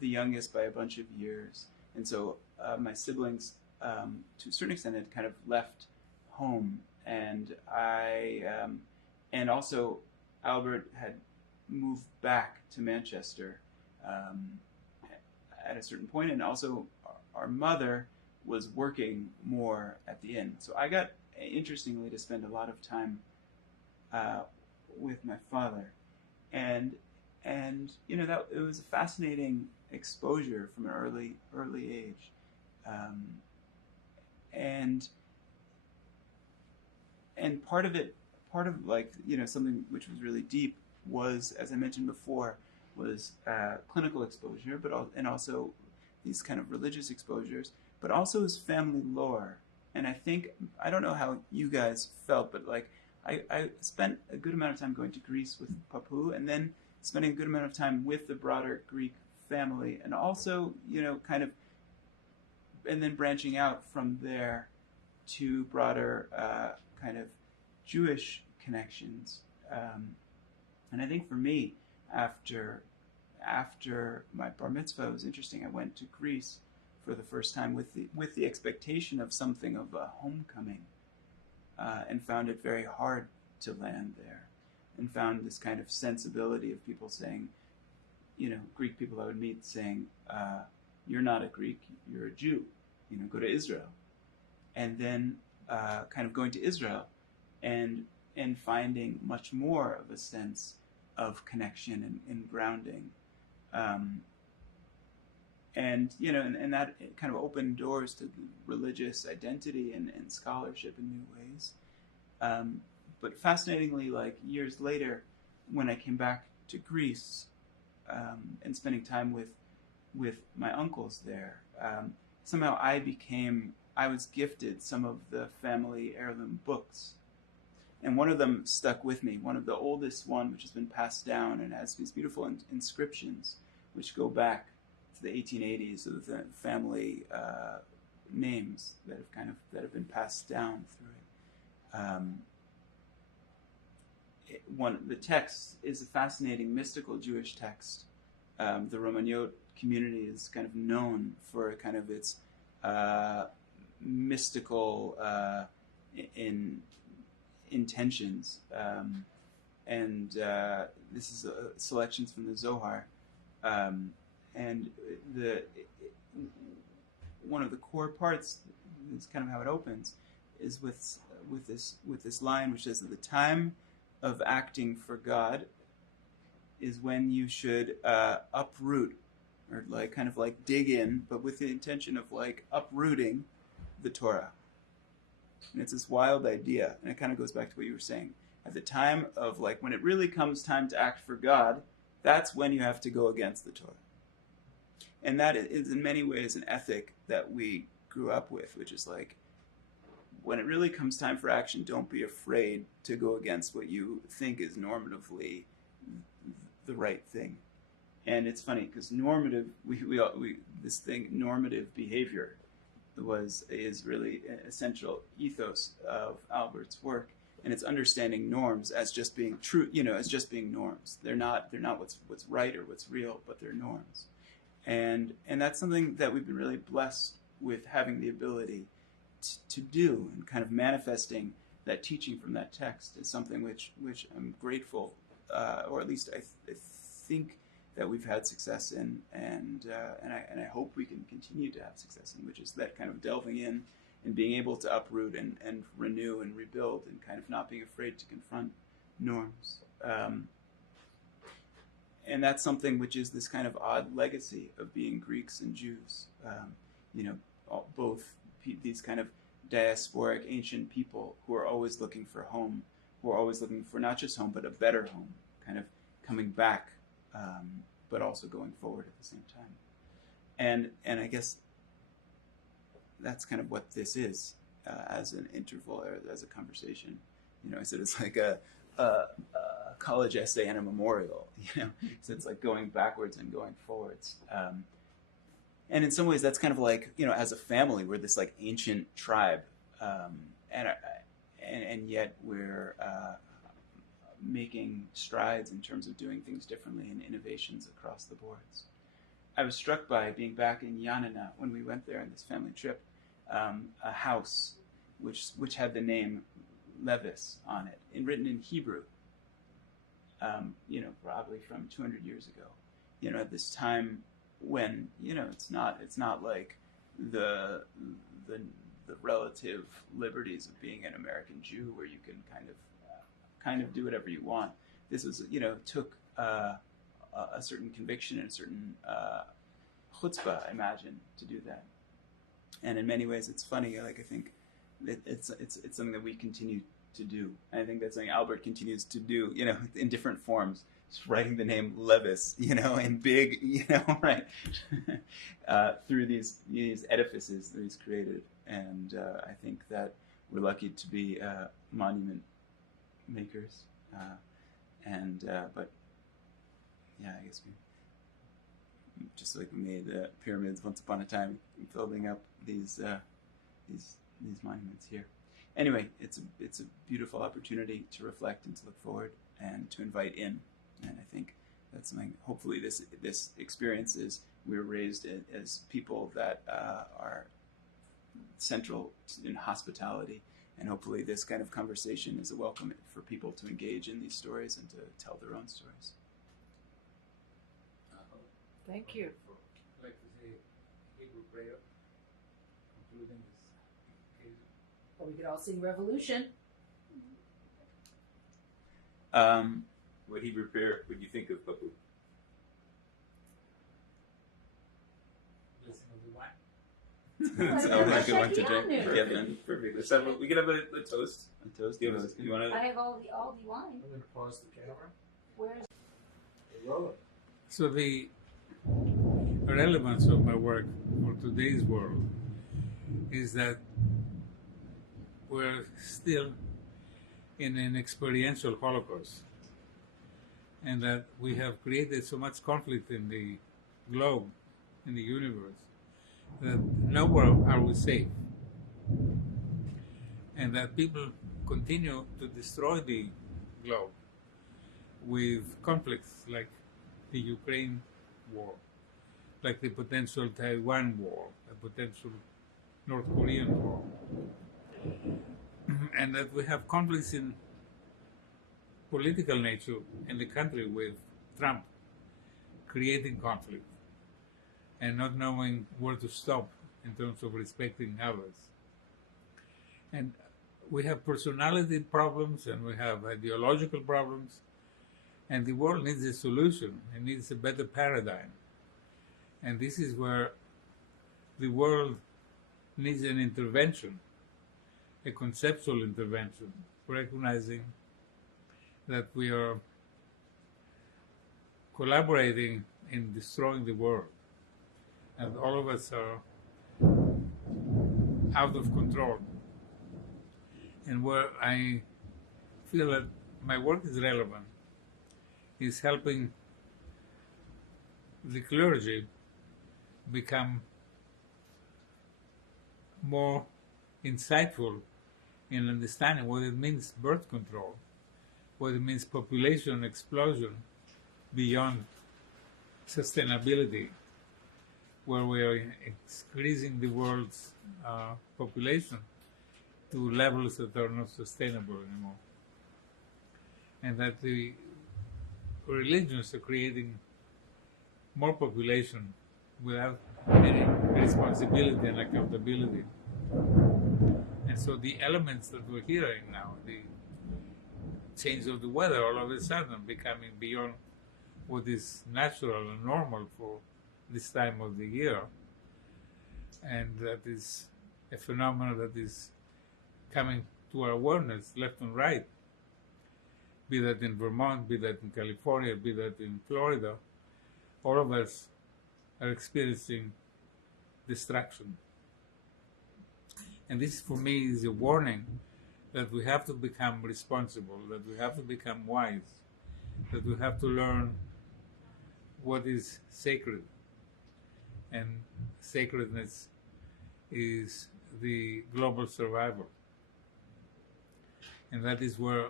the youngest by a bunch of years, and so my siblings, to a certain extent, had kind of left home, and and also Albert had moved back to Manchester at a certain point, and also our mother was working more at the inn. So I got, interestingly, to spend a lot of time with my father, and that it was a fascinating exposure from an early age, and part of like something which was really deep was, as I mentioned before, was clinical exposure, and also these kind of religious exposures, but also his family lore. And I don't know how you guys felt, but like I spent a good amount of time going to Greece with Papu, and then spending a good amount of time with the broader Greek family, and also and then branching out from there to broader kind of Jewish connections. And I think for me, after my bar mitzvah, it was interesting. I went to Greece for the first time with the expectation of something of a homecoming, and found it very hard to land there, and found this kind of sensibility of people saying, Greek people I would meet saying, "You're not a Greek, you're a Jew. Go to Israel," and then kind of going to Israel, and finding much more of a sense of connection and grounding. And that kind of opened doors to religious identity and scholarship in new ways. But fascinatingly, like years later, when I came back to Greece, and spending time with my uncles there, somehow I was gifted some of the family heirloom books. And one of them stuck with me, one of the oldest one, which has been passed down and has these beautiful inscriptions, which go back to the 1880s of the family names that have been passed down through it. The text is a fascinating mystical Jewish text. The Romaniote community is kind of known for kind of its mystical intentions, and this is selections from the Zohar, and one of the core parts is kind of how it opens, is with this line which says that the time of acting for God is when you should uproot, or kind of dig in, but with the intention of uprooting the Torah. And it's this wild idea, and it kind of goes back to what you were saying. At the time of when it really comes time to act for God, that's when you have to go against the Torah. And that is in many ways an ethic that we grew up with, which is when it really comes time for action, don't be afraid to go against what you think is normatively the right thing. And it's funny because normative behavior is really an essential ethos of Albert's work, and it's understanding norms as just being true, as just being norms. They're not what's right or what's real, but they're norms. And that's something that we've been really blessed with, having the ability to do, and kind of manifesting that teaching from that text is something which I'm grateful or at least I think that we've had success in, and I hope we can continue to have success in, which is that kind of delving in and being able to uproot and renew and rebuild, and kind of not being afraid to confront norms. And that's something which is this kind of odd legacy of being Greeks and Jews. Both these kind of diasporic ancient people who are always looking for home, who are always looking for not just home, but a better home, kind of coming back, but also going forward at the same time. And I guess that's kind of what this is, as an interval or as a conversation. I said it's like a college essay and a memorial. So it's like going backwards and going forwards. And in some ways, that's kind of like, as a family, we're this like ancient tribe, and yet we're making strides in terms of doing things differently and innovations across the boards. I was struck by being back in Yanina when we went there on this family trip, a house which had the name Levis on it, and written in Hebrew. Probably from 200 years ago. At this time when it's not like the relative liberties of being an American Jew where you can kind of do whatever you want. This was took a certain conviction and a certain chutzpah, I imagine, to do that. And in many ways, it's funny. Like I think it's something that we continue to do. And I think that's something Albert continues to do. In different forms. Just writing the name Levis, in big, right, through these edifices that he's created. And I think that we're lucky to be monument makers. But yeah, I guess we just like we made pyramids once upon a time, building up these monuments here. Anyway, it's a beautiful opportunity to reflect and to look forward and to invite in. And I think that's something, hopefully this experience is, we're raised as people that are central in hospitality. And hopefully this kind of conversation is a welcome for people to engage in these stories and to tell their own stories. Thank you. I'd like to say Hebrew prayer, concluding this occasion. Or we could all sing Revolution. What Hebrew prayer would you think of, Papu? Blessing of the wine. Sounds like a one to Perfect. drink. Yeah, then perfect. Let's have we can have a toast. A toast. You want I to? have all the wine. I'm going to pause the camera. Where's So the relevance of my work for today's world is that we're still in an experiential Holocaust, and that we have created so much conflict in the globe, in the universe, that nowhere are we safe, and that people continue to destroy the globe with conflicts like the Ukraine war, like the potential Taiwan war, the potential North Korean war, and that we have conflicts in political nature in the country, with Trump creating conflict and not knowing where to stop in terms of respecting others. And we have personality problems and we have ideological problems, and the world needs a solution. It needs a better paradigm. And this is where the world needs an intervention, a conceptual intervention, recognizing that we are collaborating in destroying the world, and all of us are out of control. And where I feel that my work is relevant is helping the clergy become more insightful in understanding what it means birth control, what it means population explosion beyond sustainability, where we are increasing the world's population to levels that are not sustainable anymore. And that the religions are creating more population without any responsibility and accountability. And so the elements that we're hearing now, the change of the weather all of a sudden becoming beyond what is natural and normal for this time of the year, and that is a phenomenon that is coming to our awareness left and right, be that in Vermont, be that in California, be that in Florida. All of us are experiencing destruction. And this, for me, is a warning that we have to become responsible, that we have to become wise, that we have to learn what is sacred. And sacredness is the global survival. And that is where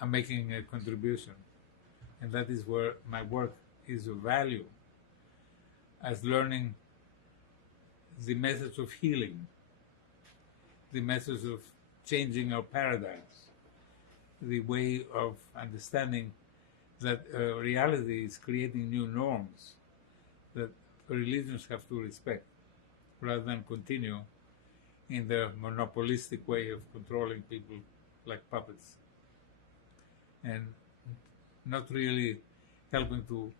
I'm making a contribution. And that is where my work is of value, as learning the message of healing, the message of changing our paradigms, the way of understanding that reality is creating new norms that religions have to respect, rather than continue in their monopolistic way of controlling people like puppets, and not really helping to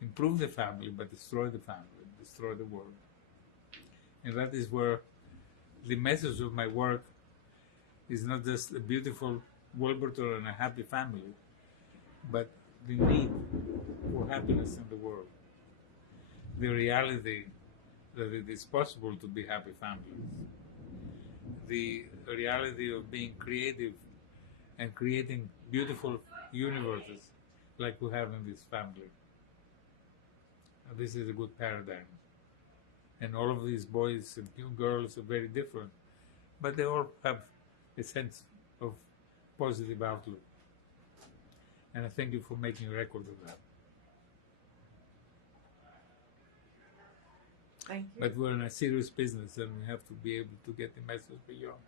improve the family, but destroy the family, destroy the world. And that is where the message of my work is not just a beautiful Wilburton and a happy family, but the need for happiness in the world, the reality that it is possible to be happy families, the reality of being creative and creating beautiful universes like we have in this family. This is a good paradigm. And all of these boys and girls are very different, but they all have a sense of positive outlook. And I thank you for making a record of that. Thank you. But we're in a serious business, and we have to be able to get the message beyond.